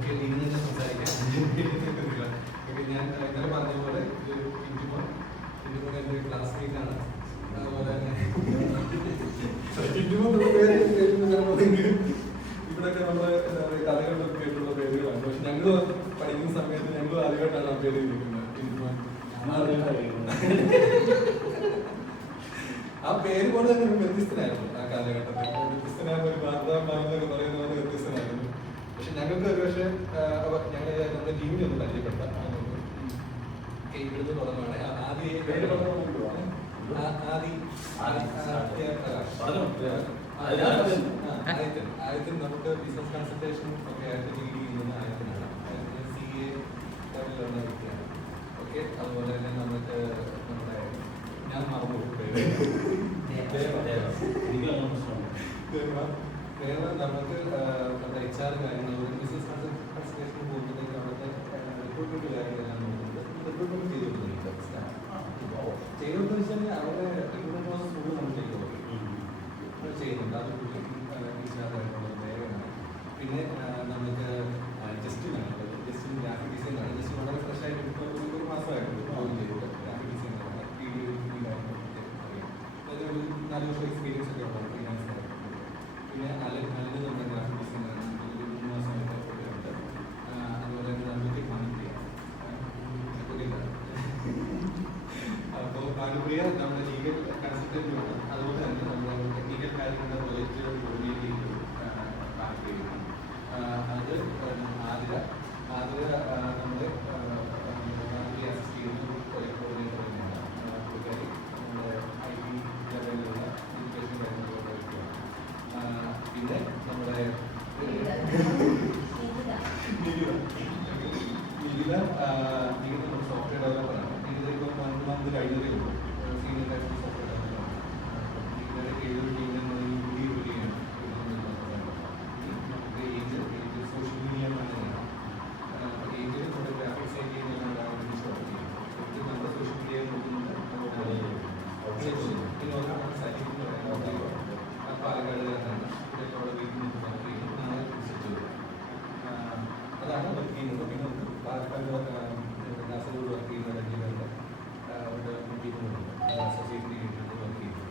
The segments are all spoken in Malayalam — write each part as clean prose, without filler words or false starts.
നമുക്ക് ലീവിൽ തന്നെ സംസാരിക്കാം. ഞാൻ ഇന്നലെ പറഞ്ഞ പോലെ ഇൻറ്റുമോൻ എൻ്റെ ക്ലാസ്മേറ്റ് ആണ്. അതുപോലെ തന്നെ ഇൻറ്റുമോൻ ഇവിടെയൊക്കെ നമ്മൾ കഥകളിലൊക്കെ കേട്ടുള്ള പേരുകളാണ്. പക്ഷെ ഞങ്ങൾ പഠിക്കുന്ന സമയത്ത് ഞങ്ങൾ ആദ്യമായിട്ടാണ് ആ പേര് ഇരിക്കുന്നത്. ഇൻറ്റുമോൻ ആ പേര് പോലെ തന്നെ ഒരു വ്യത്യസ്തനായിരുന്നു ആ കാലഘട്ടത്തിൽ. വ്യത്യസ്തനായ ഒരു മാതാപിതാക്കളെന്നൊക്കെ പറയുന്ന പോലെ വ്യത്യസ്തനായിരുന്നു. പക്ഷെ ഞങ്ങൾക്ക് ഒരു പക്ഷേ ഞങ്ങൾ നമ്മുടെ ടീമിനെ ഒന്ന് പരിചയപ്പെടുത്താം. ഇവിടുന്ന് തുടങ്ങുകയാണ്. ആദ്യത്തിൽ നമുക്ക് ബിസിനസ് കൺസൾട്ടേഷൻ ഒക്കെ ആയിട്ട് ലീഡ് ചെയ്യുന്നത് ആദ്യത്തിനാണ്. CA ലെവലിലുള്ള വ്യക്തിയാണ്. ഓക്കെ, അതുപോലെ തന്നെ നമുക്ക് നമ്മുടെ ഞാൻ മറന്നു നമുക്ക് നമ്മുടെ HR കാര്യങ്ങൾ ബിസിനസ് കൺസൾട്ടേഷൻ പോകുമ്പോഴത്തേക്ക് അവിടുത്തെ റിക്രൂട്ട്മെന്റ് കാര്യങ്ങളെല്ലാം നോക്കുന്നത് റിക്രൂട്ട്മെന്റ് ചെയ്തുകൊണ്ടിരിക്കുന്നത് ചെയ്തുകൊണ്ടെന്ന് വെച്ചാൽ അവരുടെ റിക്രൂട്ട്മെന്റ് പ്രോസസ് ഫുള്ള് നമ്മൾ ചെയ്യുന്നുണ്ട്. അത് ടീച്ചറായിട്ടുള്ള വേഗമാണ്. പിന്നെ നമുക്ക് ജസ്റ്റിൻ ഗ്രാഫിക് ഡിസൈനാണ്. ജസ്റ്റ് വളരെ ഫ്രഷ് ആയിട്ട് ഇപ്പോൾ ഒരു മാസമായിട്ടുണ്ട് ജോയിൻ ചെയ്തിട്ട്. ഗ്രാഫിക് ഡിസൈനറാണ്. വീഡിയോ അറിയാം. അതായത് ഒരു 4 വർഷം എക്സ്പീരിയൻസ് ഒക്കെ ഉണ്ടാവും ഫിനാൻസ് ആയിട്ട്. പിന്നെ നല്ലത് നമ്മുടെ ഗ്രാഫിക് ഡിസൈനറാണ്. 3 മാസമായിട്ട് ഉണ്ട്. അതുപോലെ തന്നെ നമുക്ക് ഭാനുപ്രിയ. അപ്പോൾ ഭാനുപ്രിയ നമ്മുടെ ലീഗൽ കൺസൾട്ടൻ്റുമാണ്. അതുപോലെ തന്നെ നമ്മുടെ ടെക്നിക്കൽ കാര്യങ്ങളുടെ പ്രോജക്റ്റ് കോർഡിനേറ്റ് ചെയ്തു ഭാനുപ്രിയയാണ്. അത് ആതിര നമ്മുടെ ഭാനുപ്രിയ അസിസ്റ്റ് ചെയ്യുന്ന പ്രോജക്റ്റ് കോർഡിനേറ്റർ തന്നെയാണ്. പുള്ളിക്കാരി നമ്മുടെ IT ലെവലിലുള്ള എഡ്യൂക്കേഷൻ കാര്യങ്ങളൊക്കെ വയ്ക്കുകയാണ്. പിന്നെ നമ്മുടെ നികിത നമ്മുടെ സോഫ്റ്റ്വെയർ ഡെവലപ്പറാണ്. നികിത ഇപ്പോൾ 1 month കഴിഞ്ഞതേ ഉള്ളൂ. സീനിയർ ആയിട്ടുള്ള സോഫ്റ്റ്വെയർ ഡെവലപ്പറാണ്. നികിതയുടെ കീഴിലൊരു ടീമിൽ പുതിയ ജോലിയാണ്. നമുക്ക് ഏജ് സോഷ്യൽ മീഡിയ മാനേജറാണ്. ഏജ് നമ്മുടെ ഗ്രാഫിക്സ് ഐ ടി നമ്മുടെ സോഷ്യൽ മീഡിയ നോക്കുന്നുണ്ട്. പിന്നെ ഒരാളാണ് സജീവ് എന്ന് പറയുന്നത്. പാലക്കാടുകാരനാണ്. ഇവിടെ വീട്ടിൽ നിന്ന് വർക്ക് ചെയ്യുന്നു. നാളെ റിസർച്ച് ചെയ്തു. അതാണ് വർക്ക് ചെയ്യുന്നത്. പിന്നെ പാലക്കാട് കാസർഗോഡ് വർക്ക് ചെയ്യുന്ന രഞ്ജികളുടെ അവിടെ ടീമുകളുണ്ട്. അസോസിയേറ്റിന് വേണ്ടിയിട്ട് വർക്ക് ചെയ്യുന്നത്.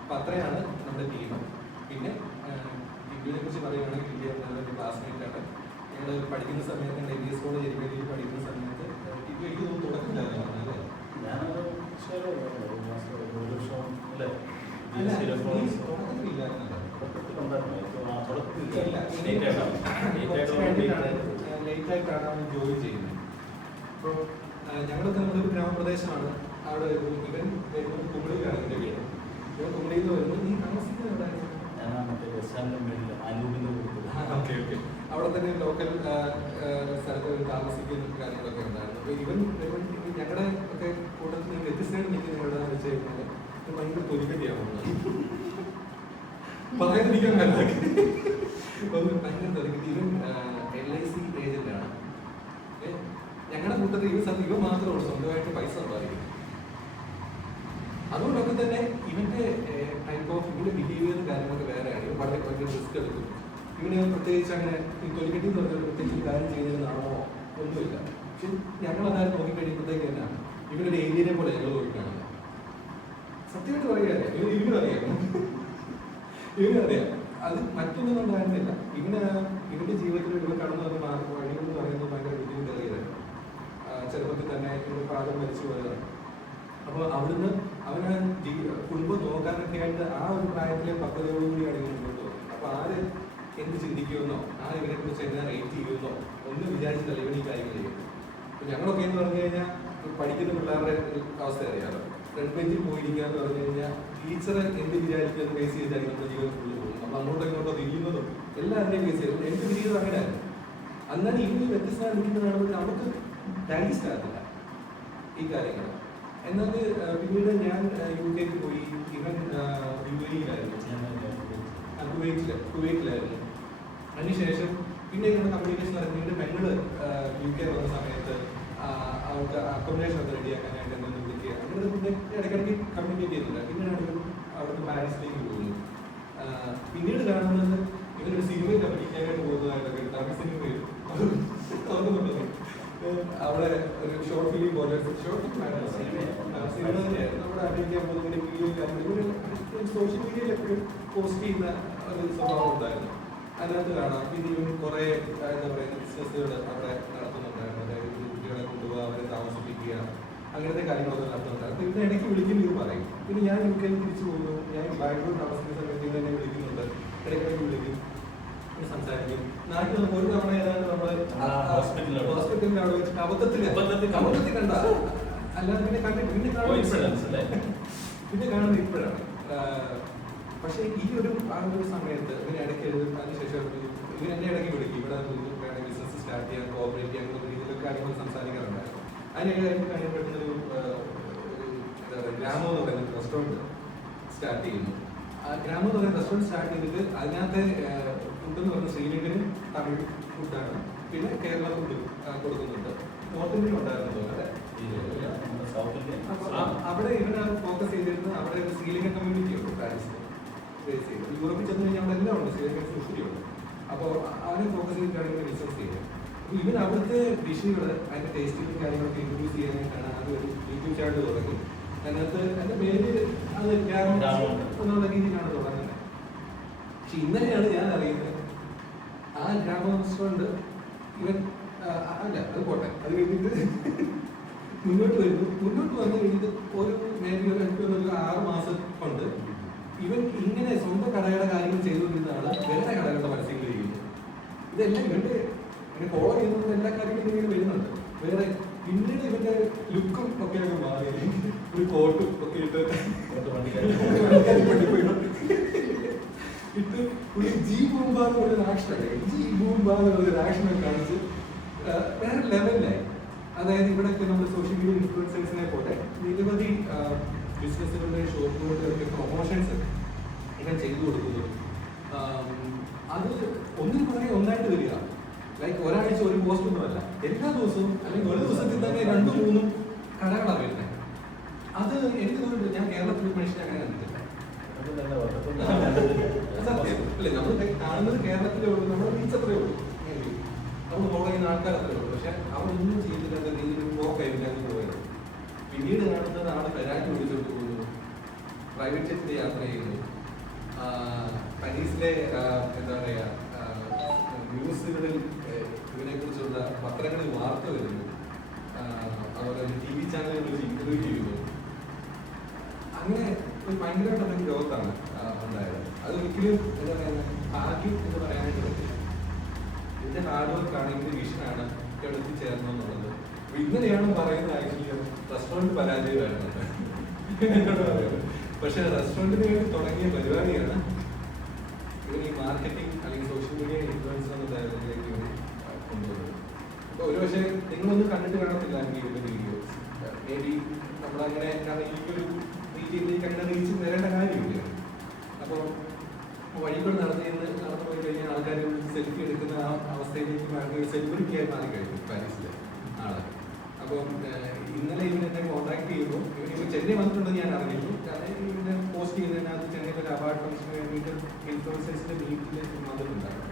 അപ്പം അത്രയാണ് നമ്മുടെ ടീം. പിന്നെ ഇന്ത്യയെ കുറിച്ച് പറയുകയാണെങ്കിൽ ഇന്ത്യ എൻ്റെ ക്ലാസ്മേറ്റാണ്. ഞങ്ങൾ പഠിക്കുന്ന സമയത്ത് MBS കോളേജ് എരിമേലിയിൽ പഠിക്കുന്ന സമയത്ത് ഇപ്പോൾ എനിക്ക് തുടക്കത്തിലായിരുന്നു അല്ലേ? ലേറ്റായിട്ടാണ് അവൻ ജോലി ചെയ്യുന്നത്. അപ്പോൾ ഞങ്ങളൊക്കെ നമ്മളൊരു ഗ്രാമപ്രദേശമാണ്. അവിടെ ഇവൻ വരുന്നത് കുമളിയിലാണ്. എൻ്റെ വീട് ഇവൻ കുമളിയിൽ നിന്ന് വരുന്നത്. നീ താമസിക്കുന്നത് എവിടെയാണ്? Okay okay. അവിടെ തന്നെ ലോക്കൽ സ്ഥലത്ത് താമസിക്കുന്ന കാര്യങ്ങളൊക്കെ ഉണ്ടായിരുന്നു. അപ്പോൾ ഇവൻ ഞങ്ങളുടെ ഒക്കെ കൂട്ടത്തിൽ വ്യത്യസ്തമായിട്ട് നിൽക്കുന്ന എവിടെയാണെന്ന് വെച്ച് കഴിഞ്ഞാൽ ഭയങ്കര തൊലിക്കെട്ടിയാണ് പറയാതിരിക്കാൻ പറ്റാതെ ഭയങ്കര തൊലിക്കെട്ടി. ഇവൻ LIC ഏജന്റാണ്. ഞങ്ങളുടെ കൂട്ടത്തിൽ ഇവ മാത്രമേ ഉള്ളൂ സ്വന്തമായിട്ട് പൈസ സമ്പാദിക്കുന്നത്. അതുകൊണ്ടൊക്കെ തന്നെ ഇവന്റെ ടൈപ്പ് ഓഫ് ഇവന്റെ ബിഹേവിയറും കാര്യങ്ങളൊക്കെ വേറെയാണ്. ഇവൻ വളരെ ഭയങ്കര റിസ്ക് എടുക്കും. ഇവന് പ്രത്യേകിച്ച് അങ്ങനെ ഈ തൊലിക്കെട്ടി എന്ന് പറഞ്ഞാൽ പ്രത്യേകിച്ച് കാര്യം ചെയ്യുന്നതാണോ ഒന്നുമില്ല. പക്ഷെ ഞങ്ങളതായത് നോക്കിക്കഴിയുമ്പോഴത്തേക്ക് തന്നെ ഇവനൊരു ഏരിയനെ പോലെ ഞങ്ങൾ നോക്കിക്കാണുന്നത്. സത്യമായിട്ട് പറയുകയല്ലേ, ഇവനറിയാം. അത് മറ്റൊന്നും ഉണ്ടായിരുന്നില്ല. ഇവന്റെ ജീവിതത്തിൽ ഇവ കടന്നു വന്ന വഴികളെന്ന് പറയുന്നത് ഭയങ്കര ബുദ്ധിമുട്ടേറിയതായിരുന്നു. ചെറുപ്പത്തിൽ തന്നെ ഇവരുടെ ഫാദർ മരിച്ചു പോയതാണ്. അപ്പോൾ അവിടുന്ന് അവന് കുടുംബം നോക്കാനൊക്കെ ആയിട്ട് ആ ഒരു പ്രായത്തിലെ പക്വതയോടുകൂടിയാണ് ഇവർ മുന്നോട്ട് പോകുന്നത്. അപ്പോൾ ആര് എന്ത് ചിന്തിക്കുമെന്നോ ഇവരെ കുറിച്ച് എന്നെ റേറ്റ് ചെയ്യുമെന്നോ ഒന്നും വിചാരിച്ചിട്ടല്ല ഇവൻ ഈ കാര്യങ്ങൾ ചെയ്യും. അപ്പോൾ ഞങ്ങളൊക്കെ എന്ന് പറഞ്ഞു കഴിഞ്ഞാൽ പഠിക്കുന്ന പിള്ളേരുടെ അവസ്ഥ അറിയാമല്ലോ. ഫ്രണ്ട് ബെഞ്ചിൽ പോയിരിക്കുക എന്ന് പറഞ്ഞു കഴിഞ്ഞാൽ ടീച്ചർ എന്ത് വിചാരിക്കുന്നത് ബേസ് ചെയ്തായിരിക്കും നമ്മുടെ ജീവിതം ഫുള്ള് പോകും. നമ്മൾ അങ്ങോട്ടോ ഇങ്ങോട്ടോ തിരിയുന്നതും എല്ലാവരുടെയും ബേസ് ചെയ്തു. എന്ത് തിരിയുന്നത് അങ്ങനെയായിരുന്നു. അന്നാണ് ഇവന് വ്യത്യസ്തമായി നിൽക്കുന്നത് കാണുമ്പോൾ നമുക്ക് ഡൈജസ്റ്റ് ആകത്തില്ല ഈ കാര്യങ്ങൾ. എന്നാൽ പിന്നീട് ഞാൻ UK പോയി. ഇവൻ UAE-യിലായിരുന്നു, കുവൈറ്റിലായിരുന്നു. അതിനുശേഷം പിന്നെ ഞങ്ങളുടെ കമ്മ്യൂണിക്കേഷൻ നടത്തി. എൻ്റെ പെങ്ങള് UK വന്ന സമയത്ത് അവർക്ക് അക്കോമഡേഷൻ ഒക്കെ റെഡിയാക്കാനായിട്ട് എന്നെ വിളിക്കുക. അങ്ങനെ പിന്നെ ഇടയ്ക്കിടയ്ക്ക് കമ്മ്യൂണിക്കേറ്റ് ചെയ്യുന്നില്ല. പിന്നെയാണ് ഇവൻ അവിടുന്ന് പാരീസിലേക്ക് പോകുന്നത്. പിന്നീട് കാണുന്നത് ഇവരൊരു സിനിമയിൽ അഭിനയിക്കാനായിട്ട് പോകുന്നതായിട്ടൊക്കെ തമിഴ് സിനിമയിൽ അവിടെ ഒരു ഷോർട്ട് ഫിലിം പോലെ സിനിമ തന്നെയായിരുന്നു. അവിടെ അഭിനയിക്കാൻ പോകുന്ന വീഡിയോ കാര്യങ്ങൾ സോഷ്യൽ മീഡിയയിൽ എപ്പോഴും പോസ്റ്റ് ചെയ്യുന്ന ഒരു സ്വഭാവം ഉണ്ടായിരുന്നു. അതിനകത്ത് കാണാം. പിന്നെ ഇവന് കുറെ എന്താ പറയുക ബിസിനസ്സുകൾ അവിടെ നടത്തുന്നുണ്ടായിരുന്നു. അതായത് കുട്ടികളെ കൊണ്ടുപോകുക, അവരെ താമസിപ്പിക്കുക, അങ്ങനത്തെ കാര്യങ്ങളൊക്കെ നടത്തുന്നുണ്ടായിരുന്നു. പിന്നെ ഇടയ്ക്ക് വിളിക്കുന്ന ഇത് പറയും. പിന്നെ ഞാൻ UK തിരിച്ചു പോകുന്നു. ഞാൻ ബാംഗ്ലൂർ താമസിക്കുന്ന സമയത്ത് തന്നെ വിളിക്കുന്നുണ്ട്. ഇടയ്ക്കിടയ്ക്ക് വിളിക്കും, സംസാരിക്കും. നാട്ടിൽ നമുക്ക് ഒരു തവണ ഏതാണ്ട് നമ്മള് ഹോസ്പിറ്റലിൽ അവിടെ വെച്ചിട്ട് അബദ്ധത്തിൽ കണ്ട, അല്ലാതെ പിന്നെ കണ്ടിട്ട് പിന്നെ കാണുന്നത് ഇപ്പോഴാണ്. പക്ഷെ ഈ ഒരു സമയത്ത് ഇവന് ഇടയ്ക്ക് അതിനുശേഷം ഇവൻ എന്നെ ഇടയ്ക്ക് വിളിക്കും. ഇവിടെ വേണമെങ്കിൽ ബിസിനസ് സ്റ്റാർട്ട് ചെയ്യാൻ, കോപ്പറേറ്റ് ചെയ്യാൻ രീതിയിലൊക്കെ കാര്യങ്ങൾ സംസാരിക്കാറുണ്ടായിരുന്നു. അതിനിടയ്ക്ക് കഴിയുമ്പോഴൊരു എന്താ പറയുക ഗ്രാമം എന്ന് പറയുന്ന റെസ്റ്റോറൻറ്റ് സ്റ്റാർട്ട് ചെയ്യുന്നു. ആ ഗ്രാമം എന്ന് പറയുന്ന റെസ്റ്റോറൻറ്റ് സ്റ്റാർട്ട് ചെയ്തിട്ട് അതിനകത്ത് ഫുഡ് എന്ന് പറഞ്ഞാൽ ശ്രീലങ്കൻ തമിഴ് ഫുഡാണ്. പിന്നെ കേരള ഫുഡ് കൊടുക്കുന്നുണ്ട്. നോർത്ത് ഇന്ത്യൻ ഉണ്ടായിരുന്നു അല്ലേ? അവിടെ ഇവന് ഫോക്കസ് ചെയ്തിരുന്നത് അവിടെ ഒരു ശ്രീലങ്കൻ കമ്മ്യൂണിറ്റി ഉണ്ട് പാരീസിൽ ബേസ് ചെയ്ത്. യൂറോപ്പിൽ ചെന്ന് കഴിഞ്ഞാൽ അവിടെ എല്ലാം ഉണ്ട്, ശ്രീലങ്കൻ ഒത്തിരി ഉണ്ട്. അപ്പോൾ അവനെ ഫോക്കസ് ചെയ്തിട്ടാണ് ഇവർ ബിസിനസ് ചെയ്യുന്നത്. അപ്പോൾ ഇവൻ അവിടുത്തെ ഡിഷുകൾ അതിൻ്റെ ടേസ്റ്റിങ്ങും കാര്യങ്ങളൊക്കെ ഇൻട്രൊഡ്യൂസ് ചെയ്യാനായിട്ടാണ് അത് ഒരു യൂട്യൂബ് ചാനൽ തുടങ്ങി. അതിനകത്ത് എൻ്റെ പേര് അത് ഗ്രാമം എന്നുള്ള രീതിയിലാണ് തുടങ്ങുന്നത്. പക്ഷെ ഇന്നലെയാണ് ഞാൻ അറിയുന്നത് ആ ഗ്രാമ റെസ്റ്റോറൻറ്റ് ഇവൻ അല്ല അത് പോട്ടെ, അത് കഴിഞ്ഞിട്ട് മുന്നോട്ട് വന്നു കഴിഞ്ഞിട്ട് ഒരു മേബി എനിക്ക് ഒരു 6 മാസം കൊണ്ട് ഇവൻ ഇങ്ങനെ സ്വന്തം കടകളുടെ കാര്യങ്ങൾ ചെയ്തുകൊണ്ടിരുന്ന ആള് വേറെ കടകളുടെ പരസ്യങ്ങൾ ചെയ്യുന്നു. ഇതെല്ലാം ഇവന്റെ ഇങ്ങനെ ഫോളോ ചെയ്യുന്ന എല്ലാ കാര്യങ്ങളും ഇങ്ങനെ വരുന്നുണ്ട്. വേറെ പിന്നീട് ഇവന്റെ ലുക്കും ഒക്കെ അങ്ങ് മാറി, ഒരു കോട്ടും ഒക്കെ ഇട്ട് ഒരു ജി ബൂംബാന്ന് പറഞ്ഞൊരു ആക്ഷനൊക്കെ ആക്ഷനൊക്കെ കാണിച്ച് വേറെ ലെവലിലായി. അതായത് ഇവിടെയൊക്കെ നമ്മൾ സോഷ്യൽ മീഡിയ ഇൻഫ്ലുവൻസേഴ്സിനെ പോലെ നിരവധി ബിസിനസ്സുകളുടെ ഷോപ്പുകളുടെ ഒക്കെ പ്രൊമോഷൻസ് ഇങ്ങനെ ചെയ്തു കൊടുക്കുന്നു. അത് ഒന്നിനു പുറകെ ഒന്നായിട്ട് വരിക. ലൈക്ക് ഒരാഴ്ച ഒരു പോസ്റ്റ് ഒന്നുമല്ല, എല്ലാ ദിവസവും അല്ലെങ്കിൽ ഒരു ദിവസത്തിൽ തന്നെ 2-3 കടകളാണ് വരുന്നത്. അത് എനിക്ക് തോന്നുന്നുണ്ട് ഞാൻ കേരളത്തിൽ മനുഷ്യനെ അങ്ങനെ കണ്ടിട്ടില്ല. സത്യം അല്ലേ? നമ്മൾ കാണുന്നത് കേരളത്തിലേ ഉള്ളൂ, നമ്മുടെ ബീച്ച് അത്രേ ഉള്ളൂ, നമ്മൾ ഫോളോ ചെയ്യുന്ന ആൾക്കാർ അത്രേ ഉള്ളൂ. പക്ഷെ അവരൊന്നും ചെയ്തില്ലാത്ത രീതിയിൽ പോക്കായിരുന്നു പോയത്. പിന്നീട് കാണുന്നത് ആള് പെരാറ്റി വിളിച്ചോട്ട് പോകുന്നു, പ്രൈവറ്റ് ജെറ്റിൽ യാത്ര ചെയ്യുന്നു, പാരീസിലെ എന്താ പറയുക ന്യൂസുകളിൽ ഇതിനെ കുറിച്ചുള്ള പത്രങ്ങളിൽ വാർത്ത വരുന്നു, അതുപോലെ TV ചാനലുകളിൽ ഇന്റർവ്യൂ ചെയ്യുന്നു. അങ്ങനെ ഒരു ഭയങ്കരമായിട്ടുള്ള ഗ്രോത്താണ് ഉണ്ടായത്. അത് ഒരിക്കലും എന്താ പറയുക ഭാഗ്യം എന്ന് പറയാനായിട്ട് പറ്റില്ല. ഇതിന്റെ ഹാർഡ് വർക്കാണ്, ഇതിന്റെ വിഷനാണ് ഇവിടെ എത്തിച്ചേർന്നെന്നുള്ളത്. ഇങ്ങനെയാണ് പറയുന്നത്. ആക്ച്വലി റെസ്റ്റോറൻറ്റ് പരാജയമായിരുന്നു എന്നോട് പറയുന്നത്. പക്ഷെ റെസ്റ്റോറൻറ്റിന് വേണ്ടി തുടങ്ങിയ പരിപാടിയാണ് ഇവർ ഈ മാർക്കറ്റിംഗ് അല്ലെങ്കിൽ സോഷ്യൽ മീഡിയ ഇൻഫ്ലുവൻസർ എന്ന തരത്തിലേക്ക് കൊണ്ടുവന്നത്. അപ്പോൾ ഒരു പക്ഷേ നിങ്ങളൊന്നും കണ്ടിട്ട് കാണത്തില്ല ഇതിന്റെ വീഡിയോസ്. മേ ബി നമ്മളങ്ങനെ കാരണം എനിക്കൊരു രീതിയിലേക്ക് അങ്ങനെ റീച്ച് വരേണ്ട കാര്യമില്ല. അപ്പോൾ വഴികൾ നടന്നു പോയി കഴിഞ്ഞാൽ ആൾക്കാർ സെൽഫി എടുക്കുന്ന ആ അവസ്ഥയിലേക്ക് മാറി ഒരു സെലിബ്രിറ്റി ആയി മാറി കഴിഞ്ഞു പാരീസിലെ ആള്. അപ്പം ഇന്നലെ ഇവൻ എന്നെ കോൺടാക്ട് ചെയ്യുന്നു. ഇവനിപ്പോൾ ചെന്നൈ വന്നിട്ടുണ്ടെന്ന് ഞാൻ അറിഞ്ഞിരുന്നു. കാരണം ഇവനെ പോസ്റ്റ് ചെയ്യുന്നതിനകത്ത് ചെന്നൈയിൽ ഒരു അവാർഡ് ഫംഗ്ഷന് വേണ്ടിയിട്ട് ഇൻഫ്ലുവൻസേഴ്സിന്റെ മീറ്റിൽ വന്നിട്ടുണ്ടായിരുന്നു.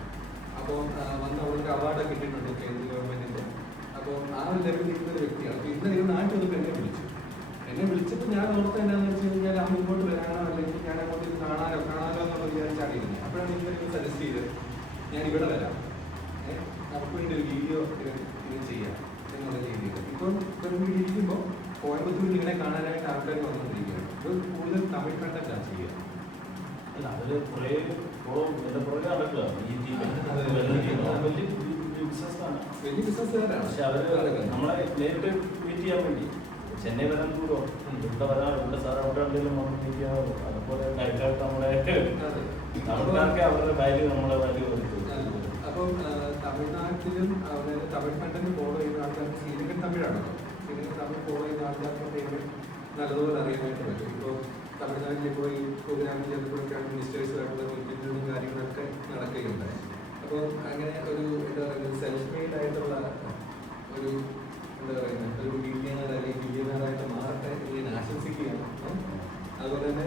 അപ്പോൾ വന്ന് അവർക്ക് അവാർഡൊക്കെ കിട്ടിയിട്ടുണ്ട് കേന്ദ്ര ഗവൺമെന്റിന്റെ. അപ്പോൾ ആ ഒരു ലെവലിൽ നിൽക്കുന്ന ഒരു വ്യക്തിയാണ്. അപ്പോൾ ഇന്നലെ ഇവൻ നാട്ടിൽ വന്നിട്ട് എന്നെ വിളിച്ചപ്പോൾ ഞാൻ ഓർത്ത് എന്താണെന്ന് വെച്ച് കഴിഞ്ഞാൽ അവൻ ഇങ്ങോട്ട് വരാനോ അല്ലെങ്കിൽ ഞാൻ അങ്ങോട്ട് കാണാനോ എന്നുള്ള വിചാരിച്ചാടിയിരുന്നു. അപ്പോഴാണ് ഇവർ സജസ്റ്റ് ചെയ്ത് ഞാൻ ഇവിടെ വരാം, നമുക്ക് വേണ്ടി ഒരു വീഡിയോ ഇങ്ങനെ ചെയ്യാം എന്നുള്ള രീതിയിൽ. ഇപ്പം ഇരിക്കുമ്പോൾ കോയമ്പത്തൂരിൽ ഇങ്ങനെ കാണാനായിട്ട് ആൾക്കാർ വന്നുകൊണ്ടിരിക്കുകയാണ്. ഇത് കൂടുതൽ തമിഴ് കണ്ടന്റാണ് ചെയ്യുക. അല്ല അതിൽ കുറേ വലിയ ബിസിനസ്സുകാരാണ്. പക്ഷെ അവര് നമ്മളെ നേരിട്ട് മീറ്റ് ചെയ്യാൻ വേണ്ടി ചെന്നൈ വരാൻ കൂടോ ഇവിടെ വരാൻ ഇവിടെ സാർ അവിടെ എന്തെങ്കിലും മീറ്റ് ചെയ്യാമോ, അതുപോലെ കൈക്കാട്ട് നമ്മൾക്ക് അവരുടെ വാല്യൂ നമ്മളെ വാല്യൂ കൊടുത്തു. അപ്പം തമിഴ്നാട്ടിലും അതായത് തമിഴ് കണ്ടന്റ് ഫോളോ ചെയ്യുന്ന ആൾക്കാർക്ക് ശ്രീലങ്കൻ തമിഴാണല്ലോ, ശ്രീലങ്കൻ തമിഴ് ഫോളോ ചെയ്യുന്ന ആൾക്കാർക്ക് നല്ലതുപോലെ അറിയാനായിട്ട് പറ്റും. ഇപ്പോൾ തമിഴ്നാട്ടിൽ ഇപ്പോൾ ഈ പ്രോഗ്രാമിൽ ചിലപ്പോഴൊക്കെയാണ് മിനിസ്റ്റേഴ്സുമായിട്ടുള്ള മീറ്റിങ്ങുകളും കാര്യങ്ങളൊക്കെ നടക്കുകയുണ്ടായി. അപ്പോൾ അങ്ങനെ ഒരു എന്താ പറയുക സെൽഫ് മെയ്ഡ് ആയിട്ടുള്ള ഒരു എന്താ പറയുന്നത് ഒരു ബില്യണർ അല്ലെങ്കിൽ ബില്യണറായിട്ട് മാറട്ടെ എന്ന് ഞാൻ ആശംസിക്കുകയാണ്. അതുപോലെ തന്നെ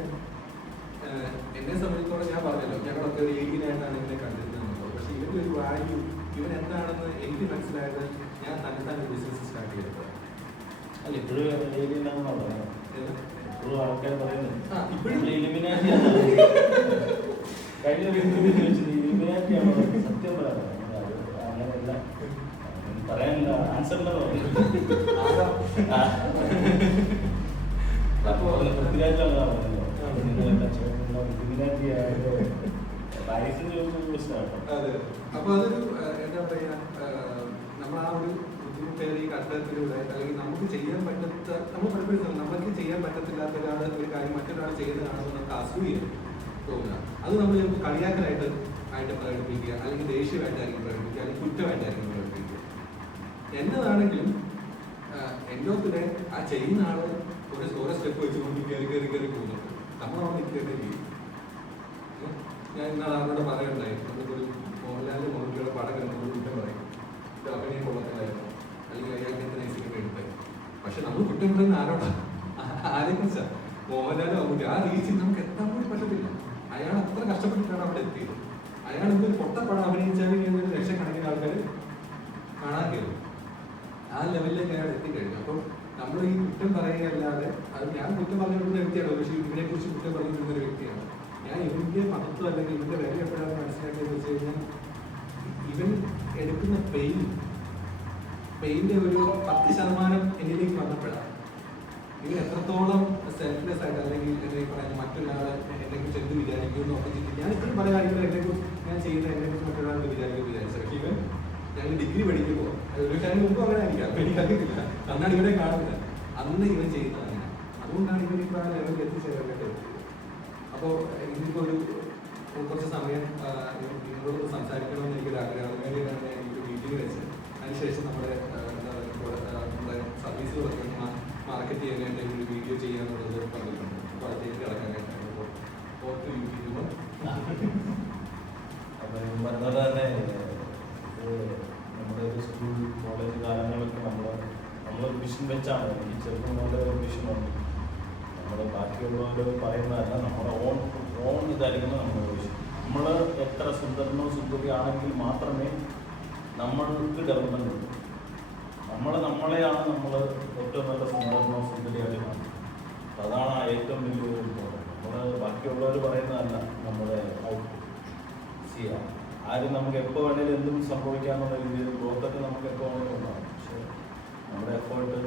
എന്നെ സംബന്ധിച്ചോളം ഞാൻ പറഞ്ഞല്ലോ ഞങ്ങളൊക്കെ ഒരു ഏലിയനായിട്ടാണ് ഇതിനെ കണ്ടിരുന്നത്. പക്ഷെ ഇവരുടെ ഒരു വാല്യൂ ഇവൻ എന്താണെന്ന് എനിക്ക് എനിക്ക് മനസ്സിലായത് ഞാൻ തന്നെ ഒരു ബിസിനസ് സ്റ്റാർട്ട് ചെയ്തത്. അല്ല ഇപ്പോഴും ഏലിയനാണെന്നാണ് പറയുന്നത്. ഇപ്പോഴും ആൾക്കാർ പറയുന്നത് ഇപ്പോഴും ഇലിമിനാറ്റിയാണ്. കഴിഞ്ഞ ഇലിമിനാറ്റിയാണോ സത്യം പറയാം. അങ്ങനെയല്ല പറയാനില്ല, ആൻസറിലെന്ന് പറഞ്ഞു. അപ്പോൾ പൃഥ്വിരാജാണ് പറയുന്നത് ഇലിമിനാറ്റി പാരീസിന്റെ ഒരു പ്രശ്നമാണ്. അതെ. അപ്പൊ അതൊരു എന്താ പറയാ, നമ്മൾ ആ ഒരു ബുദ്ധിമുട്ടേറിയ ഈ ഘട്ടത്തിലൂടെ അല്ലെങ്കിൽ നമുക്ക് ചെയ്യാൻ പറ്റാത്ത, നമ്മൾ പലപ്പോഴും നമുക്ക് ചെയ്യാൻ പറ്റത്തില്ലാത്ത ഒരു കാര്യം മറ്റൊരാൾ ചെയ്യുന്നതാണെന്ന് നമുക്ക് അസൂയ തോന്നുക. അത് നമ്മൾ ചിലപ്പോൾ കളിയാക്കലായിട്ട് പ്രകടിപ്പിക്കുക, അല്ലെങ്കിൽ ദേഷ്യമായിട്ടായിരിക്കും പ്രകടിപ്പിക്കുക, അല്ലെങ്കിൽ കുറ്റമായിട്ടായിരിക്കും പ്രകടിപ്പിക്കുക. എന്നതാണെങ്കിലും എന്നോത്തിനെ ആ ചെയ്യുന്ന ആള് ഓരോ സ്റ്റെപ്പ് വെച്ചുകൊണ്ട് കയറി പോകുന്നുണ്ട്. നമ്മൾ അവിടെ നിൽക്കേണ്ടി. ഞാൻ ഇന്നാൾ അവരോട് പറയുണ്ടായി, നമുക്കൊരു മോഹൻലാലിന്റെ മോഹൻലാലിയുടെ പടം കണ്ടുകൊണ്ട് കുറ്റം പറയും, ഇത് അഭിനയം കൊള്ളത്തില്ലായിരുന്നു, അല്ലെങ്കിൽ അയാൾക്ക് എത്ര സിനിമ എടുത്തത്. പക്ഷെ നമ്മൾ കുറ്റം പറയുന്ന ആരെ കുറിച്ചാ? മോഹൻലാലും നമുക്ക് ആ റീച്ചിൽ നമുക്ക് എത്താൻ കൂടി പറ്റത്തില്ല. അയാൾ അത്ര കഷ്ടപ്പെട്ടിട്ടാണ് അവിടെ എത്തിയത്. അയാൾ എന്തൊരു പൊട്ടപ്പടം അഭിനയിച്ചാലും ഒരു ലക്ഷക്കണക്കിന് ആൾക്കാർ കാണാൻ കയറും. ആ ലെവലിലേക്ക് അയാൾ എത്തിക്കഴിഞ്ഞു. അപ്പം നമ്മൾ ഈ കുറ്റം പറയുകയല്ലാതെ, അത് ഞാൻ കുറ്റം പറഞ്ഞിരുന്ന വ്യക്തിയാണ്, പക്ഷേ ഇതിനെ കുറിച്ച് കുറ്റം പറഞ്ഞിരുന്ന ഒരു വ്യക്തിയാണ് ഞാൻ. ഇവന്റെ മഹത്വം അല്ലെങ്കിൽ ഇവന്റെ വില എപ്പോഴാണ് മനസ്സിലാക്കിയെന്ന് വെച്ച് കഴിഞ്ഞാൽ, ഇവൻ എടുക്കുന്ന പെയിന്റെ ഒരു 10% എന്നിലേക്ക് വന്നപ്പോഴാണ് ഇവൻ എത്രത്തോളം സെൽഫ്ലെസ് ആയിട്ട്, അല്ലെങ്കിൽ എന്തെങ്കിലും പറയുന്നത് മറ്റൊരാൾ എന്നെക്കുറിച്ച് എന്ത് വിചാരിക്കുമെന്ന് ഒക്കെ ചിന്തിക്കും. ഞാൻ ഇത്രയും പല കാര്യങ്ങളും എന്നെക്കുറിച്ച് ഞാൻ ചെയ്യുന്ന എന്നെക്കുറിച്ച് മറ്റൊരാൾക്ക് വിചാരിച്ചു. പക്ഷേ ഇവൻ ഞാൻ ഡിഗ്രി പഠിക്കുമ്പോൾ ഒരു കാര്യം മുമ്പ് അങ്ങനെ ആയിരിക്കാം, എനിക്കറിയത്തില്ല, അന്നാണ് ഇവിടെ കാണുന്നത്. അന്ന് ഇവൻ ചെയ്യുന്നത് അങ്ങനെ. അതുകൊണ്ടാണ് ഇവനിപ്പോൾ ആ ലെവലിൽ എത്തിച്ചേരാനായിട്ട് എത്തിയത്. അപ്പോൾ ഇതിപ്പോൾ ഒരു കുറച്ച് സമയം നിങ്ങളോട് സംസാരിക്കണമെന്ന് എനിക്കൊരു ആഗ്രഹം. വേണ്ടിയിട്ടാണ് ഞാൻ എനിക്കൊരു മീറ്റിംഗ് വെച്ചത്. അതിനുശേഷം നമ്മുടെ സർവീസുകളൊക്കെ മാർക്കറ്റ് ചെയ്യാനായിട്ട് ഒരു വീഡിയോ ചെയ്യാന്നുള്ളത് പറഞ്ഞിട്ടുണ്ട്. അപ്പോൾ അതിലേക്ക് കിടക്കാനായിട്ടാണ് അപ്പം പറഞ്ഞത് തന്നെ നമ്മുടെ ഒരു സ്കൂൾ കോളേജ് കാലങ്ങളൊക്കെ നമ്മളൊരു വിഷൻ വെച്ചാണ്. എനിക്ക് ചെറുപ്പം പോലെ ഒരു വിഷനുണ്ട്. നമ്മൾ ബാക്കിയുള്ളവർ പറയുന്നതല്ല, നമ്മുടെ ഓൺ ഇതായിരിക്കണം നമ്മുടെ വിഷൻ. നമ്മൾ എത്ര സുന്ദരനോ സുന്ദരിയാണെങ്കിൽ മാത്രമേ നമ്മൾക്ക് ഡെവലപ്മെന്റ് ഉള്ളൂ. നമ്മളെയാണ് നമ്മൾ ഏറ്റവും നല്ല സുന്ദരനോ സുന്ദരിയായിട്ട് കാണുന്നത്. അതാണ് ഏറ്റവും വലിയൊരു ഇമ്പോർട്ടൻറ്റ്. നമ്മൾ ബാക്കിയുള്ളവർ പറയുന്നതല്ല നമ്മുടെ ഔട്ട്പുട്ട് ചെയ്യാം. ആരും നമുക്ക് എപ്പോൾ വേണേലും എന്തും സംഭവിക്കാമെന്നുള്ള രീതിയിൽ ഗ്രോത്തൊക്കെ നമുക്ക് എപ്പോൾ വേണേലും ഉണ്ടാകും. പക്ഷേ നമ്മുടെ എഫേർട്ട്,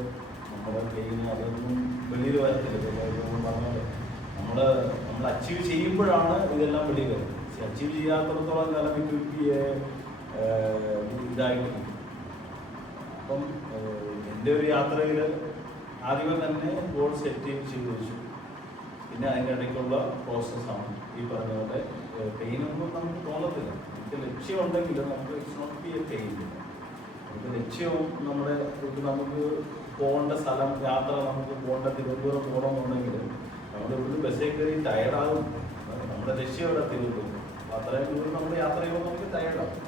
നമ്മുടെ പെയിൻ അതൊന്നും വെളിയിൽ വരത്തില്ല. പറഞ്ഞാൽ നമ്മൾ അച്ചീവ് ചെയ്യുമ്പോഴാണ് ഇതെല്ലാം വെളിയിൽ വരുന്നത്. അച്ചീവ് ചെയ്യാത്തിടത്തോളം കാലം ഇതായിട്ട്. അപ്പം എൻ്റെ ഒരു യാത്രയിൽ ആദ്യമേ തന്നെ ഗോൾ സെറ്റ് ചെയ്ത് വെച്ചു. പിന്നെ അതിൻ്റെ ഇടയ്ക്കുള്ള പ്രോസസ്സാണ് ഈ പറഞ്ഞ പോലെ. പെയിനൊന്നും നമുക്ക് തോന്നത്തില്ല. നമുക്ക് ലക്ഷ്യമുണ്ടെങ്കിൽ നമുക്ക് it's not be a pain. നമുക്ക് ലക്ഷ്യവും നമുക്ക് പോകേണ്ട സ്ഥലം, യാത്ര, നമുക്ക് പോകേണ്ട തിരുവനന്തപുരം പോകണമെന്നുണ്ടെങ്കിൽ നമ്മൾ ഇവിടുന്ന് ബസ്സേ കയറി ടയർഡാകും. നമ്മുടെ ലക്ഷ്യം ഇവിടെ തിരുവനന്തപുരം. അപ്പോൾ അത്രയും ദൂരം നമ്മൾ യാത്ര ചെയ്യുമ്പോൾ നമുക്ക് ടയർഡാകും.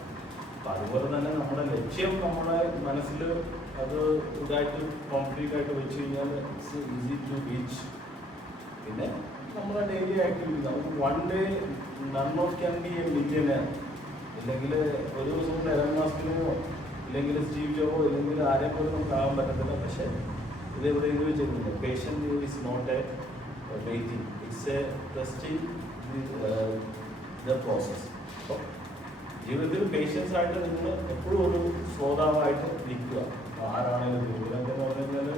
അപ്പം അതുപോലെ തന്നെ നമ്മുടെ ലക്ഷ്യം നമ്മുടെ മനസ്സിൽ അത് ഇതായിട്ട് കോൺക്രീറ്റ് ആയിട്ട് വെച്ച് കഴിഞ്ഞാൽ ഇറ്റ്സ് ഈസി ടു റീച്ച്. പിന്നെ നമ്മുടെ ഡെയിലി ആക്ടിവിറ്റി, നമുക്ക് one day none of can be a millionaire. ഇല്ലെങ്കിൽ ഒരു ദിവസം കൊണ്ട് എലൻ മസ്കിനോ ഇല്ലെങ്കിൽ സ്റ്റീവ് ജോബോ ഇല്ലെങ്കിൽ ആരെ പോലും നമുക്ക് ആകാൻ പറ്റത്തില്ല. പക്ഷേ ഇത് എവിടെയെങ്കിലും ചെയ്യുന്നില്ല. Patient is not a waiting, it's a trusting the process. അപ്പോൾ ജീവിതത്തിൽ പേഷ്യൻസ് ആയിട്ട് നിങ്ങൾ എപ്പോഴും ഒരു ശ്രോതാവായിട്ട് നിൽക്കുക. ആരാണെങ്കിലും ഇതിലൊക്കെ എന്ന് പറഞ്ഞു കഴിഞ്ഞാൽ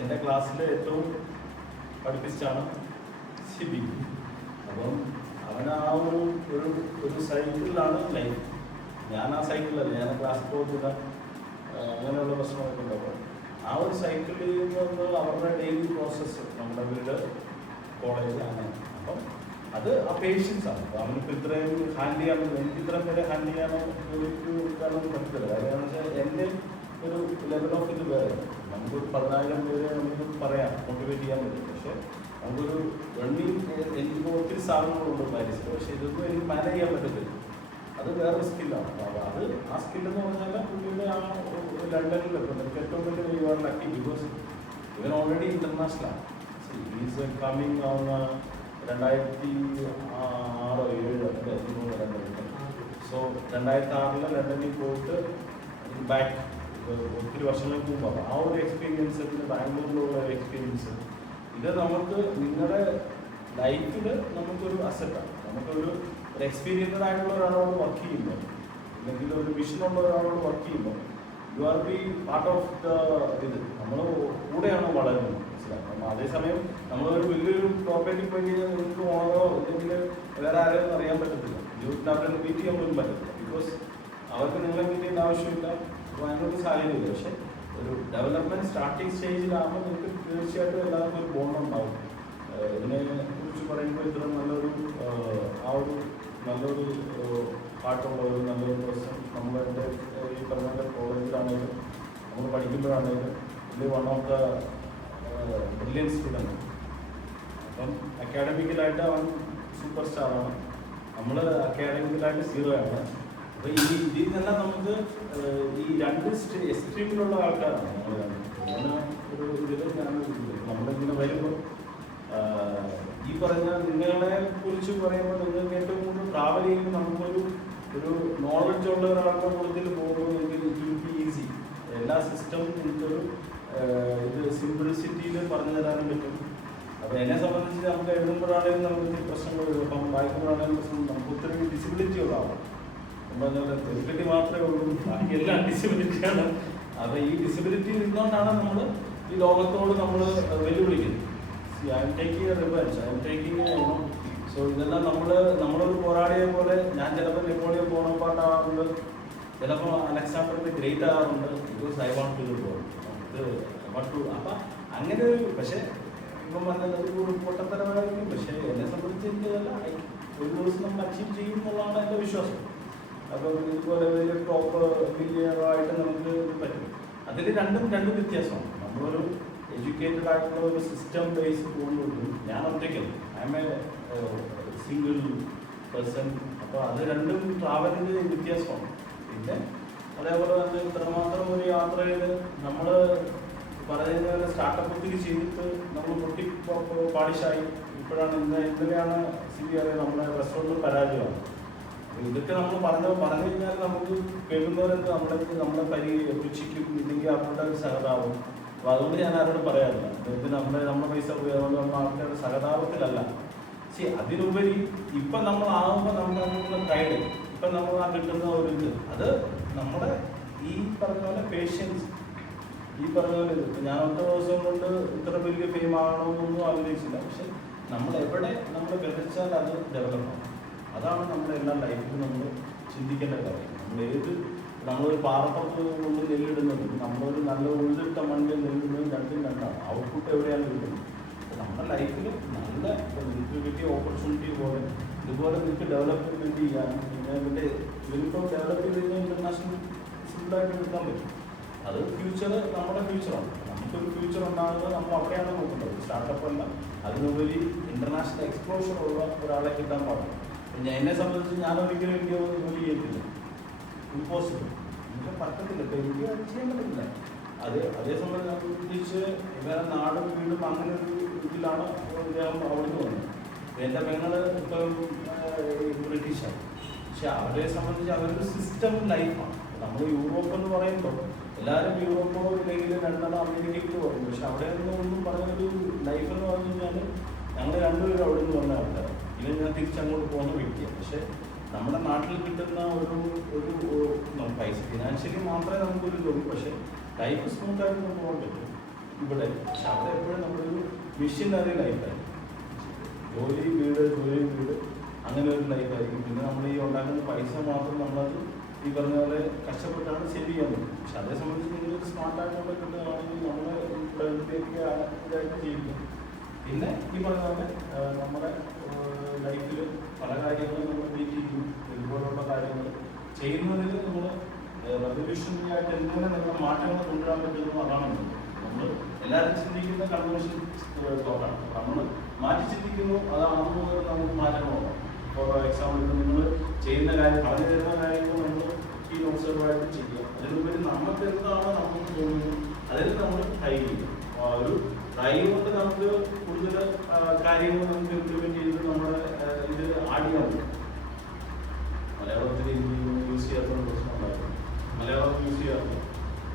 എൻ്റെ ക്ലാസ്സിൽ ഏറ്റവും പഠിപ്പിച്ചാണ് സിബി. അപ്പം അവൻ ആ ഒരു സൈക്കിളിലാണ് ലൈഫ്. ഞാൻ ആ സൈക്കിളല്ല, ഞാൻ ക്ലാസ്സിൽ പോകുന്നില്ല, അങ്ങനെയുള്ള പ്രശ്നമൊക്കെ ഉണ്ട്. അപ്പോൾ ആ ഒരു സൈക്കിളിൽ നിന്ന് അവരുടെ ഡെയിലി പ്രോസസ്സ്, നമ്മുടെ വീട്, കോളേജ്, അങ്ങനെ. അപ്പം അത് ആ പേഷ്യൻസാണ്. അപ്പോൾ അവനിപ്പോൾ ഇത്രയും ഹാൻഡിൽ ചെയ്യാൻ, എനിക്ക് ഇത്രയും പേരെ ഹാൻഡിൽ ചെയ്യാനോ ജോലിക്ക് കൊടുക്കാനൊന്നും പറ്റില്ല. കാര്യം എന്ന് വെച്ചാൽ എൻ്റെ ഒരു ലെവൽ ഓഫ് ഇത് വേറെ. നമുക്കൊരു 10,000 പേരെ നമുക്ക് പറയാം, മോട്ടിവേറ്റ് ചെയ്യാൻ പറ്റും. പക്ഷേ നമുക്കൊരു എനിക്ക് ഒത്തിരി സാധനങ്ങളുണ്ട് പാരീസിൽ, പക്ഷേ ഇതൊന്നും എനിക്ക് മാനേജ് ചെയ്യാൻ പറ്റത്തില്ല. അത് വേറൊരു സ്കില്ലാണ്. അപ്പോൾ അത് ആ സ്കില്ലെന്ന് പറഞ്ഞാൽ പുള്ളിയുടെ ആ ലണ്ടനിൽ എനിക്ക് ഏറ്റവും വലിയ യുവാൻ ലക്കി. ബിക്കോസ് ഇവൻ ഓൾറെഡി ഇൻ്റർനാഷണലാണ്. Is coming on 2006 2007 2003. So so 2006 ലണ്ടനിൽ പോയിട്ട് ബാക്ക് ഒത്തിരി വർഷങ്ങൾക്ക് മുമ്പാണ് ആ ഒരു എക്സ്പീരിയൻസ്, പിന്നെ ബാംഗ്ലൂരിലുള്ള ഒരു എക്സ്പീരിയൻസ്, ഇത് നമുക്ക് നിങ്ങളുടെ ലൈഫിൽ നമുക്കൊരു അസറ്റാണ്. നമുക്കൊരു എക്സ്പീരിയൻസ്ഡ് ആയിട്ടുള്ള ഒരാളോട് വർക്ക് ചെയ്യുമ്പോൾ, അല്ലെങ്കിൽ ഒരു വിഷനുള്ള ഒരാളോട് വർക്ക് ചെയ്യുമ്പോൾ, you are B part of ഇത് നമ്മൾ കൂടെയാണ് വളരുന്നത്, മനസ്സിലാക്കാം. അതേസമയം നമ്മളൊരു വലിയൊരു പ്രോപ്പർട്ടി പോയി കഴിഞ്ഞാൽ നിങ്ങൾക്ക് ഓണറോ അല്ലെങ്കിൽ വേറെ ആരെയും അറിയാൻ പറ്റത്തില്ല, ജീവിതത്തിൽ അവരെ മീറ്റ് ചെയ്യാൻ പോലും പറ്റത്തില്ല. ബിക്കോസ് അവർക്ക് നിങ്ങളെ മീറ്റ് ചെയ്യേണ്ട ആവശ്യമില്ല, അപ്പോൾ അതിനൊരു സാഹചര്യമില്ല. പക്ഷേ ഒരു ഡെവലപ്മെൻറ്റ് സ്റ്റാർട്ടിങ് സ്റ്റേജിലാകുമ്പോൾ നിങ്ങൾക്ക് തീർച്ചയായിട്ടും എല്ലാവർക്കും ഒരു ബോണ്ട് ഉണ്ടാവും. ഇതിനെ കുറിച്ച് പറയുമ്പോൾ ഇത്ര നല്ലൊരു ആ ഒരു നല്ലൊരു പാട്ടുള്ള ഒരു നല്ലൊരു പേഴ്സൺ നമ്മളെൻ്റെ ഈ പറഞ്ഞ കോളേജിലാണെങ്കിലും നമ്മൾ പഠിക്കുമ്പോഴാണെങ്കിലും ഇത് one of the brilliant student. അപ്പം അക്കാഡമിക്കലായിട്ട് അവൻ സൂപ്പർ സ്റ്റാറാണ്, നമ്മൾ അക്കാഡമിക്കലായിട്ട് 0 ആണ്. അപ്പോൾ ഈ ഇതിൽ നിന്നെല്ലാം നമുക്ക് ഈ രണ്ട് എക്സ്ട്രീമിലുള്ള ആൾക്കാരാണ് നമ്മൾ അങ്ങനെ ഒരു ഇതിൽ നമ്മളിങ്ങനെ വരുമ്പോൾ ഈ പറഞ്ഞ നിങ്ങളെ കുറിച്ച് പറയുമ്പോൾ നിങ്ങൾക്ക് ഏറ്റവും കൂടുതൽ ട്രാവൽ ചെയ്യുമ്പോൾ നമുക്കൊരു നോളജ് ഉള്ള ഒരാളുടെ കൂടുതൽ പോകുമ്പോൾ നിങ്ങൾക്ക് ഇറ്റ് വിൽ ബി ഈസി. എല്ലാ സിസ്റ്റവും എനിക്കൊരു ഇത് സിംപ്ലിസിറ്റിയിൽ പറഞ്ഞു തരാനും പറ്റും. അപ്പോൾ എന്നെ സംബന്ധിച്ച് നമുക്ക് എഴുതുമ്പോഴാണെങ്കിലും നമുക്ക് ഒത്തിരി പ്രശ്നങ്ങൾ വരും, അപ്പം വായിക്കുമ്പോഴാണെങ്കിലും പ്രശ്നം. നമുക്ക് ഒത്തിരി ഡിസബിലിറ്റി ഉള്ളതാണ്, നമ്മൾ ഫെസിലിറ്റി മാത്രമേ ഉള്ളൂ, ബാക്കി എല്ലാം ഡിസബിലിറ്റിയാണ്. അപ്പോൾ ഈ ഡിസബിലിറ്റി നിന്നുകൊണ്ടാണ് നമ്മൾ ഈ ലോകത്തോട് നമ്മൾ വെല്ലുവിളിക്കുന്നത്. I'm taking a revenge, I'm taking so ഇതെല്ലാം നമ്മളൊരു പോരാളിയെ പോലെ ഞാൻ ചിലപ്പോൾ നെപ്പോളിയൻ ബോണപ്പാർട്ടാറുണ്ട്, ചിലപ്പോൾ അലക്സാണ്ടർ ദി ഗ്രേറ്റ് ആകാറുണ്ട്. Because I want to go അപ്പം അങ്ങനെ ഒരു, പക്ഷേ ഇപ്പം പറഞ്ഞത് ഒരു പൊട്ടത്തരമായിരിക്കും. പക്ഷേ എന്നെ സംബന്ധിച്ച് എനിക്കതല്ല, ഒരു ദിവസം നമ്മൾ അച്ചീവ് ചെയ്യും എന്നുള്ളതാണ് എൻ്റെ വിശ്വാസം. അപ്പം ഇതുപോലെ വലിയ ടോപ്പ് വലിയതായിട്ട് നമുക്ക് പറ്റും. അതിൽ രണ്ട് വ്യത്യാസമാണ്. നമ്മളൊരു എഡ്യൂക്കേറ്റഡ് ആയിട്ടുള്ള ഒരു സിസ്റ്റം ബേസ് പോകുന്നുള്ളൂ. ഞാൻ ഒറ്റയ്ക്കല്ല, I M A single person. അപ്പോൾ അത് രണ്ടും ട്രാവലിൻ്റെ വ്യത്യാസമാണ്. പിന്നെ അതേപോലെ തന്നെ ഇത്രമാത്രം ഒരു യാത്രയിൽ നമ്മൾ പറയുന്ന പോലെ സ്റ്റാർട്ടപ്പ് ഒത്തിരി ചെയ്തിട്ട് നമ്മൾ പൊട്ടി പാളിഷായി. ഇപ്പോഴാണ് ഇന്നലെയാണ് അറിയാം നമ്മുടെ റെസ്റ്റോറൻറ്റ് പരാജയമാണ്. ഇതൊക്കെ നമ്മൾ പറഞ്ഞു കഴിഞ്ഞാൽ നമുക്ക് കേൾക്കുന്നവരെന്ത് നമ്മളെ പുച്ഛിക്കും, ഇല്ലെങ്കിൽ അവരുടെ ഒരു സഹതാപം. അപ്പോൾ അതുകൊണ്ട് ഞാൻ ആരോടും പറയാറില്ല, അദ്ദേഹത്തിന് നമ്മുടെ പൈസ പോയി അതുകൊണ്ട് നമ്മൾ ആൾക്കാരുടെ സഹതാപത്തിലല്ല. പക്ഷേ അതിനുപരി ഇപ്പം നമ്മളാകുമ്പോൾ നമുക്ക് ഗൈഡ്, ഇപ്പം നമ്മൾ ആ കിട്ടുന്ന ഒരു ഇത്, അത് നമ്മുടെ ഈ പറഞ്ഞ പോലെ പേഷ്യൻസ്, ഈ പറഞ്ഞ പോലെ ഇത് ഞാൻ ഒറ്റ ദിവസം കൊണ്ട് ഇത്ര വലിയ ഫെയിം ആകണമെന്നൊന്നും ആഗ്രഹിച്ചില്ല. പക്ഷെ നമ്മൾ എവിടെ നമ്മൾ വിതച്ചാൽ അത് ഡെവലപ്പാണ്. അതാണ് നമ്മുടെ എല്ലാ ലൈഫിലും നമ്മൾ ചിന്തിക്കേണ്ട കാര്യം. നമ്മളൊരു പാറപ്പുറത്ത് കൊണ്ട് നെല്ലിടുന്നതും നമ്മളൊരു നല്ല ഉള്ളിട്ട മണ്ണിൽ നെല്ലിടുന്നതും രണ്ടാണ്. ഔട്ട്പുട്ട് എവിടെയാണ് കിട്ടുന്നത്. നമ്മുടെ ലൈഫിൽ നല്ല നിങ്ങൾക്ക് കിട്ടിയ ഓപ്പർച്യൂണിറ്റി പോലെ ഇതുപോലെ നിങ്ങൾക്ക് ഡെവലപ്മെൻറ്റ് ചെയ്യാനും, പിന്നെ ഇതിൻ്റെ ഇതിലിപ്പോൾ ഡെവലപ്പ് ചെയ്ത് കഴിഞ്ഞാൽ ഇൻ്റർനാഷണൽ സിമ്പിളായിട്ട് എടുക്കാൻ പറ്റും. അത് ഫ്യൂച്ചർ നമ്മുടെ ഫ്യൂച്ചറാണ്. നമുക്കൊരു ഫ്യൂച്ചർ ഉണ്ടാകുന്നത് നമ്മൾ അവിടെയാണ് നോക്കുന്നത്, സ്റ്റാർട്ടപ്പ് അല്ല. അതിനുപരി ഇൻ്റർനാഷണൽ എക്സ്പോഷർ ഉള്ള ഒരാളെ കിട്ടാൻ പാടില്ല. എന്നെ സംബന്ധിച്ച് ഞാൻ ഒരിക്കലും ഇന്ത്യ ജോലി ചെയ്യത്തില്ല, ഇമ്പോസിബിൾ, എനിക്ക് പറ്റത്തില്ല, ഇപ്പം എനിക്ക് അത് ചെയ്യാൻ പറ്റത്തില്ല. അതേ സംബന്ധിച്ച് വേറെ നാടും വീടും അങ്ങനെ ഒരു ഇതിലാണ് ഞാൻ അവിടുന്ന് വന്നത്. എൻ്റെ പെങ്ങൾ ഇപ്പം ബ്രിട്ടീഷാണ്, പക്ഷെ അവരെ സംബന്ധിച്ച് അവരൊരു സിസ്റ്റം ലൈഫാണ്. നമ്മൾ യൂറോപ്പ് എന്ന് പറയുമ്പോൾ എല്ലാവരും യൂറോപ്പോ ഇല്ലെങ്കിൽ ലണ്ടനോ അമേരിക്കയ്ക്ക് പറയും, പക്ഷെ അവിടെ ഒന്നും പറഞ്ഞൊരു ലൈഫ് എന്ന് പറഞ്ഞു കഴിഞ്ഞാൽ ഞങ്ങൾ രണ്ടുപേരും അവിടെ നിന്ന് വന്ന ആൾക്കാർ. ഇല്ലെങ്കിൽ ഞാൻ തിരിച്ചങ്ങോട്ട് പോകുന്ന വ്യക്തിയാണ്. പക്ഷേ നമ്മുടെ നാട്ടിൽ കിട്ടുന്ന ഒരു പൈസ ഫിനാൻഷ്യലി മാത്രമേ നമുക്കൊരു ജോലി, പക്ഷേ ലൈഫ് സ്മൂത്തായിട്ട് നമുക്ക് പോകാൻ പറ്റും ഇവിടെ. പക്ഷെ അവിടെ എപ്പോഴും നമ്മളൊരു മിഷനറി ലൈഫായിരിക്കും, ജോലി വീട് അങ്ങനെ ഒരു ലൈഫായിരിക്കും. പിന്നെ നമ്മൾ ഈ ഉണ്ടാക്കുന്ന പൈസ മാത്രം നമ്മളത് ഈ പറഞ്ഞ പോലെ കഷ്ടപ്പെട്ടാണ് സേവ് ചെയ്യാൻ പറ്റും. പക്ഷെ അതേ സംബന്ധിച്ച് നിങ്ങൾക്ക് സ്മാർട്ടായിട്ടുള്ള കിട്ടുകയാണെങ്കിൽ നമ്മളെ പ്രകൃതിയൊക്കെ ഇതായിട്ട് ജീവിക്കും. പിന്നെ ഈ പറഞ്ഞ പോലെ നമ്മുടെ ലൈഫിൽ പല കാര്യങ്ങളും നമ്മൾ മീറ്റ് ചെയ്യും. ഇതുപോലുള്ള കാര്യങ്ങൾ ചെയ്യുന്നതിൽ നമ്മൾ റെവല്യൂഷനായിട്ട് എങ്ങനെ നമ്മുടെ മാറ്റങ്ങൾ കൊണ്ടുവരാൻ പറ്റുന്നു അതാണ് നമ്മൾ എല്ലാവരും ചിന്തിക്കുന്ന കൺവെൻഷൻ തോട്ടാണ്. നമ്മൾ മാറ്റി ചിന്തിക്കുന്നു, അതാണെന്ന് നമുക്ക് മാറ്റങ്ങളുണ്ടാകും. ഫോർ എക്സാമ്പിൾ നിങ്ങൾ ചെയ്യുന്ന കാര്യം പറഞ്ഞു തരുന്ന കാര്യങ്ങൾ നമ്മൾ ഈ ഒബ്സർവായിട്ട് ചെയ്യുക. അതിനുപരി നമുക്ക് എന്താണ് നമുക്ക് തോന്നുന്നത് അതിൽ നമ്മൾ ട്രൈ ചെയ്യും. ഒരു ട്രൈ കൊണ്ട് നമുക്ക് കൂടുതൽ കാര്യങ്ങൾ നമുക്ക് ഇംപ്ലിമെൻറ്റ് ചെയ്ത് നമ്മുടെ ഇത് ആഡ് ചെയ്യാൻ പറ്റും. മലയാളത്തിൽ യൂസ് ചെയ്യാത്ത പ്രശ്നം ഉണ്ടായിരുന്നു. മലയാളം യൂസ് ചെയ്യാറുണ്ട്.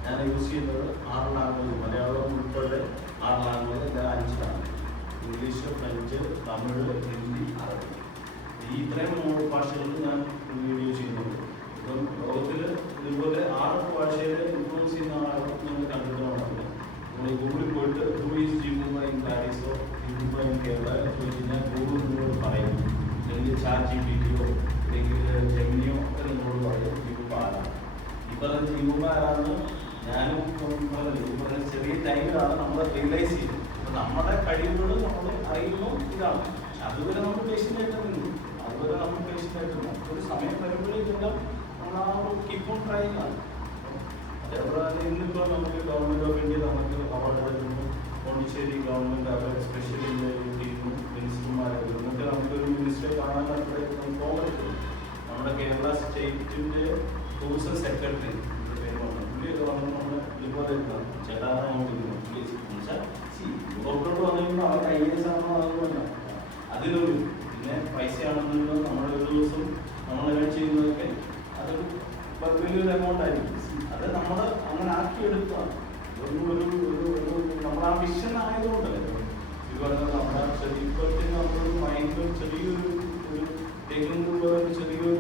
ഞാൻ യൂസ് ചെയ്യുന്നത് 6 ലാംഗ്വേജ്, മലയാളം ഉൾപ്പെടെ 6 ലാംഗ്വേജ്, ഞാൻ 5 language: English, French, Tamil, Hindi, അറബി. ഈ ഇത്രയും 3 ഭാഷകളിൽ ഞാൻ വീഡിയോ ചെയ്യുന്നുണ്ട്. ഇപ്പം ലോകത്തിൽ ഇതുപോലെ 6 ഭാഷയിൽ ഇൻഫ്ലുവൻസ് ചെയ്യുന്ന ആളുകൾ നിങ്ങൾ കണ്ടിട്ടുണ്ടാവില്ല. നമ്മൾ ഗൂഗിളിൽ പോയിട്ട് "ഹൂ ഈസ് ജിബൂബ ഇൻ പാരീസോ ജിബൂബ ഇൻ കേരള" ചോദിച്ചു കഴിഞ്ഞാൽ ഗൂഗിൾ നിങ്ങളോട് പറയും. അല്ലെങ്കിൽ ChatGPT-യോ അല്ലെങ്കിൽ ജെമിനിയോ ഒക്കെ നിങ്ങളോട് പറയും ജിബൂബ ആരാണ്. ഈ പറഞ്ഞ ജിബൂബ ആരാണെന്ന് ഞാനും ഈ പറഞ്ഞ ചെറിയ ടൈമിലാണ് നമ്മൾ റിയലൈസ് ചെയ്യുന്നത്. അപ്പം നമ്മുടെ കഴിവുകൾ നമ്മൾ അറിയുന്നു ഇതാണ്. പക്ഷെ അതുവരെ നമ്മൾ പേഷ്യൻ്റായിട്ട് നിന്നു. അതുവരെ നമ്മൾ പേഷ്യൻ്റായിട്ട് നിന്നു. ഒരു സമയം വരുമ്പോഴേക്കെല്ലാം നമ്മൾ ആ ഒരു കീപ്പ് ഓൺ ട്രൈയിങ് ആണ്. അതേപോലെ തന്നെ ഇന്നിപ്പോൾ നമുക്ക് ഗവൺമെൻറ് ഓഫ് ഇന്ത്യ നമുക്ക് അവാർഡ് തരുന്നു. പോണ്ടിച്ചേരി ഗവൺമെൻറ് അവരെ സ്പെഷ്യൽ ചെയ്യുന്നു. മിനിസ്റ്റർമാരൊക്കെ നമുക്ക് നമുക്കൊരു മിനിസ്റ്ററെ കാണാൻ അവിടെ നമുക്ക് പോകാൻ പറ്റും. നമ്മുടെ കേരള സ്റ്റേറ്റിൻ്റെ ടൂറിസം സെക്രട്ടറി പേര് പറഞ്ഞു. പുള്ളിയൊക്കെ വന്ന് നമ്മൾ ഇതുപോലെ ചേട്ടാ നമുക്ക് എന്നുവെച്ചാൽ പുറത്തോട്ട് വന്നു കഴിയുമ്പോൾ അവർ IAS ആണെന്നോ അതൊന്നുമല്ല. അതിലൊരു പിന്നെ പൈസയാണെന്നുള്ളത് നമ്മുടെ ഒരു ദിവസം നമ്മളെല്ലാം ചെയ്യുന്നതൊക്കെ അതൊരു വലിയൊരു എമൗണ്ട് ആയിരിക്കും. അത് നമ്മൾ അങ്ങനെ ആക്കിയെടുക്കുകയാണ്. നമ്മൾ ആ വിഷൻ ആയതുകൊണ്ടല്ലേ ഇത് പറയുന്നത്. നമ്മുടെ ഇപ്പോഴത്തെ നമ്മളൊരു മൈൻഡിൽ ചെറിയൊരു തെങ്ങുമ്പോൾ ചെറിയൊരു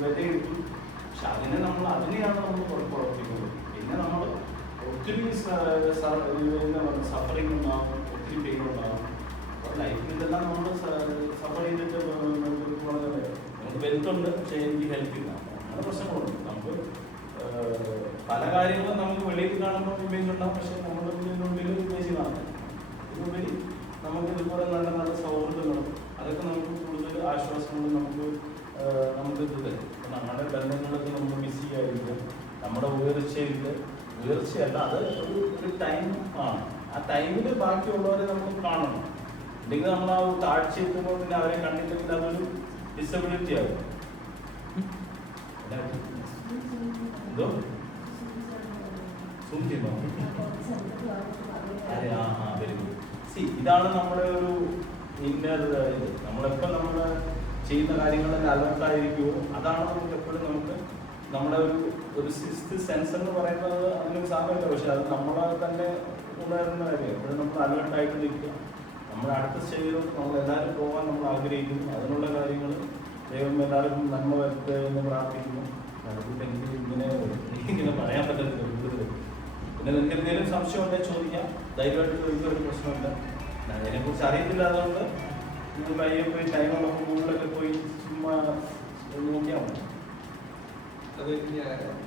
വിലയെടുക്കും. പക്ഷെ അതിനെയാണ് നമ്മൾ പ്രവർത്തിക്കുന്നത്. പിന്നെ നമ്മൾ ഒത്തിരി സഫറിങ് ഉണ്ടാകും, ഒത്തിരി പെയിൻ ഉണ്ടാകും. ലൈഫിൽ ഇതെല്ലാം നമ്മൾ സഫർ ചെയ്തിട്ട് നമുക്ക് വെൽത്തുണ്ട്, പക്ഷേ എനിക്ക് ഹെൽത്ത് ഇല്ല, അങ്ങനെ പ്രശ്നങ്ങളുണ്ട്. നമുക്ക് പല കാര്യങ്ങളും നമുക്ക് വെളിയിൽ കാണുമ്പോൾ ഇമേജ് ഉണ്ടാകും, പക്ഷേ നമ്മുടെ ഉള്ളിൽ ഇമേജ് കാണും. ഇതിനുപരി നമുക്ക് ഇതുപോലെ നല്ല നല്ല സൗഹൃദങ്ങളും അതൊക്കെ നമുക്ക് കൂടുതൽ ആശ്വാസങ്ങളും നമുക്ക് ഇത് തരും. അപ്പം നമ്മുടെ ബന്ധങ്ങളൊക്കെ നമുക്ക് മിസ് ചെയ്യാതിരിക്കും. നമ്മുടെ ഉയർച്ചയല്ല, അത് ഒരു ടൈം ആണ്. ആ ടൈമിൽ ബാക്കിയുള്ളവരെ നമുക്ക് കാണണം. അല്ലെങ്കിൽ നമ്മൾ ആ ഒരു താഴ്ച എത്തുമ്പോൾ പിന്നെ അവരെ കണ്ടില്ലെങ്കിൽ അതൊരു ഡിസബിലിറ്റി ആകും. എന്തോ സൂം ചെയ്യുന്നോ? അതെ, വെരി ഗുഡ്. ഇതാണ് നമ്മുടെ ഒരു ഇന്നർ ഇത്. നമ്മളെപ്പോൾ നമ്മൾ ചെയ്യുന്ന കാര്യങ്ങളിൽ അലർട്ടായിരിക്കുമോ അതാണ് നമുക്ക് എപ്പോഴും നമ്മുടെ ഒരു സിക്സ്ത് സെൻസ് എന്ന് പറയുന്നത്. അതിനൊരു സാധനമില്ല, പക്ഷെ അത് നമ്മളെ തന്നെ ഉണ്ടായിരുന്ന കാര്യം. എപ്പോഴും നമ്മൾ അലർട്ടായിട്ട് നിൽക്കുക. നമ്മുടെ അടുത്ത സ്റ്റേജിലും നമ്മളെല്ലാവരും പോകാൻ നമ്മൾ ആഗ്രഹിക്കുന്നു. അതിനുള്ള കാര്യങ്ങൾ ദൈവം എല്ലാവർക്കും നന്മ വരട്ടെ എന്ന് പ്രാർത്ഥിക്കുന്നു. അതുകൊണ്ട് എനിക്ക് ഇങ്ങനെ പറയാൻ പറ്റത്തില്ല കൂടുതൽ. പിന്നെ നിങ്ങൾക്ക് എന്തെങ്കിലും സംശയം ഉണ്ടെങ്കിൽ ചോദിക്കാം, ധൈര്യമായിട്ട് ചോദിക്കാൻ ഒരു പ്രശ്നമില്ല. അതിനെക്കുറിച്ച് അറിയത്തില്ല, അതുകൊണ്ട് നിങ്ങൾ കയ്യെ പോയി ടൈം ഉള്ളപ്പോൾ ഗൂഗിളിലൊക്കെ പോയി ചുമ്മാ നോക്കിയാൽ മതി. അത്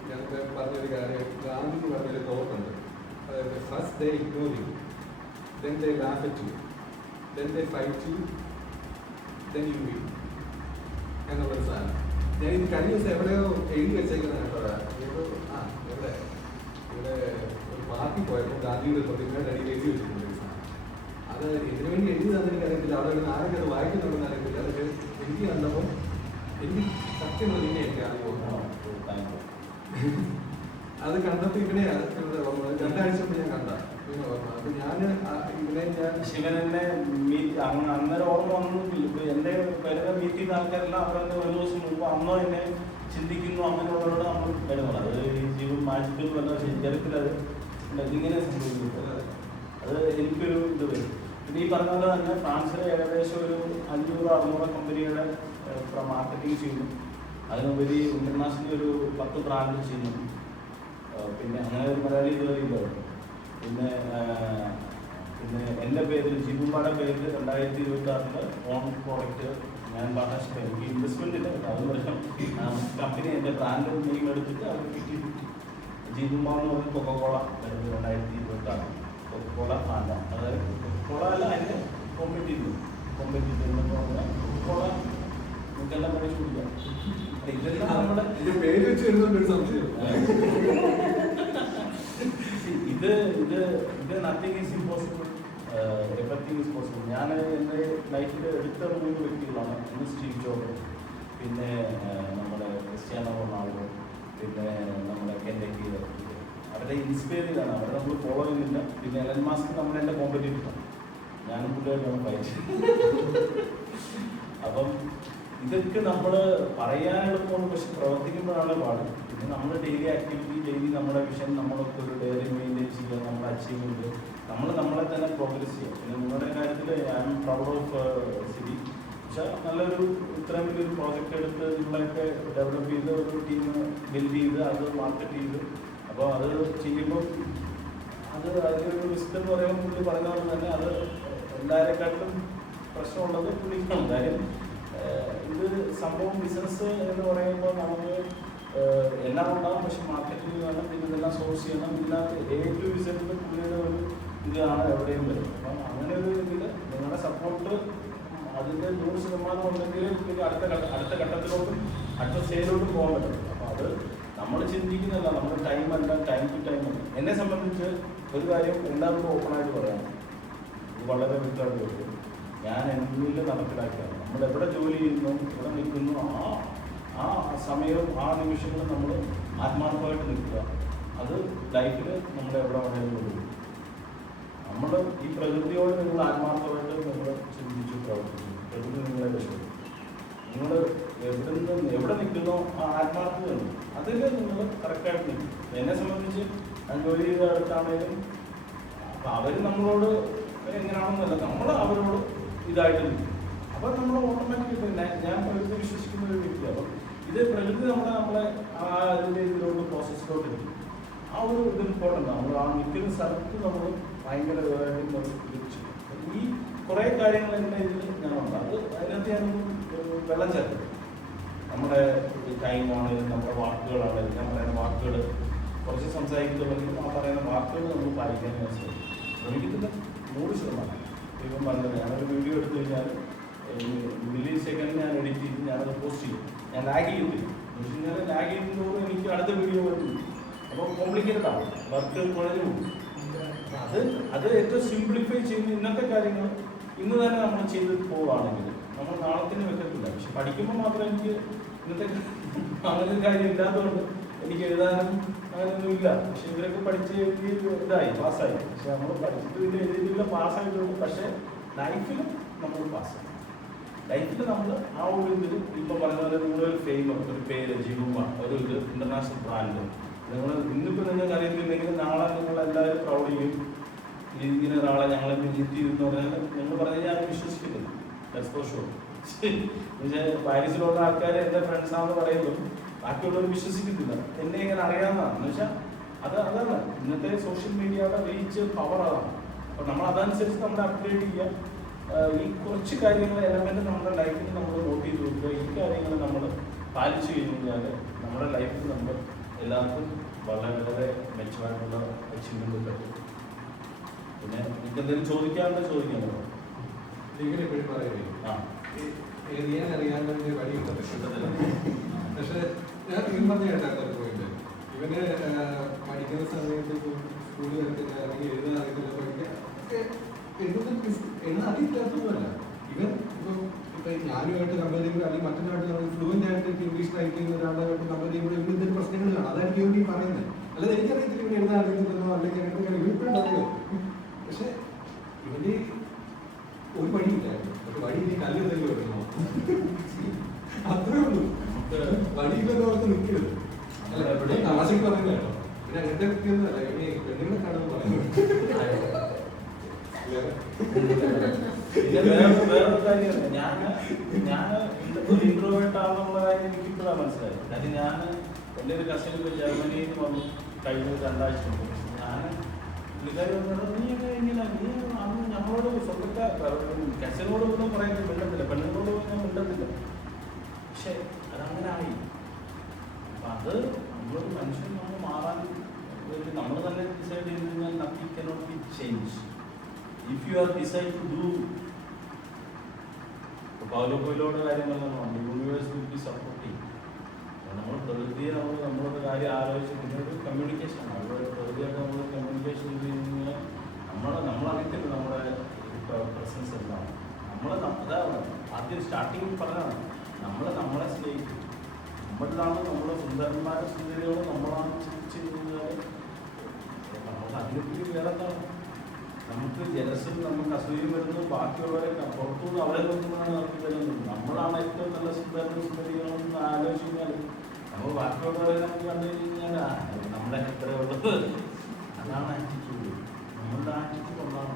ഞാൻ പറഞ്ഞൊരു കാര്യം, ഗാന്ധി പറഞ്ഞൊരു തോട്ടുണ്ട്. അതായത് first they ignore you, then they laugh at you, then they fight you, then you win എന്നുള്ളൊരു സാധനം. ഞാൻ ഇത് കഴിഞ്ഞ ദിവസം എവിടെയോ എഴുതി വെച്ചേക്കുന്നത് കേട്ടോ. ഇവിടെ ഒരു പാർട്ടി പോയപ്പോൾ ഗാന്ധിയുടെ പ്രതിമയുടെ അടിയിൽ എഴുതി വെച്ചിട്ടുണ്ട് ഈ സാധനം. അത് ഇതിനു വേണ്ടി എഴുതിയതാണെന്ന് എനിക്കറിയത്തില്ല. അവിടെ നിന്ന് ആരൊക്കെ അത് വായിക്കുന്നുണ്ടെന്ന് അറിയത്തില്ല. അതൊക്കെ എനിക്ക് കണ്ടപ്പോൾ എനിക്ക് സത്യം തന്നെ എനിക്ക് അറിയുമോ അത് കണ്ടപ്പോൾ ഇവനെ 2 ആഴ്ച മുമ്പ് ഞാൻ കണ്ട. അപ്പൊ ഇവനെ ശിവനെന്നെ അന്നേരം ഓർമ്മ വന്നൊന്നുമില്ല. എന്റെ വരുന്ന മീറ്റിംഗ് ആൾക്കാരെല്ലാം അവരുടെ ഒരു ദിവസം മുമ്പ് അന്നോ എന്നെ ചിന്തിക്കുന്നു, അങ്ങനെയുള്ളവരോട് നമ്മൾ വരുന്നത്. അത് ഈ ജീവൻ മാറ്റിട്ടും വല്ല ശരീരത്തിൽ അത് ഇങ്ങനെ സംഭവിക്കുന്നത്. അത് എനിക്കൊരു ഇത് വരും. പിന്നെ ഈ പറഞ്ഞ പോലെ തന്നെ ഫ്രാൻസിലെ ഏകദേശം ഒരു 500-600 കമ്പനിയുടെ മാർക്കറ്റിംഗ് ചെയ്യുന്നു. അതിനുപരി ഇന്റർനാഷണലി ഒരു 10 ബ്രാൻഡ് ചെയ്യുന്നു. പിന്നെ അങ്ങനെ ഒരു മലയാളി ഇതുവരെ. പിന്നെ എൻ്റെ പേരിൽ ജിബൂബയുടെ പേരിൽ 2026 ഓൺ പ്രോഡക്റ്റ് ഞാൻ പാർട്ണർഷിപ്പ്. എനിക്ക് ഇൻവെസ്റ്റ്മെന്റ് ഇല്ല, അത് കമ്പനി എൻ്റെ ബ്രാൻഡ് നെയിം എടുത്തിട്ട് അവർ 50-50 ജിബൂബ എന്ന് പറഞ്ഞ കൊക്കക്കോള 2026 കൊക്കക്കോള ഫാൻഡ. അതായത് കൊക്കക്കോള അല്ല, അതിൻ്റെ കോമ്പറ്റീറ്റീവ് എന്ന് പറഞ്ഞാൽ കൊക്കക്കോള നിങ്ങൾക്കെല്ലാം പഠിച്ചു കൊടുക്കാം. ഇതെല്ലാം നമ്മുടെ പേര് വെച്ച് വരുന്നൊരു സംശയം. ഇത് nothing is impossible, everything is possible. ഞാൻ എൻ്റെ ലൈഫിൽ എടുത്ത 3 വ്യക്തികളാണ്. ഒന്ന് സ്റ്റീവ് ജോബ്, പിന്നെ നമ്മുടെ ക്രിസ്ത്യാനോ റൊണാൾഡോ, പിന്നെ നമ്മുടെ കെൻഡക്കി. അവരെ ഇൻസ്പയർ ചെയ്താണ്, അവരെ നമ്മൾ ഫോളോ ചെയ്യുന്നില്ല. പിന്നെ എലൻ മാസ്ക് എൻ്റെ കോമ്പറ്റീറ്ററാണ്. ഞാനും പുള്ളിയായിട്ടാണ് ഫൈറ്റ്. അപ്പം ഇതൊക്കെ നമ്മൾ പറയാൻ എളുപ്പമാണ്, പക്ഷെ പ്രവർത്തിക്കുമ്പോഴാണ് പാട്. പിന്നെ നമ്മൾ ഡെയിലി ആക്ടിവിറ്റി, ഡെയിലി നമ്മുടെ വിഷൻ, നമ്മളൊക്കെ ഒരു ഡയറി മെയിൻറ്റെയിൻ ചെയ്യുക, നമ്മുടെ അച്ചീവ്മെൻറ്റ്, നമ്മളെ തന്നെ പ്രോഗ്രസ് ചെയ്യുക. പിന്നെ നിങ്ങളുടെ കാര്യത്തിൽ I am proud of Siri. പക്ഷെ നല്ലൊരു ഇത്രയും വലിയൊരു പ്രോജക്റ്റ് എടുത്ത് നിങ്ങളൊക്കെ ഡെവലപ്പ് ചെയ്ത് ഒരു ടീം ബിൽഡ് ചെയ്ത് അത് മാർക്കറ്റ് ചെയ്ത്, അപ്പോൾ അത് ചെയ്യുമ്പോൾ അതിലൊരു റിസ്ക് എന്ന് പറയുമ്പോൾ പുള്ളി പറഞ്ഞ പോലെ തന്നെ അത് എല്ലാവരെക്കാട്ടിലും പ്രശ്നമുള്ളത് പുള്ളിക്കാണ്. കാര്യം ഇത് സംഭവം ബിസിനസ് എന്ന് പറയുമ്പോൾ നമുക്ക് എല്ലാം ഉണ്ടാകും, പക്ഷെ മാർക്കറ്റിൽ വേണം, പിന്നെ ഇതെല്ലാം സോഴ്സ് ചെയ്യണം. ഇതിനകത്ത് ഏറ്റവും വിസറിൻ്റെ പുള്ളിയുടെ ഒരു ഇതാണ് എവിടെയും വരും. അപ്പം അങ്ങനെ ഒരു ഇതിൽ നിങ്ങളുടെ സപ്പോർട്ട് അതിൻ്റെ 100% ഉണ്ടെങ്കിൽ പിന്നെ അടുത്ത ഘട്ടത്തിലോട്ടും അടുത്ത സ്റ്റേജിലോട്ടും പോകാൻ പറ്റും. അപ്പോൾ അത് നമ്മൾ ചിന്തിക്കുന്നില്ല, നമ്മുടെ ടൈമല്ല, ടൈം ടു ടൈം അല്ല. എന്നെ സംബന്ധിച്ച് ഒരു കാര്യം എല്ലാവർക്കും ഓപ്പണായിട്ട് പറയാം, ഇത് വളരെ വ്യക്തമായിട്ട് വരും. ഞാൻ എന്നിൽ നടപ്പിലാക്കിയാണ്. നമ്മൾ എവിടെ ജോലി ചെയ്യുന്നു, എവിടെ നിൽക്കുന്നു, ആ സമയവും ആ നിമിഷങ്ങളും നമ്മൾ ആത്മാർത്ഥമായിട്ട് നിൽക്കുക. അത് ലൈഫിൽ നമ്മൾ എവിടെ വേണമെങ്കിലും കൊണ്ടുപോകും. നമ്മൾ ഈ പ്രകൃതിയോട് നിങ്ങൾ ആത്മാർത്ഥമായിട്ട് നിങ്ങൾ ചിന്തിച്ചു പ്രവർത്തിച്ചു, പ്രകൃതി നിങ്ങളെ രക്ഷപ്പെടും. നിങ്ങൾ എവിടെ നിൽക്കുന്നോ ആ ആത്മാർത്ഥതയുണ്ട്, അതിൽ നിങ്ങൾ കറക്റ്റായിട്ട് നിൽക്കും. എന്നെ സംബന്ധിച്ച് ഞാൻ ജോലി ചെയ്ത അടുത്താണേലും അപ്പം അവർ നമ്മളോട് എങ്ങനെയാണെന്നല്ല, നമ്മൾ അവരോട് ഇതായിട്ട് നിൽക്കും. അപ്പം നമ്മൾ ഓട്ടോമാറ്റിക് ഞാൻ പ്രകൃതി വിശ്വസിക്കുന്ന ഒരു വ്യക്തിയാണ്. അപ്പം ഇത് പ്രകൃതി നമ്മളെ ആ അതിൻ്റെ ഇതിലോട്ട് പ്രോസസ്സിലോട്ട് എത്തും. ആ ഒരു ഇത് ഇമ്പോർട്ടൻ്റ്. നമ്മൾ ആ നിൽക്കുന്ന സ്ഥലത്ത് നമ്മൾ ഭയങ്കര തിരിച്ചു ഈ കുറേ കാര്യങ്ങൾ എൻ്റെ ഇതിൽ ഞാനുണ്ട്. അതിനകത്ത് ഞാൻ വെള്ളം ചേർക്കും. നമ്മുടെ ടൈമാണെങ്കിലും നമ്മുടെ വാക്കുകളാണെങ്കിലും, ഞാൻ പറയുന്ന വാക്കുകൾ കുറച്ച് സംസാരിക്കുന്നുണ്ടെങ്കിലും ആ പറയുന്ന വാക്കുകൾ നമ്മൾ പാലിക്കാൻ ശ്രമിക്കുന്നില്ല 100%. ഇപ്പം പറഞ്ഞത് ഞാനൊരു വീഡിയോ എടുത്തു കഴിഞ്ഞാൽ മില്ലി സെക്കൻഡ് ഞാൻ എഡിറ്റ് ചെയ്ത് ഞാനത് പോസ്റ്റ് ചെയ്യും. ഞാൻ ലാഗ് ചെയ്യത്തില്ല. പക്ഷേ ഞാൻ ലാഗ് ചെയ്യുന്നതോറും എനിക്ക് അടുത്ത വീഡിയോ വരും. അപ്പോൾ കോംപ്ലിക്കേറ്റഡ് ആണ്, വർക്ക് കുഴഞ്ഞു പോകും. അത് ഏറ്റവും സിംപ്ലിഫൈ ചെയ്ത് ഇന്നത്തെ കാര്യങ്ങൾ ഇന്ന് തന്നെ നമ്മൾ ചെയ്ത് പോവുകയാണെങ്കിൽ നമ്മൾ നാളത്തിന് വെക്കത്തില്ല. പക്ഷെ പഠിക്കുമ്പോൾ മാത്രം എനിക്ക് ഇന്നത്തെ അങ്ങനെ ഒരു കാര്യം ഇല്ലാത്തതുകൊണ്ട് എനിക്ക് എഴുതാനും അങ്ങനെയൊന്നും ഇല്ല. പക്ഷെ ഇവരൊക്കെ പഠിച്ച് ഇതായി പാസ്സായി. പക്ഷെ നമ്മൾ പഠിച്ചിട്ട് ഇതിൻ്റെ എഴുതിയില്ല, പാസ്സായിട്ടുണ്ട്. പക്ഷേ ലൈഫിൽ നമ്മൾ പാസ്സായി. ലൈഫിൽ നമ്മൾ ആ ഒരു ഇതിൽ ഇപ്പം പറഞ്ഞ പോലെ നിങ്ങളൊരു ഫെയിം, ഒരു പേര്, ജിമ്മ, ഒരു ഇത് ഇൻ്റർനാഷണൽ ബ്രാൻഡ്, നിങ്ങൾ ഇന്നിപ്പോൾ നിങ്ങൾക്ക് അറിയത്തില്ലെങ്കിൽ നാളെ നിങ്ങളെല്ലാവരും പ്രൗഡ് ചെയ്യും. ഇങ്ങനെ ഒരാളെ ഞങ്ങളെ വിസിറ്റ് ചെയ്തെന്ന് പറഞ്ഞാൽ നിങ്ങൾ പറഞ്ഞു ഞാൻ വിശ്വസിക്കുന്നില്ല. That's for sure. പക്ഷേ പാരീസിലുള്ള ആൾക്കാർ എൻ്റെ ഫ്രണ്ട്സാണെന്ന് പറയുമ്പോൾ ബാക്കിയുള്ളവർ വിശ്വസിക്കുന്നില്ല. എന്നെ ഇങ്ങനെ അറിയാവുന്നതാണ്. എന്ന് വെച്ചാൽ അതാണ് ഇന്നത്തെ സോഷ്യൽ മീഡിയയുടെ റീച്ച്, പവർ അതാണ്. അപ്പോൾ നമ്മൾ അതനുസരിച്ച് നമ്മൾ അപ്ഡേറ്റ് ചെയ്യുക. ഈ കുറച്ച് കാര്യങ്ങൾ എലമെൻറ്റ് നമ്മുടെ ലൈഫിൽ നമ്മൾ നോട്ട് ചെയ്ത് കൊടുക്കുക. ഈ കാര്യങ്ങൾ നമ്മൾ പാലിച്ചു കഴിഞ്ഞാൽ നമ്മുടെ ലൈഫിൽ നമ്മൾ എല്ലാവർക്കും വളരെ വളരെ മെച്ചമായിട്ടുള്ള അച്ചീവ്മെൻറ്റ് പറ്റും. പിന്നെ എനിക്ക് എന്തെങ്കിലും ചോദിക്കാറുണ്ട്, ചോദിക്കാമല്ലോ. ഇങ്ങനെ എപ്പോഴും പറയുന്നത് ഞാൻ അറിയാൻ വേണ്ടി വഴി കിട്ടത്തില്ല. പക്ഷെ ഞാൻ ഇവൻ പറഞ്ഞ കേട്ടായിരുന്നു പോയിന്റ്. ഇവന് പഠിക്കുന്ന സമയത്ത് സ്കൂളിൽ വരത്തില്ല, അല്ലെങ്കിൽ എഴുതാൻ അറിയത്തില്ല, പഠിക്കാൻ എഴുതാൻ അറിയില്ലാത്തതുമല്ല. ഇവൻ ഇപ്പം ഞാനുമായിട്ട് കമ്പയർ ചെയ്യുമ്പോൾ അല്ലെങ്കിൽ മറ്റൊരായിട്ട് ഫ്ലുവൻ്റ് ആയിട്ട് ഇംഗ്ലീഷ് ടൈപ്പ് ചെയ്യുന്ന ഒരാളുമായിട്ട് കമ്പയർ ചെയ്യുമ്പോൾ ഇവന് എന്തെങ്കിലും പ്രശ്നങ്ങൾ കാണാം. അതായിരിക്കും ഇവൻ ഈ പറയുന്നത്. അല്ലാതെ എനിക്കറിയത്തില്ല ഇവൻ എഴുതാൻ അറിയുന്നതെന്നോ അല്ലെങ്കിൽ അങ്ങനത്തെ കാര്യം ഇവരിപ്പോഴുണ്ടല്ലോ. പക്ഷെ ഇവന് ഒരു വഴിയില്ലായിരുന്നു. പക്ഷെ വഴി നീ കല്ല് എന്തെങ്കിലും എടുക്കണോ, അത്രേ ഉള്ളൂ. വഴിയില്ലെന്ന് ഓർത്ത് നിൽക്കരുത്. അല്ല എവിടെ തമാശക്ക് പറയുന്നത് കേട്ടോ. പിന്നെ അങ്ങനത്തെ വ്യക്തിയൊന്നുമല്ല. ഇവനെ പെണ്ണുങ്ങളെ കാണുമ്പോൾ പറയുന്നത്. വേറൊരു കാര്യമല്ല, ഞാൻ ഒരു ഇൻട്രോവേർട്ട് ആണെന്നുള്ള കാര്യം എനിക്ക് ഇപ്പോഴാണ് മനസ്സിലായത്. കാര്യം ഞാൻ എൻ്റെ ഒരു കസിൻ ഇപ്പോൾ ജർമ്മനിയിൽ നിന്ന് വന്നു കഴിഞ്ഞ 2 ആഴ്ച മുമ്പ്. ഞാൻ പുള്ളിക്കാരി പറഞ്ഞത് നീ ഇങ്ങനെ നീ അന്ന് നമ്മളോട് സ്വന്തത്തെ കസിനോട് ഒന്നും പറയാൻ മിണ്ടത്തില്ല, പെണ്ണുങ്ങളോട് ഞാൻ മിണ്ടത്തില്ല. പക്ഷെ അതങ്ങനെ ആയി. അപ്പം അത് നമ്മളൊരു മനുഷ്യൻ നമ്മൾ മാറാൻ നമ്മൾ തന്നെ ഡിസൈഡ് ചെയ്ത് കഴിഞ്ഞാൽ nothing cannot be change. If you are decide to do, Paulo കൊയ്ലോയുടെ കാര്യം പറഞ്ഞതാണ്, യൂണിവേഴ്സ് വിൽ ബി സപ്പോർട്ടിങ്. നമ്മൾ പ്രകൃതിയെ നമ്മളൊരു കാര്യം ആലോചിച്ച് പിന്നെ ഒരു കമ്മ്യൂണിക്കേഷനാണ്. അതുപോലെ പ്രകൃതിയായിട്ട് നമ്മൾ കമ്മ്യൂണിക്കേഷൻ ചെയ്ത് കഴിഞ്ഞാൽ നമ്മളറിയത്തില്ല നമ്മുടെ പ്രസൻസ് എന്താണ്. അതാണ് ആദ്യം സ്റ്റാർട്ടിങ് പറഞ്ഞതാണ്, നമ്മളെ സ്നേഹിക്കും. നമ്മളിലാണ് നമ്മുടെ സുന്ദരന്മാരെ സുന്ദരികളും നമ്മളാണ് ചിന്തിച്ചു കഴിഞ്ഞാൽ നമ്മൾ അതിനെപ്പറ്റി വേറെ എന്താണ്. നമുക്ക് ജലസും നമുക്ക് അസൂയം വരുന്നു, ബാക്കിയുള്ളവരെ പുറത്തുനിന്ന് അവരെ നോക്കുമ്പോഴാണ് നമുക്ക് വരുന്നത്. നമ്മളാണ് ഏറ്റവും നല്ല സുന്ദരനും സുന്ദരികളെന്ന് ആലോചിച്ചാൽ നമ്മൾ ബാക്കിയുള്ളവരെ നമുക്ക് കണ്ടു കഴിഞ്ഞാൽ നമ്മളെ എത്ര ഉള്ളത്. അതാണ് ആറ്റിറ്റ്യൂഡ്. നമ്മളുടെ ആറ്റിറ്റ്യൂഡ് ഒന്നാണ്.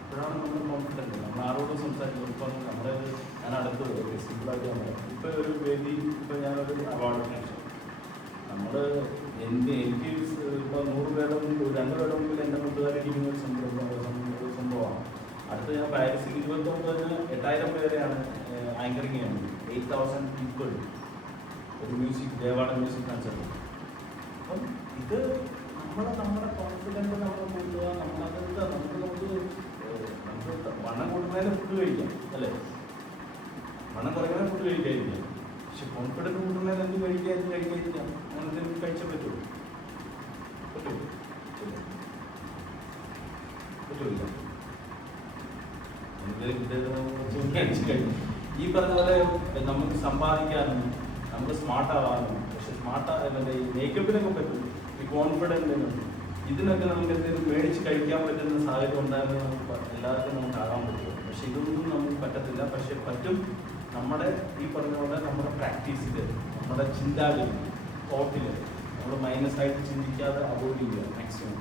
അപ്പോഴാണ് നമ്മൾ കോൺഫിഡൻറ്റ്. നമ്മൾ ആരോടും സംസാരിക്കും. ഇപ്പം നമ്മുടെ ഞാൻ അടുത്ത് സിമ്പിളായിട്ട് പറയാം. ഇപ്പം ഒരു വേദി, ഇപ്പം ഞാനൊരു അവാർഡ് കഴിച്ചു. നമ്മൾ എനിക്ക് ഇപ്പോൾ 100 പേരുടെ മുമ്പിൽ 2 പേരുടെ മുമ്പിൽ എൻ്റെ മുട്ടുകാരിക്കുന്ന ഒരു സംഭവമാണ്. അടുത്ത് ഞാൻ പാരീസിൽ 29-ന് 8000 പേരെയാണ് ആങ്കറിങ് ചെയ്യുന്നത്. 8000 പീപ്പിൾ ഒരു മ്യൂസിക് ദേവാഡ് മ്യൂസിക് കൺസേർട്ട്. അപ്പം ഇത് നമ്മുടെ കോൺഫിഡൻറ്റ് നമ്മൾ കൊണ്ടുപോകാൻ നമ്മളതെന്താ നമുക്ക് വണ്ണം കൂടുന്നതിന് ഫുഡ് കഴിക്കാം അല്ലേ, വണ്ണം കുറയ്ക്കുന്നതിന് ഫുഡ് കഴിക്കാതിരിക്കാം. പക്ഷെ കോൺഫിഡൻറ്റ് കൂടുന്നതിന് എന്ത് കഴിക്കാതിരിക്കാം, അങ്ങനെ എന്തെങ്കിലും കഴിച്ചാൽ പറ്റുമോ? പറ്റൂല. ഈ പറഞ്ഞ പോലെ നമുക്ക് സമ്പാദിക്കാനും നമുക്ക് സ്മാർട്ട് ആവാനും, പക്ഷെ സ്മാർട്ട് ഈ മേക്കപ്പിനൊക്കെ പറ്റും, ഈ കോൺഫിഡൻറ്റിനും ഇതിനൊക്കെ നമുക്ക് എന്തെങ്കിലും മേടിച്ച് കഴിക്കാൻ പറ്റുന്ന സാഹചര്യം ഉണ്ടാകുന്നത് നമുക്ക് എല്ലാവർക്കും നമുക്ക് ആകാൻ പറ്റും. പക്ഷെ ഇതൊന്നും നമുക്ക് പറ്റത്തില്ല. പക്ഷെ പറ്റും നമ്മുടെ ഈ പറഞ്ഞ പോലെ നമ്മുടെ പ്രാക്ടീസിൽ, നമ്മുടെ ചിന്താഗതി തോട്ടിൽ നമ്മൾ മൈനസായിട്ട് ചിന്തിക്കാതെ അവോയ്ഡ് ചെയ്യുക മാക്സിമം.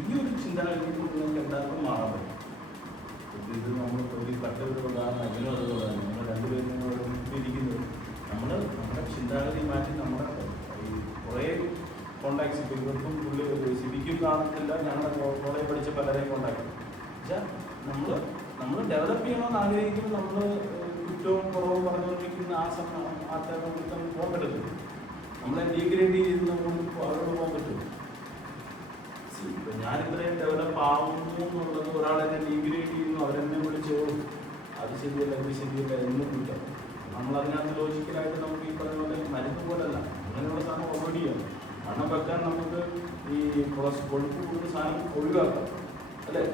ഈ ഒരു ചിന്താഗതി നിങ്ങൾക്ക് എല്ലാവർക്കും മാറാൻ പറ്റും. ഇത് നമ്മൾ ഒരു കട്ടൊരു ഉദാഹരണം അതിനും അതുപോലെ തന്നെ നമ്മൾ രണ്ടുപേരും ഇരിക്കുന്നത് നമ്മൾ നമ്മുടെ ചിന്താഗതി മാറ്റി നമ്മുടെ ഈ കുറേ കോണ്ടാക്ട്സ് ഇപ്പോൾ ഇവർക്കും പുള്ളി സിബിക്കും കാണുന്നില്ല, ഞങ്ങളുടെ കോളേജ് പഠിച്ച പലരെയും കോണ്ടാക്ട് വെച്ചാൽ നമ്മൾ ഡെവലപ്പ് ചെയ്യണമെന്ന് ആഗ്രഹിക്കുമ്പോൾ നമ്മൾ കുറ്റവും കുറവും പറഞ്ഞുകൊണ്ടിരിക്കുന്ന ആ സമയം ആൾക്കാർക്ക് നമുക്ക് പോകാൻ പറ്റത്തില്ല. നമ്മളെ ഡീഗ്രേഡ് ചെയ്ത് നമുക്ക് അവരോട് പോകാൻ പറ്റും. ഇപ്പം ഞാനിത്രയും ഡെവലപ്പ് ആവുന്നു എന്നുള്ളത് ഒരാളെന്നെ ഡീഗ്രേഡ് ചെയ്യുന്നു, അവരെന്നെ വിളിച്ചോ അത് ശരിയല്ല ഇത് ശരിയല്ല എന്നും കിട്ടും. നമ്മളതിനകത്ത് ലോജിക്കലായിട്ട് നമുക്ക് ഈ പറഞ്ഞ പോലെ മരുന്ന് പോലല്ല, അങ്ങനെയുള്ള സാധനം അവോയ്ഡ് ചെയ്യാം. വണ്ണം വെക്കാൻ നമുക്ക് ഈ കൊഴുപ്പ് കൂടുതൽ സാധനം ഒഴിവാക്കാം അല്ലേ,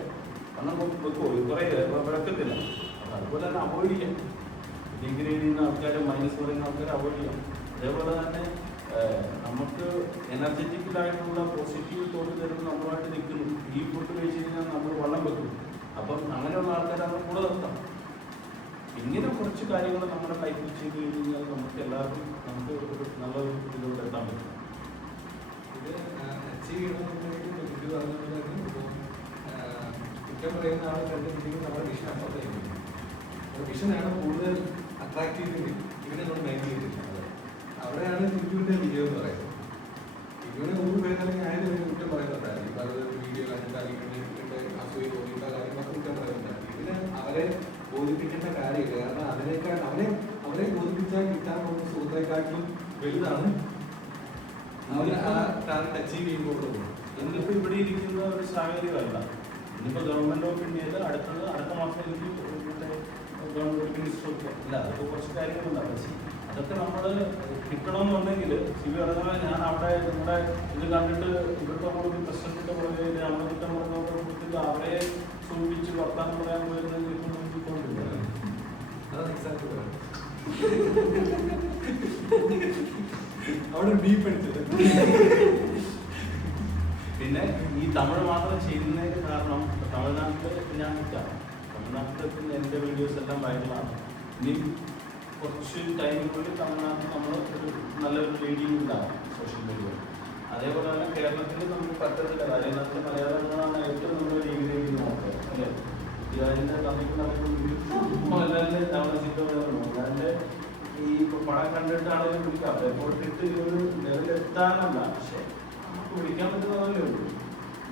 വണ്ണം വെക്കുമോ കുറേ വിളക്കത്തില്ല. അപ്പം അതുപോലെ തന്നെ അവോയ്ഡ് ചെയ്യാം. ഡിഗ്രി ചെയ്യുന്ന ആൾക്കാർ മൈനസ് പറയുന്ന ആൾക്കാർ അവോയ്ഡ് ചെയ്യാം. അതേപോലെ തന്നെ നമുക്ക് എനർജറ്റിക്കലായിട്ടുള്ള പോസിറ്റീവ് തോട്ട് തരുമ്പോൾ നമ്മളുമായിട്ട് നിൽക്കുന്നു. ഈ ഫുഡ് കഴിച്ച് കഴിഞ്ഞാൽ നമ്മൾ വണ്ണം വെക്കും. അപ്പം അങ്ങനെയുള്ള ആൾക്കാരെ നമ്മൾ കൂടെ നിർത്താം. ഇങ്ങനെ കുറച്ച് കാര്യങ്ങൾ നമ്മുടെ ലൈഫിൽ ചെയ്ത് കഴിഞ്ഞാൽ നമുക്ക് എല്ലാവർക്കും നമുക്ക് ഒരു നല്ലൊരു ഇതിലോട്ട് എത്താൻ പറ്റും. ഇത് അച്ചീവ് ചെയ്യണമെന്നുണ്ടെങ്കിൽ ഇത് പറഞ്ഞതുപോലെ തന്നെ കുറ്റം പറയുന്ന ആൾ കണ്ടിട്ടുണ്ടെങ്കിൽ നമ്മുടെ വിഷൻ അപ്പുറത്തായിരിക്കും. വിഷനാണ് കൂടുതൽ അട്രാക്റ്റീവ് ഇവനെ നമ്മൾ മെയിൻറ്റെയിൻ ചെയ്തിട്ടുണ്ട്. അവിടെയാണ് ടിൻറ്റുവിൻ്റെ വിജയം എന്ന് പറയുന്നത്. ടിൻറ്റുവിനെ 100 പേര് അല്ലെങ്കിൽ 1000 പേര് കുറ്റം പറയുന്നുണ്ടായിരുന്നു. ഇപ്പം അത് വീഡിയോ കണ്ടിട്ട് അല്ലെങ്കിൽ ഇവൻ്റെ അസൂയ തോന്നിയിട്ട് കാര്യങ്ങളൊക്കെ കുറ്റം പറയുന്നുണ്ടായിരുന്നു. ഇതിന് അവരെ ബോധിപ്പിക്കേണ്ട കാര്യമില്ല. കാരണം അവരെ ബോധിപ്പിച്ചാൽ കിട്ടാൻ പോകുന്ന സുഹൃത്തേക്കാട്ടിലും വലുതാണ് അവര് ആ ടാർഗറ്റ് അച്ചീവ് ചെയ്യുമ്പോൾ. ഇന്നിപ്പോൾ ഇവിടെ ഇരിക്കുന്ന ഒരു സാഹചര്യമല്ല. ഇന്നിപ്പോൾ ഗവൺമെൻറ് ഓഫ് ഇന്ത്യയിൽ അടുത്ത മാസം എനിക്ക് ഗവൺമെൻറ് മിനിസ്റ്റർ ഇല്ല, അതൊക്കെ കുറച്ച് കാര്യങ്ങളുണ്ടാവും. അതൊക്കെ നമ്മൾ കിട്ടണമെന്നുണ്ടെങ്കിൽ സിബി പറഞ്ഞാൽ ഞാൻ അവിടെ നമ്മുടെ ഇത് കണ്ടിട്ട് ഇവിടുത്തെ കൂടുതൽ പ്രസിഡന്റിന്റെ പുറകെ അമൃത പറഞ്ഞൊക്കെ കൊടുത്തിട്ട് അവരെ സൂചിപ്പിച്ച് വർത്താനം പറയാൻ പോയിരുന്നെങ്കിൽ ഇപ്പം നമുക്ക് കൊണ്ടില്ല. അതാണ് എക്സാക്ട് അവിടെ ഡീപ്പ് അടിച്ചത്. പിന്നെ ഈ തമിഴ് മാത്രം ചെയ്യുന്നതിന് കാരണം തമിഴ്നാട്ടിൽ ഞാൻ കിട്ടാം. തമിഴ്നാട്ടിൽ എൻ്റെ വീഡിയോസ് എല്ലാം വൈറലാണ്. ഇനി കുറച്ച് ടൈമിനുള്ളിൽ തമിഴ്നാട്ടിൽ നമ്മൾ ഒരു നല്ലൊരു ലീഡിങ് ഉണ്ടാകും സോഷ്യൽ മീഡിയ. അതേപോലെ തന്നെ കേരളത്തിൽ നമുക്ക് പറ്റത്തില്ല. അതിനകത്ത് മലയാളങ്ങളാണ് ഏറ്റവും നമ്മൾ ലീഗ് ചെയ്യുന്നത് നോക്കുക അല്ലേ. ഇതിൻ്റെ തമിഴ്നാട്ടിൽ താമസിക്കുന്നതിൻ്റെ ഈ പടം കണ്ടിട്ട് ആളുകൾ വിളിക്കാം. പോയിട്ട് ഒരു ലെവലെത്താനല്ല, പക്ഷെ നമുക്ക് വിളിക്കാൻ പറ്റുന്നതല്ലേ ഉള്ളൂ.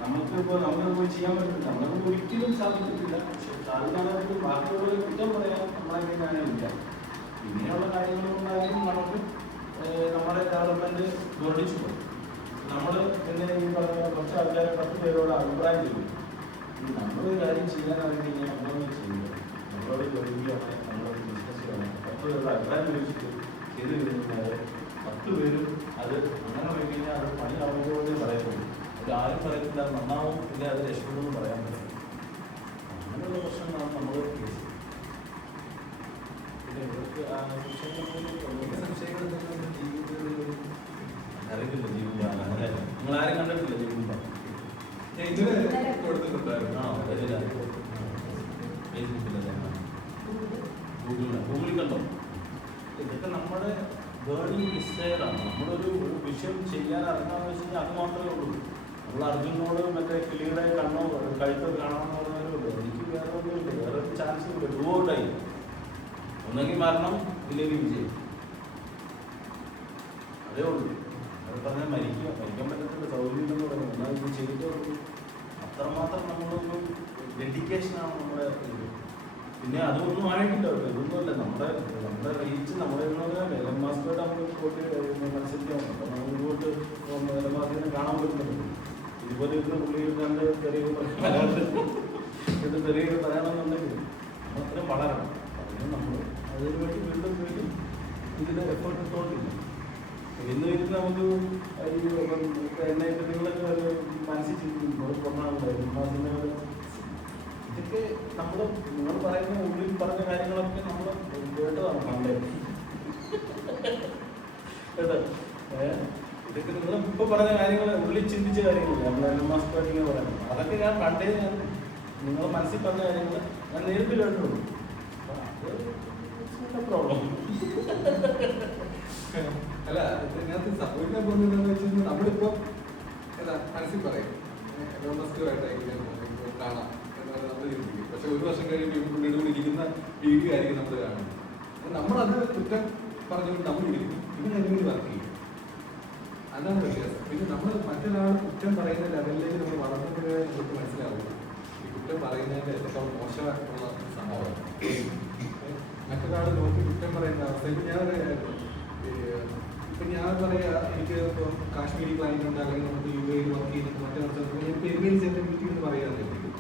നമുക്കിപ്പോൾ നമുക്ക് പോയി ചെയ്യാൻ പറ്റില്ല, നമുക്ക് ഒരിക്കലും സാധിക്കത്തില്ല. പക്ഷെ സാധിക്കാനായിട്ട് ബാക്കിയുള്ളവരെ കുറ്റം പറയാൻ നമ്മളെ ഞാനില്ല. ഇങ്ങനെയുള്ള കാര്യങ്ങളുണ്ടായാലും നമുക്ക് നമ്മുടെ ഡെവലപ്മെൻറ്റ് വർദ്ധിച്ചു പോകും. നമ്മൾ പിന്നെ ഈ പറഞ്ഞ കുറച്ച് ആൾക്കാരെ 10 പേരോട് അഭിപ്രായം ചെയ്യും. നമ്മളൊരു കാര്യം ചെയ്യാനായിട്ട് കഴിഞ്ഞാൽ നമ്മളൊന്നും ചെയ്യുക, നമ്മളോട് ജോലിക്കുകയാണ്, നമ്മളോട് ബിസിനസ് ചെയ്യണം. 10 പേരുടെ അഭിപ്രായം ചോദിച്ചിട്ട് ചെയ്ത് കഴിഞ്ഞാൽ 10 പേരും അത് അങ്ങനെ പോയി കഴിഞ്ഞാൽ അത് പണിയാവുന്നതോടെ പറയത്തുള്ളൂ. അത് ആരും പറയത്തില്ല നന്നാവും ഇല്ല അത് രക്ഷപ്പെടുമെന്ന് പറയാൻ പറ്റില്ല. അങ്ങനെയുള്ള പ്രശ്നങ്ങളാണ് നമ്മൾ ഫേസ്. പിന്നെ ഇവർക്ക് സംശയങ്ങൾ അറിയില്ല ജീവിതം. അങ്ങനെ നിങ്ങളാരും കണ്ടിട്ടില്ല ജീവിതം. ഞാൻ ഇന്നലെ കൊടുത്തിട്ടുണ്ടായിരുന്നു. ആ ഇതിലാണ് ഫേസ്ബുക്കിൽ ഗൂഗിളിൽ കണ്ടോ? ഇതൊക്കെ നമ്മുടെ ബേണിംഗ് ഡിസയറാണ്. നമ്മളൊരു വിഷയം ചെയ്യാൻ ഇറങ്ങാന്ന് വെച്ച് കഴിഞ്ഞാൽ അത് മാത്രമേ ഉള്ളൂ. നമ്മൾ അർജുനോട് മറ്റേ കിളിയുടെ കണ്ണോ കഴുത്തോ കാണാമെന്ന് പറഞ്ഞാലേ ഉള്ളൂ. എനിക്ക് വേറെ ഒന്നുമില്ല, വേറെ ഒരു ചാൻസ് ഇല്ല. ഡൂ ഔട്ട് ആയി, ഒന്നെങ്കിൽ മരണം ഇല്ലെങ്കിൽ വിജയം, അതേ ഉള്ളൂ. അത് പറഞ്ഞാൽ മരിക്കാൻ പറ്റത്തില്ല, സൗകര്യം പറയുന്നത് എന്നാൽ ഇത് ചെയ്തിട്ടേ ഉള്ളൂ. അത്രമാത്രം നമ്മളൊരു ഡെഡിക്കേഷനാണ് നമ്മുടെ ഇത്. പിന്നെ അതൊന്നും ആയിട്ടില്ല കേട്ടോ, ഇതൊന്നുമല്ല നമ്മുടെ റീച്ച്. നമ്മുടെ എലൻ മാസ്കോട്ട് നമ്മൾ പോയിട്ട് മത്സരിക്കാൻ, അപ്പോൾ നമ്മൾ ഇങ്ങോട്ട് എലൻ മാസ്കിനെ കാണാൻ പറ്റുന്നുണ്ട്. ഇതുപോലെ ഇരുന്ന് പുള്ളിയുടെ തെറിയൊക്കെ പറയണമെന്നുണ്ടെങ്കിൽ നമ്മൾ അത്രയും വളരണം. അതിന് നമ്മൾ അതിന് വേണ്ടി വീണ്ടും ഇതിൻ്റെ എഫേർട്ട് ഇട്ടുകൊണ്ടില്ല. ഇന്ന് നമുക്ക് എന്നെ നിങ്ങളൊക്കെ മനസ്സിൽ ചിന്തിക്കുന്നു. ഇതൊക്കെ നിങ്ങൾ പറയുന്ന ഉള്ളിൽ പറഞ്ഞ കാര്യങ്ങളൊക്കെ നമ്മൾ കേട്ടതാണ് പണ്ടേ കേട്ടോ. ഇതൊക്കെ നിങ്ങൾ ഇപ്പൊ പറഞ്ഞ കാര്യങ്ങൾ ഉള്ളിൽ ചിന്തിച്ച കാര്യങ്ങളില്ല. നമ്മൾ മാസ്റ്ററിങ് പറയുന്നത് അതൊക്കെ ഞാൻ പണ്ടേ നിങ്ങൾ മനസ്സിൽ പറഞ്ഞ കാര്യങ്ങൾ ഞാൻ നേരിട്ട് കേട്ടുള്ളൂ. അത് പ്രോബ്ലം അല്ല, ഇതിനകത്ത് സംഭവിക്കാൻ പോകുന്നതെന്ന് വെച്ച് കഴിഞ്ഞാൽ നമ്മളിപ്പോ മനസ്സിൽ പറയും കാണാം എന്നാണ് നമ്മൾ ചിന്തിക്കും. പക്ഷെ ഒരു വർഷം കഴിയുമ്പോൾ പുള്ളിയുടെ ഇരിക്കുന്ന വീഡിയോ ആയിരിക്കും നമ്മൾ കാണുന്നത്. നമ്മളത് കുറ്റം പറഞ്ഞുകൊണ്ട് നമ്മൾ ഇരിക്കും, ഇവൻ അതിനുവേണ്ടി വർക്ക് ചെയ്യും. അതാണ് വ്യത്യാസം. പിന്നെ നമ്മൾ മറ്റൊരാൾ കുറ്റം പറയുന്ന ലെവലിലേക്ക് നമ്മൾ വളർന്നപ്പോഴേ നമുക്ക് മനസ്സിലാവുള്ളൂ ഈ കുറ്റം പറയുന്നതിന്റെ എത്രത്തോളം മോശമായിട്ടുള്ള സംഭവമാണ്. മറ്റൊരാൾ നോക്കി കുറ്റം പറയുന്ന അവസ്ഥ. ഇപ്പം ഞാൻ പറയാ, എനിക്ക് ഇപ്പോൾ കാശ്മീരി ക്ലൈന്റ് ഉണ്ട്, അല്ലെങ്കിൽ നമുക്ക് UAE വർക്ക് ചെയ്യുന്നത് മറ്റേ ഞാൻ പെരുമേൽ ചെറിയ വീട്ടിൽ എന്ന് പറയാമെന്നായിരിക്കും.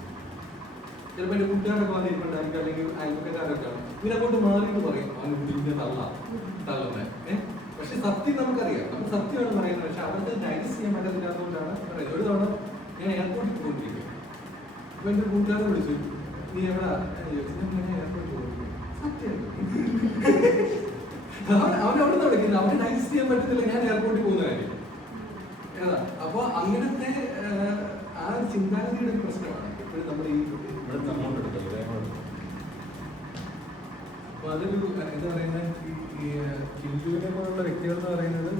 ചിലപ്പോൾ എൻ്റെ കൂട്ടുകാരൊക്കെ വന്നിരിപ്പുണ്ടായിരിക്കും, അല്ലെങ്കിൽ അയൽപ്പക്കാരൊക്കെ ഇവരങ്ങോട്ട് മാറിയിട്ട് പറയും അവൻ കുടിക്കുന്ന തള്ളുന്നത്. പക്ഷെ സത്യം നമുക്കറിയാം, നമുക്ക് സത്യമാണ് പറയുന്നത്. പക്ഷെ അവർക്ക് ഡൈജസ്റ്റ് ചെയ്യാൻ പറ്റാത്തതുകൊണ്ടാണ് പറയുന്നത്. ഒരു തവണ ഞാൻ എയർപോർട്ടിൽ പോയിട്ടിരിക്കും. അപ്പോൾ എൻ്റെ കൂട്ടുകാരെ വിളിച്ചു, നീ എവിടെ ഞാൻ എയർപോർട്ടിൽ പോയിരിക്കും. സത്യം അവനവിടെ നിന്ന് വിളിക്കുന്നത്, അവന് ഡൈജസ്റ്റ് ചെയ്യാൻ പറ്റുന്നില്ല ഞാൻ എയർപോർട്ടിൽ പോകുന്ന കാര്യം ഏതാ. അപ്പോൾ അങ്ങനത്തെ ആ ചിന്താഗതിയുടെ ഒരു പ്രശ്നമാണ് എപ്പോഴും നമ്മൾ ഈ അപ്പോൾ അതൊരു എന്താ പറയുന്നത്, ഈ കിഞ്ചുവിനെ പോലുള്ള വ്യക്തികൾ എന്ന് പറയുന്നത്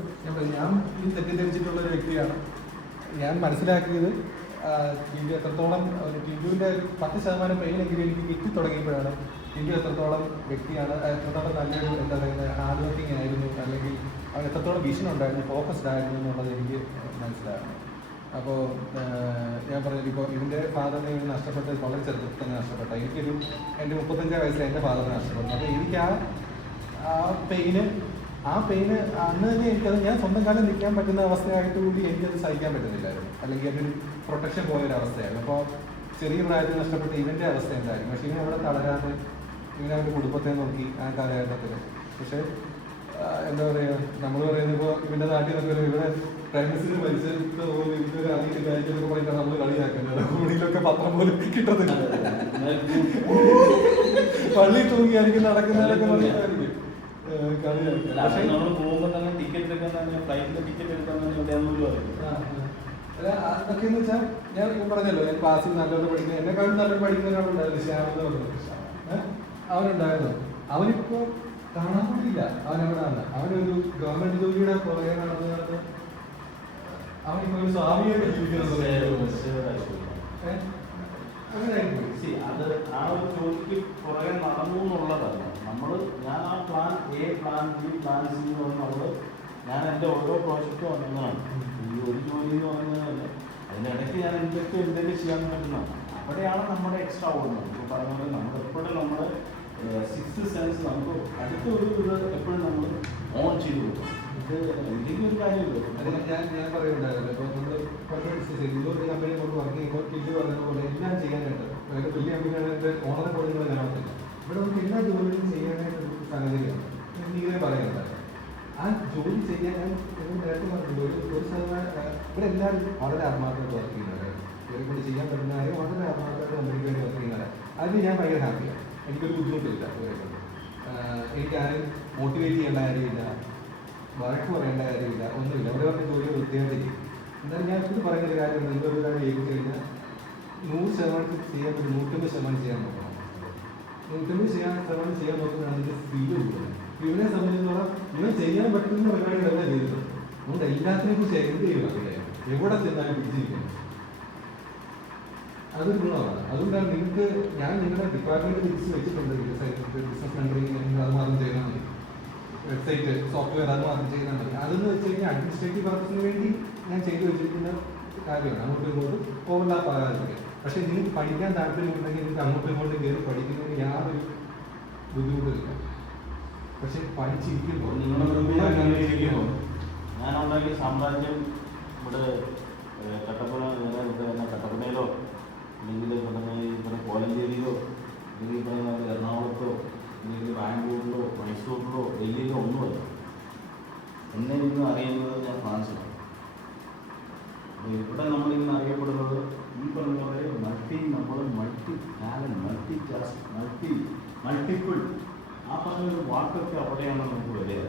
ഞാൻ ഈ തെറ്റിദ്ധരിച്ചിട്ടുള്ള ഒരു വ്യക്തിയാണ്. ഞാൻ മനസ്സിലാക്കിയത് കിഞ്ചു എത്രത്തോളം കിഞ്ചുവിൻ്റെ ഒരു 10% പെയിനെങ്കിലും എനിക്ക് കിട്ടി തുടങ്ങിയപ്പോഴാണ് കിഞ്ചു എത്രത്തോളം വ്യക്തിയാണ്, എത്രത്തോളം നല്ലൊരു എന്താ പറയുന്നത് ഹാർഡ് വർക്കിംഗ് ആയിരുന്നു, അല്ലെങ്കിൽ അവൻ എത്രത്തോളം വിഷൻ ഉണ്ടായിരുന്നു, ഫോക്കസ്ഡ് ആയിരുന്നു എന്നുള്ളത് എനിക്ക് മനസ്സിലായിരുന്നു. അപ്പോൾ ഞാൻ പറഞ്ഞത് ഇപ്പോൾ ഇതിൻ്റെ ഫാദറിനെ നഷ്ടപ്പെട്ടത് വളരെ ചെറുപ്പത്തിൽ തന്നെ നഷ്ടപ്പെട്ട. എനിക്കൊരു എൻ്റെ 35 വയസ്സിൽ എൻ്റെ ഫാദറിനെ നഷ്ടപ്പെട്ടു. അപ്പോൾ എനിക്ക് ആ പെയിന് അന്ന് തന്നെ എനിക്കത് ഞാൻ സ്വന്തം കാലം നിൽക്കാൻ പറ്റുന്ന അവസ്ഥയായിട്ട് കൂടി എനിക്കത് സഹിക്കാൻ പറ്റുന്നില്ലായിരുന്നു, അല്ലെങ്കിൽ അതൊരു പ്രൊട്ടക്ഷൻ പോയൊരവസ്ഥയായിരുന്നു. അപ്പോൾ ചെറിയ പ്രായത്തിൽ നഷ്ടപ്പെട്ട ഇവൻ്റെ അവസ്ഥ എന്തായിരിക്കും. പക്ഷേ ഇവൻ അവിടെ തളരാതെ ഇവൻ അവൻ്റെ കുടുംബത്തെ നോക്കി ആ കാലഘട്ടത്തിൽ. പക്ഷേ എന്താ പറയുക, നമ്മൾ പറയുന്നത് ഇപ്പോൾ ഇവൻ്റെ നാട്ടിൽ നിന്നൊക്കെ ഇവിടെ പ്രൈം മിനിസ്റ്റർ മരിച്ചിട്ട് പോലും ഇവരൊരു അറിയിട്ട് കാര്യങ്ങളൊക്കെ പറഞ്ഞിട്ടാണ് നമ്മൾ കളിയാക്കുന്നത്. കൂടിയിലൊക്കെ പത്രം പോലും കിട്ടത്തില്ല, പള്ളി തൂങ്ങിയായിരിക്കും നടക്കുന്നതൊക്കെ പറഞ്ഞിട്ടായിരിക്കും കളിയാക്കുക. നമ്മൾ പോകുമ്പോൾ തന്നെ ടിക്കറ്റ് എടുക്കാൻ തന്നെ ഫ്ലൈറ്റിന്റെ ടിക്കറ്റ് എടുക്കാൻ തന്നെ എവിടെയാണെന്ന് പറയും. അല്ല അതൊക്കെ എന്ന് വെച്ചാൽ ഞാൻ പറഞ്ഞല്ലോ, ഞാൻ ക്ലാസ്സിൽ നല്ലോണം പഠിക്കുന്നത് എന്നെക്കാളും നല്ലോണം പഠിക്കുന്ന ഒരാളുണ്ടായിരുന്നു, ശ്യാമെന്ന് പറഞ്ഞു. അവനുണ്ടായിരുന്നു. അവനിപ്പോ കാണാൻ പറ്റില്ല, അവനെവിടാണ്. അവനൊരു ഗവൺമെന്റ് ജോലിയുടെ പുറകെ നടന്ന് അവനിപ്പോ ഒരു സ്വാമിയായിട്ട് ജീവിക്കുന്നത്. അത് ആ ഒരു ജോലിക്ക് പുറകെ നടന്നു എന്നുള്ളതല്ല. ഞാൻ ആ plan A, plan B, plan C എന്ന് പറഞ്ഞുള്ളത് ഞാൻ എൻ്റെ ഓരോ പ്രോജക്റ്റും വന്നതാണ്. ഈ ഒരു ജോലി എന്ന് പറയുന്നതല്ല, അതിനിടയ്ക്ക് ഞാൻ എന്തെങ്കിലും ചെയ്യാൻ പറ്റുന്നതാണ്. അവിടെയാണ് നമ്മുടെ എക്സ്ട്രാ ഓടുന്നത്. ഇപ്പോൾ പറഞ്ഞ പോലെ നമ്മൾ എപ്പോഴും നമ്മുടെ 6th സെൻസ് നമുക്ക് അടുത്തൊരു ഇത് എപ്പോഴും നമ്മൾ ഓൺ ചെയ്ത് കൊടുക്കും. ഇത് എന്തെങ്കിലും ഒരു കാര്യമില്ല. ഞാൻ പറയുന്നുണ്ടായിരുന്നു, ഇപ്പോൾ നമ്മൾ ഇതൊരു കമ്പനി കൊണ്ട് വർക്ക് ചെയ്യുമ്പോൾ കില്ല് പറഞ്ഞ പോലെ എല്ലാം ചെയ്യാനായിട്ട് അതായത് വലിയ കമ്പനിയുടെ ഓണറെ കൊടുക്കുന്ന കാണത്തില്ല. ഇവിടെ നമുക്ക് എല്ലാ ജോലിയും ചെയ്യാനായിട്ടൊരു സാഹചര്യമാണ്. ഇങ്ങനെ പറയുന്നുണ്ടായിരുന്നു. ആ ജോലി ചെയ്യാൻ ഞാൻ നേരത്തെ പറഞ്ഞിട്ടുണ്ട്, ഒരു ശതമാനം ഇവിടെ എല്ലാവരും വളരെ ആത്മാർത്ഥമായിട്ട് വർക്ക് ചെയ്യുന്നവരാണ്. ഇവരെ കൊണ്ട് ചെയ്യാൻ പറ്റുന്നവരെ വളരെ ആത്മാർത്ഥമായിട്ട് കമ്പനിക്ക് വേണ്ടി വർക്ക് ചെയ്യുന്നവരാണ്. അതിന് ഞാൻ ഭയങ്കര ഹാപ്പിയാണ്. എനിക്കൊരു ബുദ്ധിമുട്ടില്ല ഇവരെ കൊണ്ട്. എനിക്കാരും മോട്ടിവേറ്റ് ചെയ്യേണ്ട കാര്യമില്ല, വഴക്ക് പറയേണ്ട കാര്യമില്ല, ഒന്നുമില്ല. അവർ പറഞ്ഞ ജോലി വൃത്തിയായിട്ട് ചെയ്യും. എന്നാലും ഞാൻ ഇത് പറയുന്ന ഒരു കാര്യം നിങ്ങളൊരു കാര്യം ഏൽപ്പിച്ചു കഴിഞ്ഞാൽ 100% ചെയ്യാൻ പറ്റും, 150% ചെയ്യാൻ നോക്കണം. 150% ചെയ്യാൻ നോക്കുന്നതാണ് ഇതിന്റെ സ്പീഡ് കൂടുതൽ. ഇവനെ സംബന്ധിച്ചിടത്തോളം ഇവൻ ചെയ്യാൻ പറ്റുന്ന പരിപാടികളല്ല ചെയ്തത്. അതുകൊണ്ട് എല്ലാത്തിനെ കുറിച്ച് എന്ത് ചെയ്യുക അറിയാം, എവിടെ ചെന്നാലും പിടിച്ചിരിക്കണം. അതൊരു ഗുണമാണ്. അതുകൊണ്ടാണ് നിങ്ങൾക്ക് ഞാൻ നിങ്ങളുടെ ഡിപ്പാർട്ട്മെന്റ് തിരിച്ച് വെച്ചിട്ടുണ്ട്. ബിസിനസ് മെന്ററിംഗ് നിങ്ങൾ അത് മാത്രം ചെയ്താൽ മതി, വെബ്സൈറ്റ് സോഫ്റ്റ്വെയർ അത് മാത്രം ചെയ്താൽ മതി. അതെന്ന് വെച്ച് കഴിഞ്ഞാൽ അഡ്മിനിസ്ട്രേറ്റീവ് പർപ്പസിന് വേണ്ടി ഞാൻ ചെയ്തു വെച്ചിരിക്കുന്ന കാര്യമാണ്. അങ്ങോട്ടും ഇങ്ങോട്ടും ഓവർലാപ്പ് ആകാതിരിക്കുക. പക്ഷേ നിങ്ങൾക്ക് പഠിക്കാൻ താല്പര്യമുണ്ടെങ്കിൽ നിങ്ങൾക്ക് അങ്ങോട്ടും ഇങ്ങോട്ടും കയറി പഠിക്കുന്നതിന് യാതൊരു ബുദ്ധിമുട്ടില്ല. പക്ഷെ പഠിച്ചിരിക്കുമ്പോൾ ഞാനുണ്ടെങ്കിൽ സാമ്രാജ്യം ഇവിടെ കട്ടപ്പനയിലോ അല്ലെങ്കിൽ ഇവിടെ കോലഞ്ചേരിയിലോ അല്ലെങ്കിൽ ഇവിടെ എറണാകുളത്തോ അല്ലെങ്കിൽ ബാംഗ്ലൂരിലോ മൈസൂരിലോ ഡൽഹിയിലോ ഒന്നുമല്ല. എന്നെ ഇന്ന് അറിയുന്നത് ഞാൻ ഫ്രാൻസിലാണ്. അപ്പോൾ ഇവിടെ നമ്മളിന്ന് അറിയപ്പെടുന്നത് ഈ പറഞ്ഞ പോലെ മൾട്ടി ടാലൻറ്റ്, മൾട്ടിപ്പിൾ ആ പറഞ്ഞൊരു വാക്കൊക്കെ അവിടെയാണ് നമുക്ക് വരിക.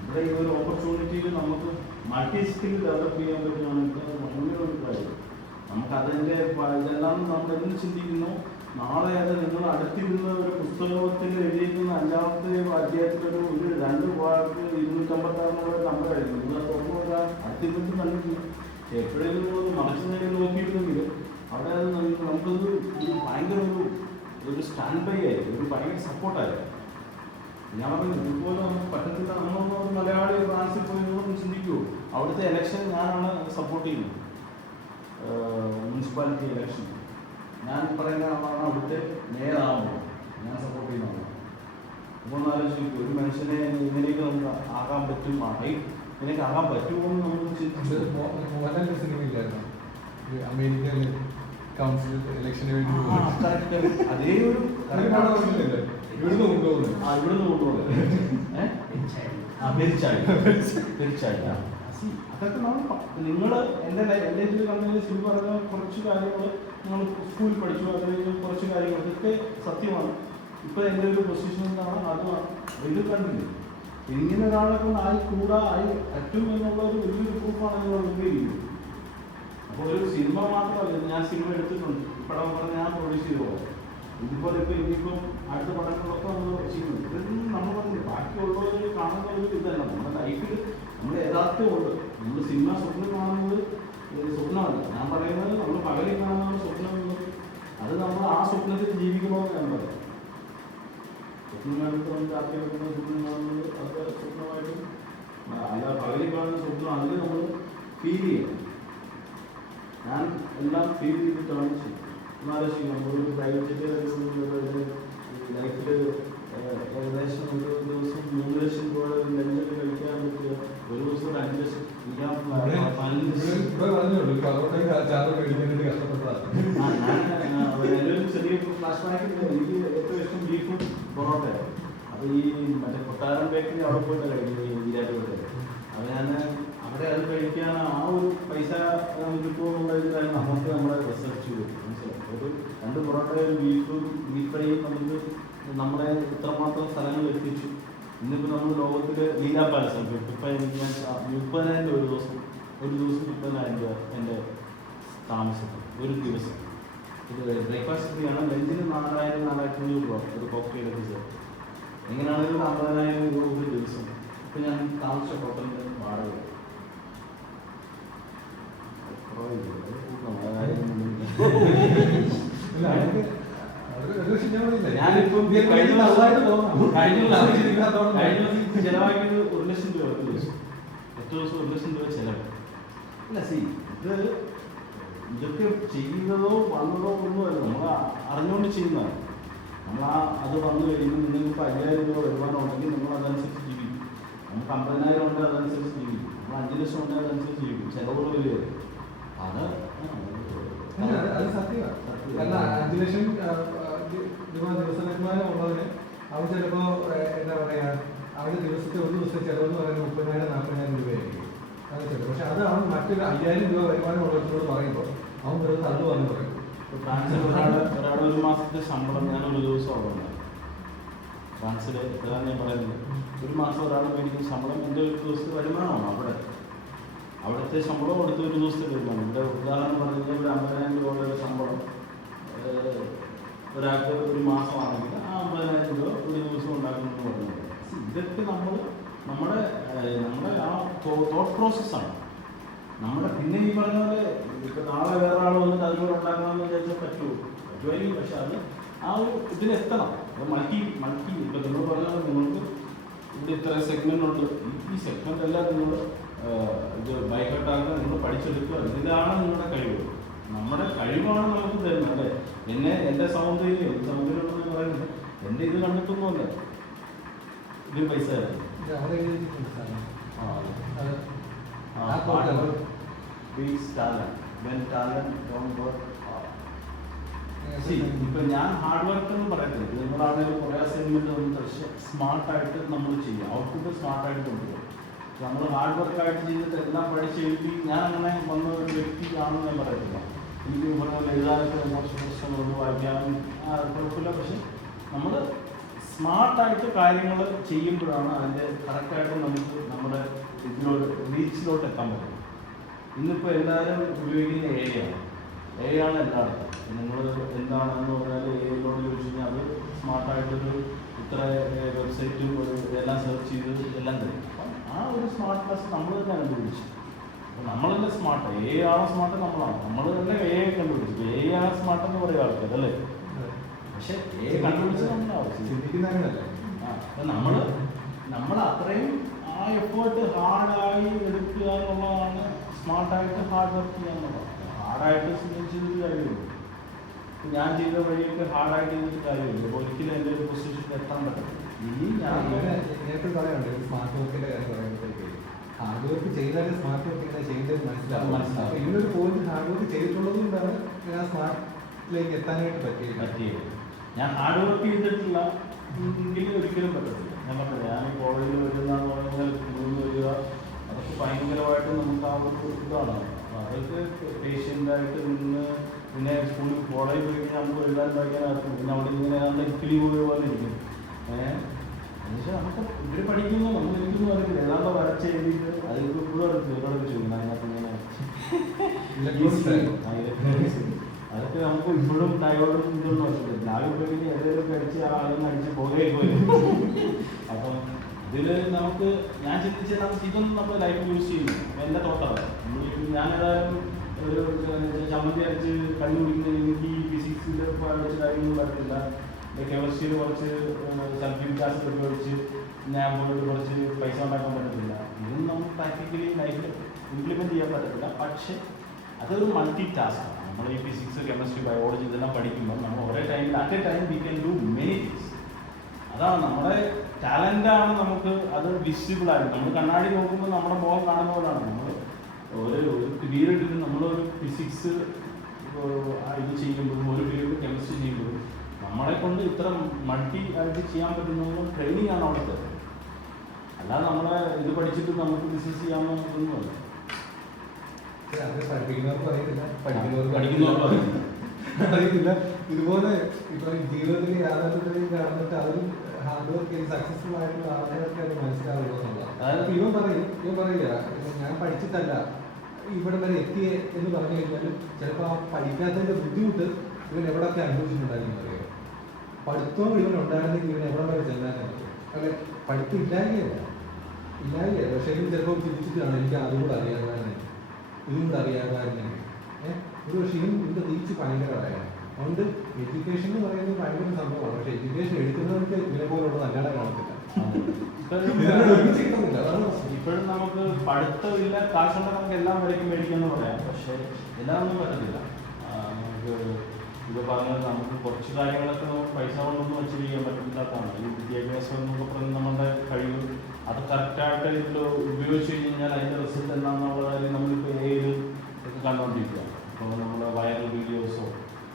ഇവിടെ ഈ ഒരു ഓപ്പർച്യൂണിറ്റിയിൽ നമുക്ക് മൾട്ടി സ്കിൽ ഡെവലപ്പ് ചെയ്യാൻ പറ്റുകയാണെങ്കിൽ വളരെ ഒരു കാര്യം. നമുക്കതിൻ്റെ ഇതെല്ലാം നമ്മൾ എന്ന് ചിന്തിക്കുന്നു, നാളെ അത് നിങ്ങൾ അടുത്തിരുന്ന ഒരു പുസ്തകത്തിൽ എഴുതിയിരിക്കുന്ന 5ാമത്തെ അധ്യായത്തിലൊരു 2 വാക്ക് 256 നമ്പറായിരുന്നു. നിങ്ങൾ തുറന്നുക അടുത്തിരുന്നിട്ട് കണ്ടിട്ടില്ല. എപ്പോഴെങ്കിലും ഒന്ന് മറിച്ച് നേടി നോക്കിയിരുന്നെങ്കിൽ അവിടെ അത് നമുക്കത് ഭയങ്കര ഒരു സ്റ്റാൻഡ് ബൈ ആയി, ഒരു ഭയങ്കര സപ്പോർട്ടായിരുന്നു. ഞാൻ പറഞ്ഞു ഇതുപോലെ നമുക്ക് പറ്റത്തില്ല. നമ്മളൊന്നും ഒരു മലയാളി ഫ്രാൻസിൽ പോയി ചിന്തിക്കുമോ? അവിടുത്തെ ഇലക്ഷൻ ഞാനാണ് സപ്പോർട്ട് ചെയ്യുന്നത്. മുനിസിപ്പാലിറ്റി ഇലക്ഷൻ ഞാൻ പറയുന്ന ആളാണ് അവിടുത്തെ മേയറാകുമ്പോൾ ഞാൻ സപ്പോർട്ട് ചെയ്യുന്ന ആളാണ്. അപ്പോൾ ഒന്ന് ആലോചിക്കും, ഒരു മനുഷ്യനെ ഇങ്ങനെയൊക്കെ നമുക്ക് ആകാൻ പറ്റും, ഇങ്ങനെയൊക്കെ ആകാൻ പറ്റുമോ എന്ന് നമുക്ക് ചിന്തിച്ചു. സിനിമയില്ലായിരുന്നു അമേരിക്കയിൽ കൗൺസിൽ ഇലക്ഷന് വേണ്ടി അതേ ഒരു ഇവിടുന്ന് കൊണ്ടുപോകുന്നത് തീർച്ചയായിട്ടും അതൊക്കെ നിങ്ങൾ എൻ്റെ ഇതിൽ കമ്പനിയിൽ ശരി പറഞ്ഞ കുറച്ച് കാര്യങ്ങൾ നിങ്ങൾ സ്കൂളിൽ പഠിച്ചു, അല്ലെങ്കിൽ കുറച്ച് കാര്യങ്ങൾ ഇതൊക്കെ സത്യമാണ്. ഇപ്പം എൻ്റെ ഒരു പൊസിഷൻ എന്താണ് അതുമാണ്. ഇത് കണ്ടില്ലേ, ഇങ്ങനെ ഒരാളെ കൊണ്ട് ആയി പറ്റും എന്നുള്ള ഒരു വലിയൊരു പ്രൂഫാണ് നിങ്ങൾ ഉപയോഗിക്കുന്നത്. അപ്പോൾ ഒരു സിനിമ മാത്രമല്ല, ഞാൻ സിനിമ എടുത്തിട്ടുണ്ട്. പടം പറഞ്ഞ് ഞാൻ പ്രൊഡ്യൂസ് ചെയ്തു പോകാം. ഇതുപോലെ ഇനിയിപ്പം അടുത്ത പടങ്ങളൊക്കെ നമ്മൾ ചെയ്യുന്നുണ്ട്. ഇതൊന്നും നമ്മൾ പറഞ്ഞില്ല, ബാക്കിയുള്ളവർ കാണുന്ന ഒരു ഇതല്ല. നമ്മുടെ ലൈഫിൽ നമ്മുടെ യഥാർത്ഥമുണ്ട്. നമ്മൾ സിനിമ സ്വപ്നം കാണുന്നത് സ്വപ്നമല്ല. ഞാൻ പറയുന്നത് നമ്മൾ പകലിൽ കാണുന്ന സ്വപ്നം എന്നത് അത് നമ്മൾ ആ സ്വപ്നത്തിൽ ജീവിക്കണമെന്ന് ഞാൻ പറയാം. സ്വപ്നം കാണുന്നത് നമ്മൾ രാത്രി വെക്കുന്ന സ്വപ്നം കാണുന്നത് അതൊക്കെ സ്വപ്നമായിട്ടും അല്ല, പകലിൽ കാണുന്ന സ്വപ്നം അതിൽ നമ്മൾ ഫീൽ ചെയ്യണം. ഞാൻ എല്ലാം ഫീൽ ചെയ്തിട്ടാണ് ചെയ്യും. എന്നാലോചിക്കും, നമ്മളൊരു പ്രൈവറ്റ് ലൈഫിൽ ഏകദേശം ഒരു ദിവസം 3 ലക്ഷം രൂപ ലഞ്ചൊക്കെ കഴിക്കാൻ പറ്റുക, ഒരു ദിവസം ഒരു 5 ലക്ഷം ഞാനൊരു ചെറിയ ഫ്ലാഷ് ബാക്കിൽ എനിക്ക് ഏറ്റവും ഇഷ്ടം ബീഫും പൊറോട്ടയാണ്. അപ്പോൾ ഈ മറ്റേ കൊട്ടാരം ബേക്കറി അവിടെ പോയിട്ട് കഴിക്കുന്നത് ഈരാറ്റോട്ട്. അപ്പോൾ ഞാൻ അവിടെ അത് കഴിക്കാൻ ആ ഒരു പൈസ കിട്ടുമെന്നുള്ള ഇതിലാണ് നമുക്ക് നമ്മുടെ റിസർച്ച് ചെയ്തു. മനസ്സിലായി, ഒരു 2 പൊറോട്ടയും ബീഫ് ഫ്രൈയും നമുക്ക് നമ്മളെ ഇത്രമാത്രം സ്ഥലങ്ങളിൽ എത്തിച്ചു. ഇന്നിപ്പോൾ നമ്മൾ ലോകത്തിൽ ലീല പാലസ് ഇപ്പം എനിക്ക് ഞാൻ 30,000 രൂപ ഒരു ദിവസം 30,000 രൂപ എൻ്റെ താമസം ഒരു ദിവസം. ഇത് ബ്രേക്ക്ഫാസ്റ്റ് ഫ്രീ ആണ്. ലഞ്ചിന് 4,000-4,500 രൂപ ഒരു കോക്ടെയിലൊക്കെ ചേർത്ത്. എങ്ങനെയാണെങ്കിലും 50,000 രൂപ ഒരു ദിവസം. ഇപ്പം ഞാൻ താമസിച്ച ഹോട്ടലിൻ്റെ വാടക ഞാനിപ്പം ചെലവാക്കിയത് 1 ലക്ഷം രൂപ ഒരു ദിവസം. ഒറ്റ ദിവസം 1 ലക്ഷം രൂപ ചെലവ്. അല്ല ഇതൊക്കെ ചെയ്യുന്നതോ വന്നതോ ഒന്നുമല്ല, നമ്മൾ അറിഞ്ഞുകൊണ്ട് ചെയ്യുന്നതാണ്. നമ്മൾ അത് വന്നു കഴിയുമ്പോൾ നിങ്ങൾക്ക് ഇപ്പോൾ 5,000 രൂപ വരുമാനം ഉണ്ടെങ്കിൽ നമ്മൾ അതനുസരിച്ച് ജീവിക്കും. നമുക്ക് 50,000 ഉണ്ട്, അതനുസരിച്ച് ജീവിക്കും. നമ്മൾ 5 ലക്ഷം ഉണ്ട്, അതനുസരിച്ച് ജീവിക്കും. ചിലവുകൾ വലിയ അത് സത്യമാണ്. അല്ല, 5 ലക്ഷം ദിവസ വരുമാനം ഉള്ളവന് അവൻ ചിലപ്പോൾ എന്താ പറയുക, അവൻ്റെ ദിവസത്തെ ഒരു ദിവസത്തെ ചിലവെന്ന് പറയുന്നത് 30,000-40,000 രൂപയായിരിക്കും. അത് ചിലപ്പോൾ. പക്ഷെ അത് അവൻ മറ്റൊരു 5,000 രൂപ വരുമാനം ഉള്ളവരോട് പറയുമ്പോൾ അവൻ വെറുതെ തള്ളുവാന്ന് പറയും. ഫ്രാൻസിൽ ഒരാൾ ഒരു മാസത്തെ ശമ്പളം ഞാൻ ഒരു ദിവസം അവിടെ ഉണ്ടാകും. ഫ്രാൻസിൽ എത്രയാണ് ഞാൻ പറയുന്നത്, ഒരു മാസം ഒരാൾ മേടിക്കുന്ന ശമ്പളം എൻ്റെ ഒരു ദിവസത്തെ വരുമാനമാണ്. അവിടുത്തെ ശമ്പളം അടുത്ത ഒരു ദിവസത്തെ വരുമാനം. ഇവിടെ ഉദാഹരണം പറഞ്ഞു കഴിഞ്ഞാൽ ഒരു 50,000 രൂപയുടെ ശമ്പളം ഒരാൾക്ക് ഒരു മാസമാണെങ്കിൽ ആ 50,000 രൂപ ഒരു ദിവസം ഉണ്ടാക്കണമെന്ന് പറയുന്നത്. ഇതൊക്കെ നമ്മുടെ ആ തോട്ട് പ്രോസസ്സാണ് നമ്മുടെ. പിന്നെ ഈ പറഞ്ഞ പോലെ ഇപ്പം നാളെ വേറെ ആൾ വന്നിട്ട് അതുപോലെ ഉണ്ടാക്കണമെന്ന് വിചാരിച്ചാൽ പറ്റുമായിരിക്കും. പക്ഷെ അത് ആ ഒരു ഇതിലെത്തണം. അത് മൾട്ടി ഇപ്പം നിങ്ങൾ പറഞ്ഞാൽ നിങ്ങൾക്ക് ഇവിടെ ഇത്ര സെഗ്മെൻ്റ് ഉണ്ട്. ഈ സെഗ്മെൻ്റ് എല്ലാം നിങ്ങൾ ഇത് ബൈക്കട്ടാക്കാൻ നിങ്ങൾ പഠിച്ചെടുക്കുക. ഇതിലാണ് നിങ്ങളുടെ കഴിവ്. നമ്മുടെ കഴിവാണ് നമുക്ക് തരുന്നത്. അല്ലേ, എൻ്റെ സൗന്ദര്യം ഉണ്ടെന്ന് പറയുന്നത് എൻ്റെ ഇത് കണ്ടിട്ടൊന്നുമല്ല. ഇതിന് പൈസ ഇപ്പൊ ഞാൻ ഹാർഡ് വർക്ക് എന്ന് പറയത്തില്ല. നിങ്ങളാണെങ്കിലും കുറേ അസൈൻമെന്റ് വന്നിട്ട് സ്മാർട്ടായിട്ട് നമ്മൾ ചെയ്യുക. ഔട്ട്പുട്ട് സ്മാർട്ടായിട്ട് കൊണ്ടുപോകും. നമ്മൾ ഹാർഡ് വർക്കായിട്ട് ചെയ്തിട്ട് എല്ലാം പഠിച്ച് എഴുതി ഞാൻ അങ്ങനെ വന്ന ഒരു വ്യക്തിയാണെന്ന് ഞാൻ പറയത്തില്ല. എനിക്ക് പറഞ്ഞ എഴുതാനൊക്കെ കുറച്ച് പ്രശ്നങ്ങളൊന്നും വായിക്കാനും കുഴപ്പമില്ല. പക്ഷെ നമ്മൾ സ്മാർട്ടായിട്ട് കാര്യങ്ങൾ ചെയ്യുമ്പോഴാണ് അതിൻ്റെ കറക്റ്റായിട്ട് നമുക്ക് നമ്മുടെ റീച്ചിലോട്ട് എത്താൻ പറ്റും. ഇന്നിപ്പോൾ എല്ലാവരും ഉപയോഗിക്കുന്ന എ ആണ് എല്ലായിടത്തും. നിങ്ങൾ എന്താണെന്ന് പറഞ്ഞാൽ എയിലോട്ട് ചോദിച്ചു കഴിഞ്ഞാൽ അത് സ്മാർട്ടായിട്ടൊരു ഇത്ര വെബ്സൈറ്റും എല്ലാം സെർച്ച് ചെയ്ത് എല്ലാം തരും. അപ്പം ആ ഒരു സ്മാർട്ട്നെസ് നമ്മൾ തന്നെ കണ്ടുപിടിച്ചു. അപ്പം നമ്മളല്ലേ സ്മാർട്ട്. ആണോ സ്മാർട്ട് നമ്മളാണ്. നമ്മൾ തന്നെ കണ്ടുപിടിച്ചു. ആണ് സ്മാർട്ട് എന്ന് പറയുക ആൾക്കാർ അല്ലേ. പക്ഷെ കണ്ടുപിടിച്ചത് നമ്മളാവശ്യം. നമ്മൾ അത്രയും ആ എഫേർട്ട് ഹാർഡായി എടുക്കുക എന്നുള്ളതാണ്. സ്മാർട്ടായിട്ട് ഹാർഡ് വർക്ക് ചെയ്യുക എന്നുള്ളതാണ്. ഹാർഡായിട്ട് ചെയ്തിട്ട് കാര്യമില്ല. ഞാൻ ചെയ്ത വഴിയൊക്കെ ഹാർഡായിട്ട് ചെയ്തിട്ട് കാര്യമില്ല. ഒരിക്കലും എൻ്റെ ഒരു പൊസിഷനിൽ എത്താൻ പറ്റും. ഇനി ഞാൻ നേരത്തെ പറയാനുണ്ട് സ്മാർട്ട് വർക്കിൻ്റെ കാര്യം പറയുമ്പോഴത്തേക്ക് ഹാർഡ് വർക്ക് ചെയ്താലും സ്മാർട്ട് വർക്ക് എങ്ങനെ ചെയ്യേണ്ടത് മനസ്സിലാവും. ഇങ്ങനൊരു പോയിന്റ് ഹാർഡ് വർക്ക് ചെയ്തിട്ടുള്ളത് കൊണ്ടാണ് ഞാൻ സ്മാർട്ടിലേക്ക് എത്താനായിട്ട് പറ്റിയത്. ഞാൻ ഹാർഡ് വർക്ക് ചെയ്തിട്ടില്ല എങ്കിലും ഒരിക്കലും പറ്റത്തില്ല. ഞാൻ പറഞ്ഞത് ഞാൻ കോളേജിൽ വരുന്നതെന്ന് പറഞ്ഞാൽ മൂന്ന് വരിക അതൊക്കെ ഭയങ്കരമായിട്ട് നമുക്ക് ആ ഒരു ഇതാണ്. അതൊക്കെ പേഷ്യൻ്റായിട്ട് നിന്ന് പിന്നെ സ്കൂളിൽ കോളേജിൽ പോയി കഴിഞ്ഞാൽ നമുക്ക് എഴുതാൻ പഠിക്കാനായിരിക്കും. പിന്നെ അവിടെ ഇങ്ങനെ ഇക്കിളി പോയ പോലെ ഇരിക്കും. എന്നുവെച്ചാൽ നമുക്ക് ഇവർ പഠിക്കുന്നു നമ്മൾ ഇരിക്കുന്നു അറിയില്ല. ഏതാണ്ട് വരച്ച് എഴുതിയിട്ട് അതിലേക്ക് ഇപ്പോഴും ഇവരോട് ചോദിക്കണം അതിനകത്ത് ഇങ്ങനെ അതൊക്കെ നമുക്ക് ഇപ്പോഴും ഡയോഡും ഇതൊന്നും വച്ചിട്ടില്ല. രാവിലെ പോയി കഴിഞ്ഞാൽ ഏതെങ്കിലും അടിച്ച് ആ ആളൊന്നും അടിച്ച് പോയി. അപ്പം ഇതിൽ നമുക്ക് ഞാൻ ചിന്തിച്ചാൽ നമുക്ക് ഇതൊന്നും നമ്മൾ ലൈഫ് യൂസ് ചെയ്യുന്നു. എൻ്റെ തോട്ടാണ്. ഞാൻ ഏതായാലും ഒരു ചമ്മന്തി അരച്ച് കണ്ടുപിടിക്കുന്ന എനിക്ക് ഈ ഫിസിക്സിൽ പഠിച്ച കാര്യമൊന്നും പറ്റില്ല. കെമിസ്ട്രിയിൽ കുറച്ച് സൾഫ്യൂരിക് ആസിഡ് ഉപയോഗിച്ച് ഞാൻ പോയിട്ട് കുറച്ച് പൈസ ഉണ്ടാക്കാൻ പറ്റത്തില്ല. ഇതൊന്നും നമുക്ക് പ്രാക്ടിക്കലി ലൈഫിൽ ഇംപ്ലിമെൻറ്റ് ചെയ്യാൻ പറ്റത്തില്ല. പക്ഷേ അതൊരു മൾട്ടി ടാസ്ക്കാണ്. നമ്മൾ ഈ ഫിസിക്സ് കെമിസ്ട്രി ബയോളജി ഇതെല്ലാം പഠിക്കുമ്പോൾ നമ്മൾ ഒരേ ടൈമിൽ at A time we can do many things. അതാണ് നമ്മുടെ ടാലൻ്റാണ്. നമുക്ക് അത് വിസിബിളായി നമ്മൾ കണ്ണാടി നോക്കുമ്പോൾ നമ്മുടെ മുഖം കാണുന്ന പോലാണ്. നമ്മൾ ഒരു പീരീഡിൽ നമ്മളൊരു ഫിസിക്സ് ഇത് ചെയ്യുമ്പോഴും ഒരു പീരീഡ് കെമിസ്ട്രി ചെയ്യുമ്പോഴും നമ്മളെ കൊണ്ട് ഇത്ര മൾട്ടി ആയിട്ട് ചെയ്യാൻ പറ്റുന്നതും ട്രെയിനിങ് ആണ് അവിടുത്തെ. അല്ലാതെ നമ്മളെ ഇത് പഠിച്ചിട്ട് നമുക്ക് ബിസിനസ് ചെയ്യാമെന്നൊന്നുമല്ല. അറിയത്തില്ല. ഇതുപോലെ ഇപ്പൊ ജീവിതത്തിൽ യാഥാർത്ഥ്യത്തിൽ കടന്നിട്ട് അതൊരു ഹാർഡ് വർക്ക് ചെയ്ത് സക്സസ്ഫുൾ ആയിട്ടുള്ള ആൾക്കാർക്ക് അത് മനസ്സിലാവുള്ളൂ എന്നുള്ളതാണ്. അതായത് ഇവൻ പറയുക ഞാൻ പഠിച്ചിട്ടല്ല ഇവിടെ വരെ എത്തിയേ എന്ന് പറഞ്ഞു കഴിഞ്ഞാൽ ചിലപ്പോൾ ആ പഠിക്കാത്തതിന്റെ ബുദ്ധിമുട്ട് ഇവൻ എവിടെയൊക്കെ അനുഭവിച്ചിട്ടുണ്ടായിരുന്നു അറിയാം. പഠിത്തവും ഇവൻ ഉണ്ടായിരുന്നെങ്കിൽ ഇവൻ എവിടെ വരെ ചെല്ലാനാണ്. അല്ലെ, പഠിത്തം ഇല്ലാതെയല്ല. പക്ഷേ ഇവൻ ചിലപ്പോൾ ചിന്തിച്ചിട്ടാണ് എനിക്ക് അതുകൂടെ അറിയാമായിരുന്നു, ഇതും കൂടെ അറിയാമായിരുന്നെങ്കിൽ. ഒരു പക്ഷേ ഇതിന്റെ റീച്ച് ഭയങ്കരമായാണ്. അതുകൊണ്ട് എഡ്യൂക്കേഷൻ എന്ന് പറയുന്നത് ഭയങ്കര സംഭവമാണ്. പക്ഷെ എഡ്യൂക്കേഷൻ എടുക്കുന്നവർക്ക് ഇതിനെ പോലുള്ള നല്ലതാണ് കാണത്തില്ല. ഇപ്പോഴും നമുക്ക് പഠിത്തമില്ല, കാശുണ്ടെങ്കിൽ നമുക്ക് എല്ലാം വരയ്ക്കും മേടിക്കാന്ന് പറയാം. പക്ഷെ എല്ലാം ഒന്നും പറ്റത്തില്ല. നമുക്ക് ഇത് പറഞ്ഞാൽ നമുക്ക് കുറച്ച് കാര്യങ്ങളൊക്കെ നമുക്ക് പൈസ കൊണ്ടൊന്നും അച്ചീവ് ചെയ്യാൻ പറ്റാത്തതാണ്. ഈ വിദ്യാഭ്യാസം എന്നൊക്കെ പറഞ്ഞ് നമ്മുടെ കഴിവ് അത് കറക്റ്റായിട്ട് ഇതിൽ ഉപയോഗിച്ച് കഴിഞ്ഞാൽ അതിൻ്റെ റിസൾട്ട് എന്താണെന്നുള്ള കാര്യം നമ്മളിപ്പോൾ ഒക്കെ കണ്ടുകൊണ്ടിരിക്കുക. ഇപ്പോൾ നമ്മുടെ വൈറൽ വീഡിയോസോ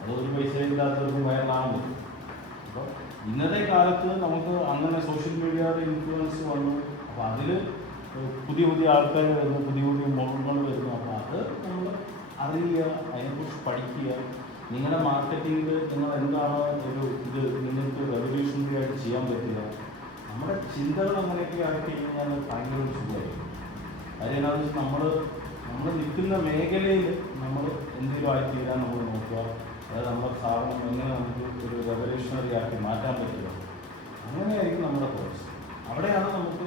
അതൊരു പൈസ ഇല്ലാത്തവർക്കും വൈറലാകാൻ പറ്റും. അപ്പോൾ ഇന്നത്തെ കാലത്ത് നമുക്ക് അങ്ങനെ സോഷ്യൽ മീഡിയയുടെ ഇൻഫ്ലുവൻസ് വന്നു. അപ്പോൾ അതിൽ പുതിയ ആൾക്കാർ വരുന്നു, പുതിയ മോഡലുകൾ വരുന്നു. അപ്പോൾ അത് നമ്മൾ അറിയുക, അതിനെക്കുറിച്ച് പഠിക്കുക. നിങ്ങളുടെ മാർക്കറ്റിങ്ങിൽ നിങ്ങൾ എന്താണ് ഇത് നിങ്ങൾക്ക് റെവല്യൂഷണറി ആയിട്ട് ചെയ്യാൻ പറ്റില്ല. നമ്മുടെ ചിന്തകൾ അങ്ങനെയൊക്കെ ആക്കി കഴിഞ്ഞാൽ ഭയങ്കര സുഖമായിരിക്കും. കാര്യം എന്താണെന്ന് വെച്ചാൽ നമ്മൾ നമ്മൾ നിൽക്കുന്ന മേഖലയിൽ നമ്മൾ എന്തെങ്കിലും ആയി തീരാൻ നമ്മൾ നോക്കുക. അതായത് നമ്മുടെ സ്ഥാപനം എങ്ങനെ നമുക്ക് ഒരു റെവല്യൂഷണറി ആക്കി മാറ്റാൻ പറ്റുമോ, അങ്ങനെയായിരിക്കും നമ്മുടെ കോഴ്സ്. അവിടെയാണ് നമുക്ക്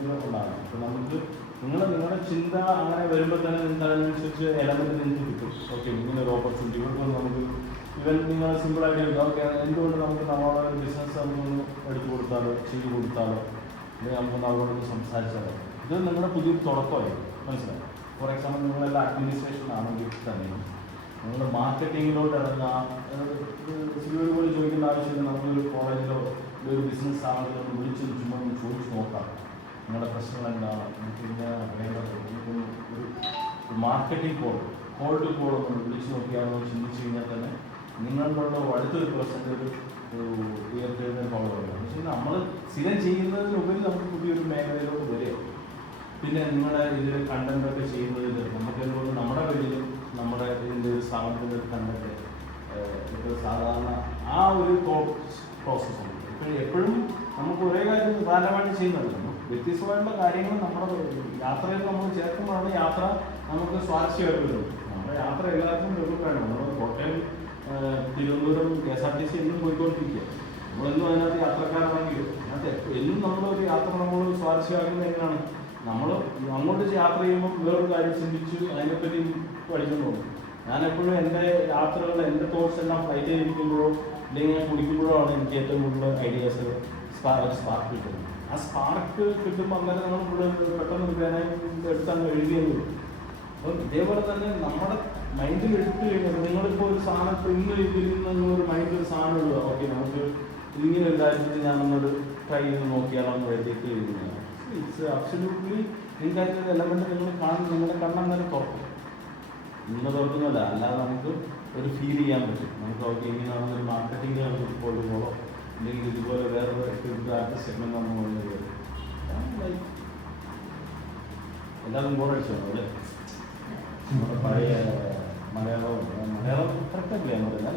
ഇതൊക്കെ ഉണ്ടാകുന്നത്. അപ്പോൾ നമുക്ക് നിങ്ങളുടെ ചിന്ത അങ്ങനെ വരുമ്പോൾ തന്നെ നിങ്ങൾക്ക് അതിനനുസരിച്ച് എലമെൻറ്റ് നിങ്ങൾക്ക് കിട്ടും. ഓക്കെ, ഇങ്ങനെ ഒരു ഓപ്പർച്യൂണിറ്റി ഇവിടെ നമുക്ക് ഇവൻ നിങ്ങൾ സിമ്പിളായിട്ട് എടുക്കാം. ഓക്കെ, എന്തുകൊണ്ട് നമുക്ക് നമ്മളെ ബിസിനസ് നമുക്കൊന്ന് എടുത്തു കൊടുത്താലോ ചെയ്തു കൊടുത്താലോ, അല്ലെങ്കിൽ നമുക്കൊന്ന് അവരോടൊന്ന് സംസാരിച്ചാലോ. ഇത് നിങ്ങളുടെ പുതിയൊരു തുടക്കമായിരിക്കും. മനസ്സിലായി? ഫോർ എക്സാമ്പിൾ നിങ്ങളെല്ലാം അഡ്മിനിസ്ട്രേഷൻ ആണെങ്കിൽ തന്നെ നിങ്ങൾ മാർക്കറ്റിങ്ങിലോട്ട് ഇറങ്ങാം. സിവിൽ പോലെ ചോദിക്കേണ്ട ആവശ്യമില്ല. നമ്മളൊരു കോളേജിലോ ഒരു ബിസിനസ് ആണെങ്കിലും വിളിച്ച് ചുമ്മാ ഒന്ന് ചോദിച്ച് നോക്കാം, നിങ്ങളുടെ പ്രശ്നങ്ങൾ എന്താണ്, നമുക്ക് ഇങ്ങനെ വേണ്ടത്, നമുക്കൊന്ന് ഒരു മാർക്കറ്റിംഗ് കോൾഡ് ഒന്ന് വിളിച്ച് നോക്കിയാണെന്ന് ചിന്തിച്ച് കഴിഞ്ഞാൽ തന്നെ നിങ്ങളുടെ അടുത്തൊരു പെർസെൻറ്റേജ് ഒരു ഉയർത്തുന്ന കോളുകളുണ്ട്. പക്ഷേ നമ്മൾ സ്ഥിരം ചെയ്യുന്നതിനുപരി നമുക്ക് പുതിയൊരു മേഖലയിലോട്ട് വരിക. പിന്നെ നിങ്ങളുടെ ഇതിൽ കണ്ടൻറ്റൊക്കെ ചെയ്യുന്നതിൽ നമുക്ക് എന്തുകൊണ്ട് നമ്മുടെ വലിയ നമ്മുടെ ഇതിൻ്റെ ഒരു സ്ഥാപനത്തിൻ്റെ ഒരു കണ്ടൻറ്റ് ഇപ്പോൾ സാധാരണ ആ ഒരു പ്രോസസ്സുണ്ട്. എപ്പോഴും നമുക്ക് ഒരേ കാര്യം പ്രധാനമായിട്ട് ചെയ്യുന്നത് വ്യത്യസ്തമായിട്ടുള്ള കാര്യങ്ങൾ നമ്മുടെ യാത്രയിൽ നമ്മൾ ചേർക്കുമ്പോഴാണ് യാത്ര നമുക്ക് സ്വാരസ്യമായിട്ട് വരുന്നത്. നമ്മുടെ യാത്ര എല്ലാവർക്കും ഡെവലപ്പാണ്. നമ്മൾ കോട്ടയം തിരുവനന്തപുരം KSRTC എന്നും പോയിക്കൊണ്ടിരിക്കുക. നമ്മളെന്നും അതിനകത്ത് യാത്രക്കാരാണെങ്കിലും അതിനകത്ത് എന്നും നമ്മളൊരു യാത്ര നമ്മൾ സ്വാരസ്യമാക്കുന്നത് എങ്ങനെയാണ്, നമ്മൾ അങ്ങോട്ട് യാത്ര ചെയ്യുമ്പോൾ വേറൊരു കാര്യം ചിന്തിച്ച് അതിനെപ്പറ്റി പഠിച്ചുകൊണ്ട് പോകും. ഞാനെപ്പോഴും എൻ്റെ യാത്രകൾ എൻ്റെ തോട്ട്സ് എല്ലാം ഫ്ലൈറ്റ് ചെയ്തിരിക്കുമ്പോഴോ അല്ലെങ്കിൽ ഞാൻ കുടിക്കുമ്പോഴോ ആണ് എനിക്ക് ഏറ്റവും കൂടുതൽ ഐഡിയാസ് സ്പാർക്ക് കിട്ടുന്നത്. ആ സ്പാർക്ക് കിട്ടുമ്പോൾ അന്നേരം നമ്മൾ പെട്ടെന്ന് പേനായി എടുത്തങ്ങ് എഴുതിയെന്ന് വരും. അപ്പം ഇതേപോലെ തന്നെ നമ്മുടെ മൈൻഡിൽ എടുത്തു കഴിഞ്ഞാൽ നിങ്ങളിപ്പോൾ ഒരു സാധനം ഇപ്പോൾ ഇന്ന് ഇതിൽ ഒരു മൈൻഡിൽ ഒരു സാധനം ഇടുക, ഓക്കെ നമുക്ക് ഇങ്ങനെ ഒരു കാര്യത്തിൽ ഞാൻ നമ്മളൊരു ട്രൈ ചെയ്ത് നോക്കിയാലോ എന്ന് എഴുതിയിട്ട് എഴുതുന്നതാണ്. ഇറ്റ്സ് അബ്സല്യൂട്ട്ലി നിങ്ങൾക്ക് എലമെൻറ്റ് നിങ്ങൾ കാണുന്ന നിങ്ങളുടെ കണ്ണന്നേരം തുറക്കും. നിങ്ങൾ തുറക്കുന്നല്ല, അല്ലാതെ നമുക്ക് ഒരു ഫീൽ ചെയ്യാൻ പറ്റും. നമുക്ക് ഓക്കെ ഇങ്ങനെയാണെന്ന് ഒരു മാർക്കറ്റിംഗ് നമുക്ക് കൊണ്ടുപോകോ അല്ലെങ്കിൽ ഇതുപോലെ വേറെ ആർട്ടിസ്റ്റ് സെഗ്മെന്റ് നമ്മൾ കൊണ്ടുപോകും. എല്ലാവരും ബോറടിച്ചോ അല്ലേ? നമ്മുടെ പഴയ മലയാളം കറക്റ്റല്ലേ നമ്മളെല്ലാം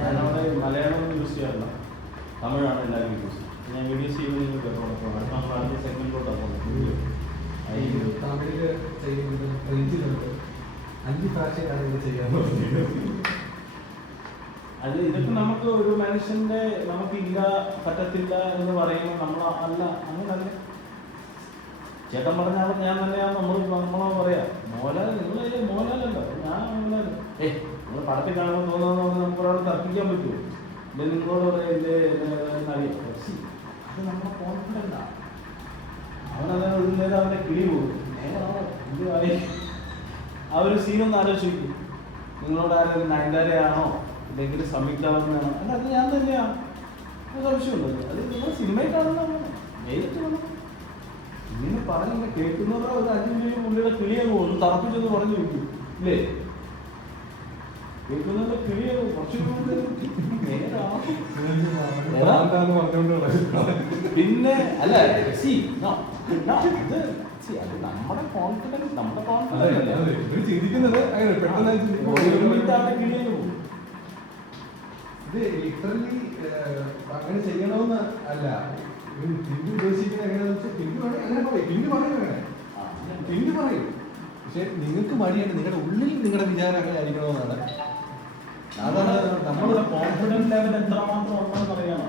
ഞാനവിടെ മലയാളം യൂസ് ചെയ്യാറില്ല, തമിഴാണ് എല്ലാവരും യൂസ് ചെയ്യുന്നത്. ഞാൻ വീഡിയോസ് ചെയ്യുന്നത് കേട്ടോ സെഗ്മെന്റിലോട്ടാണ് തമിഴില് ചെയ്യുന്നത് ഫ്രഞ്ചിലുണ്ട്, 5 ഭാഷയാണ് ഇത് ചെയ്യാൻ പറ്റുന്നത്. അത് ഇതൊക്കെ നമുക്ക് ഒരു മനുഷ്യന്റെ നമുക്കില്ല പറ്റത്തില്ല എന്ന് പറയുമ്പോൾ നമ്മൾ അല്ല അങ്ങനല്ല. ചേട്ടൻ പറഞ്ഞാൽ ഞാൻ തന്നെയാണ് നമ്മളെ പറയാം മോഹൻലാൽ നിങ്ങളല്ലേ മോഹൻലാലല്ലോ ഞാൻ മോഹൻലാൽ. നിങ്ങൾ പടത്തിൽ കാണുമ്പോൾ തോന്നുന്നത് നമുക്ക് ഒരാൾ തർക്കിക്കാൻ പറ്റുമോ? ഇല്ല നിങ്ങളോട് പറയല്ലേ അറിയാം. അത് നമ്മുടെ കോൺഫിഡൻ്റാണ്. അവനത് ഒരു നേരം അവൻ്റെ കിളി പോകും. ആ ഒരു സീനൊന്ന് ആലോചിക്കും. നിങ്ങളോട് ആരും നയൻതാരയാണോ അല്ലെങ്കിൽ സംയുക്താണെന്നാണോ? അല്ല, അത് ഞാൻ തന്നെയാണ്. അത് ആവശ്യമുണ്ടല്ലോ. അത് നിങ്ങൾ സിനിമയിൽ കാണുന്നതാണ്, നേരിട്ട് വേണം. ഇങ്ങനെ പറഞ്ഞില്ല കേൾക്കുന്നവരുടെ ഒരു 5 മിനിറ്റ് പുള്ളിയുടെ കിളിയെ ഒന്ന് തറപ്പിച്ചെന്ന് പറഞ്ഞു വയ്ക്കും ഇല്ലേ? കേൾക്കുന്നവരുടെ കിളിയെ കുറച്ച് പിന്നെ അല്ല അത് നമ്മുടെ കോൺഫിഡൻസ് ചിന്തിക്കുന്നത് കിളിയെ പോകും. ഇത് ലിറ്ററലി അങ്ങനെ ചെയ്യണമെന്ന് അല്ല ടിൻഡു ഉദ്ദേശിക്കുന്നത് എങ്ങനെയാണെന്ന് വെച്ചാൽ ടിൻഡു വേണമെങ്കിൽ അങ്ങനെ പറയും, ടിൻഡു പറയും. പക്ഷെ നിങ്ങൾക്ക് മടിയാണ്, നിങ്ങളുടെ ഉള്ളിൽ നിങ്ങളുടെ വിചാരം അങ്ങനെ ആയിരിക്കണമെന്നാണ്. അതാണ് നമ്മുടെ കോൺഫിഡൻസ് ലെവൽ എത്രമാത്രം ഉണ്ടെന്ന് അറിയാമോ?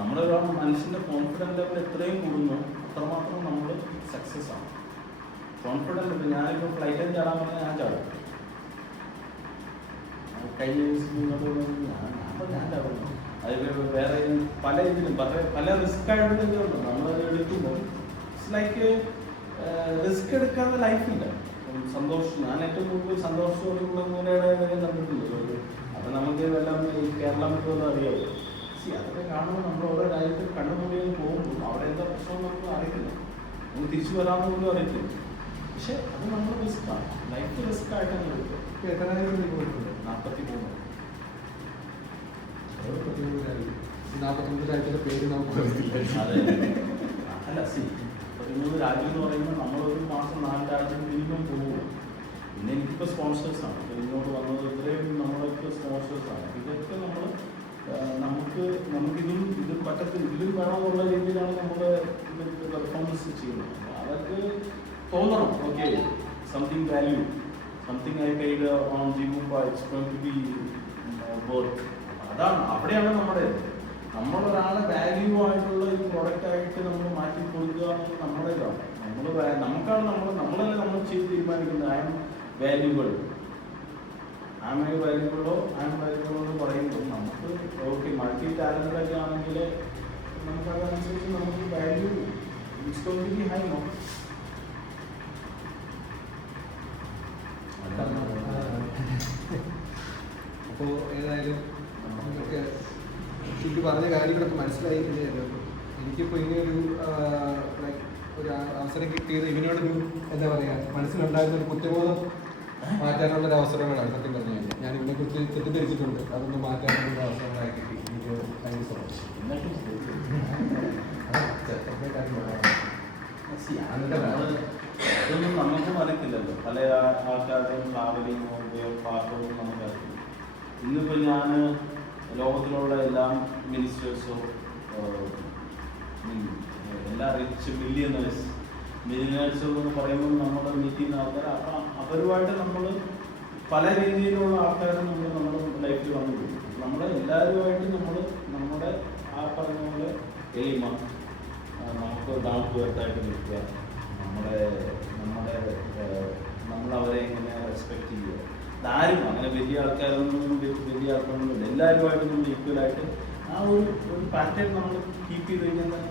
നമ്മുടെ മനുഷ്യന്റെ കോൺഫിഡൻസ് ലെവൽ എത്രയും കൂടുന്നു അത്രമാത്രം നമ്മൾ സക്സസ് ആണ്. കോൺഫിഡൻസ് ഉണ്ട്. ഞാനിപ്പോൾ ഫ്ലൈറ്റിൽ ചാടാൻ പറഞ്ഞാൽ ഞാൻ ചാടും. കൈ ഞാൻ ചാടുന്നു. അതിൽ വേറെ പല ഇതിലും പല റിസ്ക് ആയിട്ടുള്ള നമ്മളത് എടുക്കുമ്പോൾ ഇറ്റ്സ് ലൈക്ക് റിസ്ക് എടുക്കാതെ ലൈഫില്ല. സന്തോഷം ഞാൻ ഏറ്റവും കൂടുതൽ സന്തോഷത്തോടുള്ള മൂലയുടെ കണ്ടിട്ടുണ്ട്. അപ്പം നമുക്ക് എല്ലാം ഈ കേരളം വിട്ടുമെന്ന് അറിയാമോ? അതൊക്കെ കാണുമ്പോൾ നമ്മൾ ഓരോ രാജ്യത്ത് കണ്ണുമൂടിയിൽ പോകുമ്പോൾ അവിടെ എന്താ പ്രശ്നം നമുക്ക് അറിയില്ല, നമുക്ക് തിരിച്ചു വരാമെന്ന് പോലും അറിയത്തില്ല. പക്ഷെ അത് നമ്മൾ റിസ്ക്കാണ്, ലൈഫ് റിസ്ക് ആയിട്ടാണ് എടുക്കുക. 43 രാജ്യത്തിന്റെ പേര് നമുക്ക് അതെ അല്ല 43 രാജ്യം എന്ന് പറയുമ്പോൾ നമ്മളൊരു മാസം 4 രാജ്യം മിനിമം പോകും. പിന്നെ എനിക്ക് നമുക്കിപ്പോൾ സ്പോൺസേഴ്സാണ്, ഇങ്ങോട്ട് വന്നത് ഇത്രയും നമ്മളൊക്കെ സ്പോൺസേഴ്സാണ്. ഇതൊക്കെ നമ്മൾ നമുക്കിതും ഇത് പറ്റത്തില്ല, ഇതിലും വേണമെന്നുള്ള രീതിയിലാണ് നമ്മൾ ഇത് പെർഫോമൻസ് ചെയ്യുന്നത്. അതൊക്കെ തോന്നണം, okay something value, something I paid on ജിമുമ്പ it's going to be worth. അതാണ് അവിടെയാണ് നമ്മളൊരാളെ വാല്യൂ ആയിട്ടുള്ള ഈ പ്രോഡക്റ്റ് ആയിട്ട് നമ്മൾ മാറ്റി കൊടുക്കുക എന്നുള്ളത് നമ്മുടെ ഇതാണ്. നമ്മളല്ലേ നമ്മൾ ചെയ്ത് തീരുമാനിക്കുന്നത്. I'm valuable, I'm വാല്യൂബിളോ എന്ന് പറയുമ്പോൾ നമുക്ക് ഓക്കെ മൾട്ടി ടാലൻ്റൊക്കെ ആണെങ്കിൽ നമുക്ക് അതനുസരിച്ച് നമുക്ക് value it's going to be high. No അപ്പോൾ ഏതായാലും നിങ്ങൾക്ക് എനിക്ക് പറഞ്ഞ കാര്യങ്ങളൊക്കെ മനസ്സിലായി. എനിക്കിപ്പോൾ ഇങ്ങനെയൊരു ഒരു അവസരം കിട്ടിയത് ഇവനോടൊരു എന്താ പറയുക മനസ്സിലുണ്ടായിരുന്ന ഒരു കുറ്റബോധം മാറ്റാനുള്ളൊരു അവസരങ്ങളാണ് സത്യം പറഞ്ഞു കഴിഞ്ഞാൽ. ഞാൻ ഇതിനെക്കുറിച്ച് തെറ്റിദ്ധരിച്ചിട്ടുണ്ട്, അതൊന്ന് മാറ്റാനുള്ള അവസരങ്ങളായി കിട്ടി. എനിക്ക് ഭയങ്കര സന്തോഷം. ഇതൊന്നും നമുക്ക് മനസ്സില്ലല്ലോ, പല ആൾക്കാരുടെയും ട്രാവലിങ്ങോ പാർട്ടോ നമുക്കറിയില്ല. ഇന്നിപ്പോൾ ഞാൻ ലോകത്തിലുള്ള എല്ലാ മിനിസ്റ്റേഴ്സോ എല്ലാ റിച്ച് മില്യനേഴ്സോ എന്ന് പറയുമ്പോൾ നമ്മൾ മീറ്റ് ചെയ്യുന്ന ആൾക്കാർ, അപ്പം അവരുമായിട്ട് നമ്മൾ പല രീതിയിലുള്ള ആൾക്കാരെ നമ്മുടെ ലൈഫിൽ വന്നിട്ടുണ്ട്. നമ്മളെ എല്ലാവരുമായിട്ട് നമ്മുടെ ആ പറഞ്ഞ പോലെ എളിമ, നമുക്ക് ഡൗൺ ടു എർത്തായിട്ട് നിൽക്കുക, നമ്മളവരെ എങ്ങനെ റെസ്പെക്ട് ചെയ്യുക. ആരും അങ്ങനെ വലിയ ആൾക്കാരൊന്നും എല്ലാവരുമായിട്ട് നമ്മൾ ഈക്വലായിട്ട് ആ ഒരു പാറ്റേൺ നമ്മൾ കീപ്പ് ചെയ്ത് കഴിഞ്ഞാൽ തന്നെ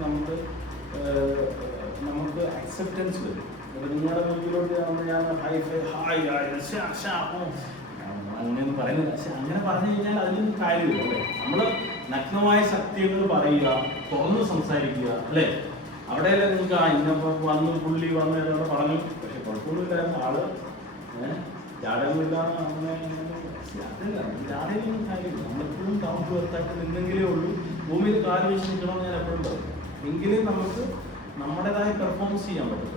നമുക്ക് അക്സെപ്റ്റൻസ് വരും. നിങ്ങളുടെ മുമ്പിലോട്ട് ഞാൻ അങ്ങനെ പറയുന്നത്, പക്ഷെ അങ്ങനെ പറഞ്ഞു കഴിഞ്ഞാൽ അതിലും കാര്യമില്ല അല്ലേ. നമ്മൾ നഗ്നമായ സത്യങ്ങൾ പറയുക, തുറന്ന് സംസാരിക്കുക അല്ലേ. അവിടെയല്ലേ നിങ്ങൾക്ക് ഇന്ന പുള്ളി വന്ന് എന്നോട് പറഞ്ഞു, പക്ഷെ കുഴപ്പമൊന്നുമില്ലായിരുന്നു ആള് ജാടകമില്ല അങ്ങനെ ജാടയൊന്നും കാര്യമില്ല. നമ്മളെപ്പോഴും ഡൗൺ ടു എർത്തായിട്ട് നിന്നെങ്കിലേ ഉള്ളൂ ഭൂമിയിൽ കാല് വെച്ച് നിൽക്കണമെന്ന് ഞാൻ എപ്പോഴും പറയും. എങ്കിലേ നമുക്ക് നമ്മുടേതായ പെർഫോമൻസ് ചെയ്യാൻ പറ്റും.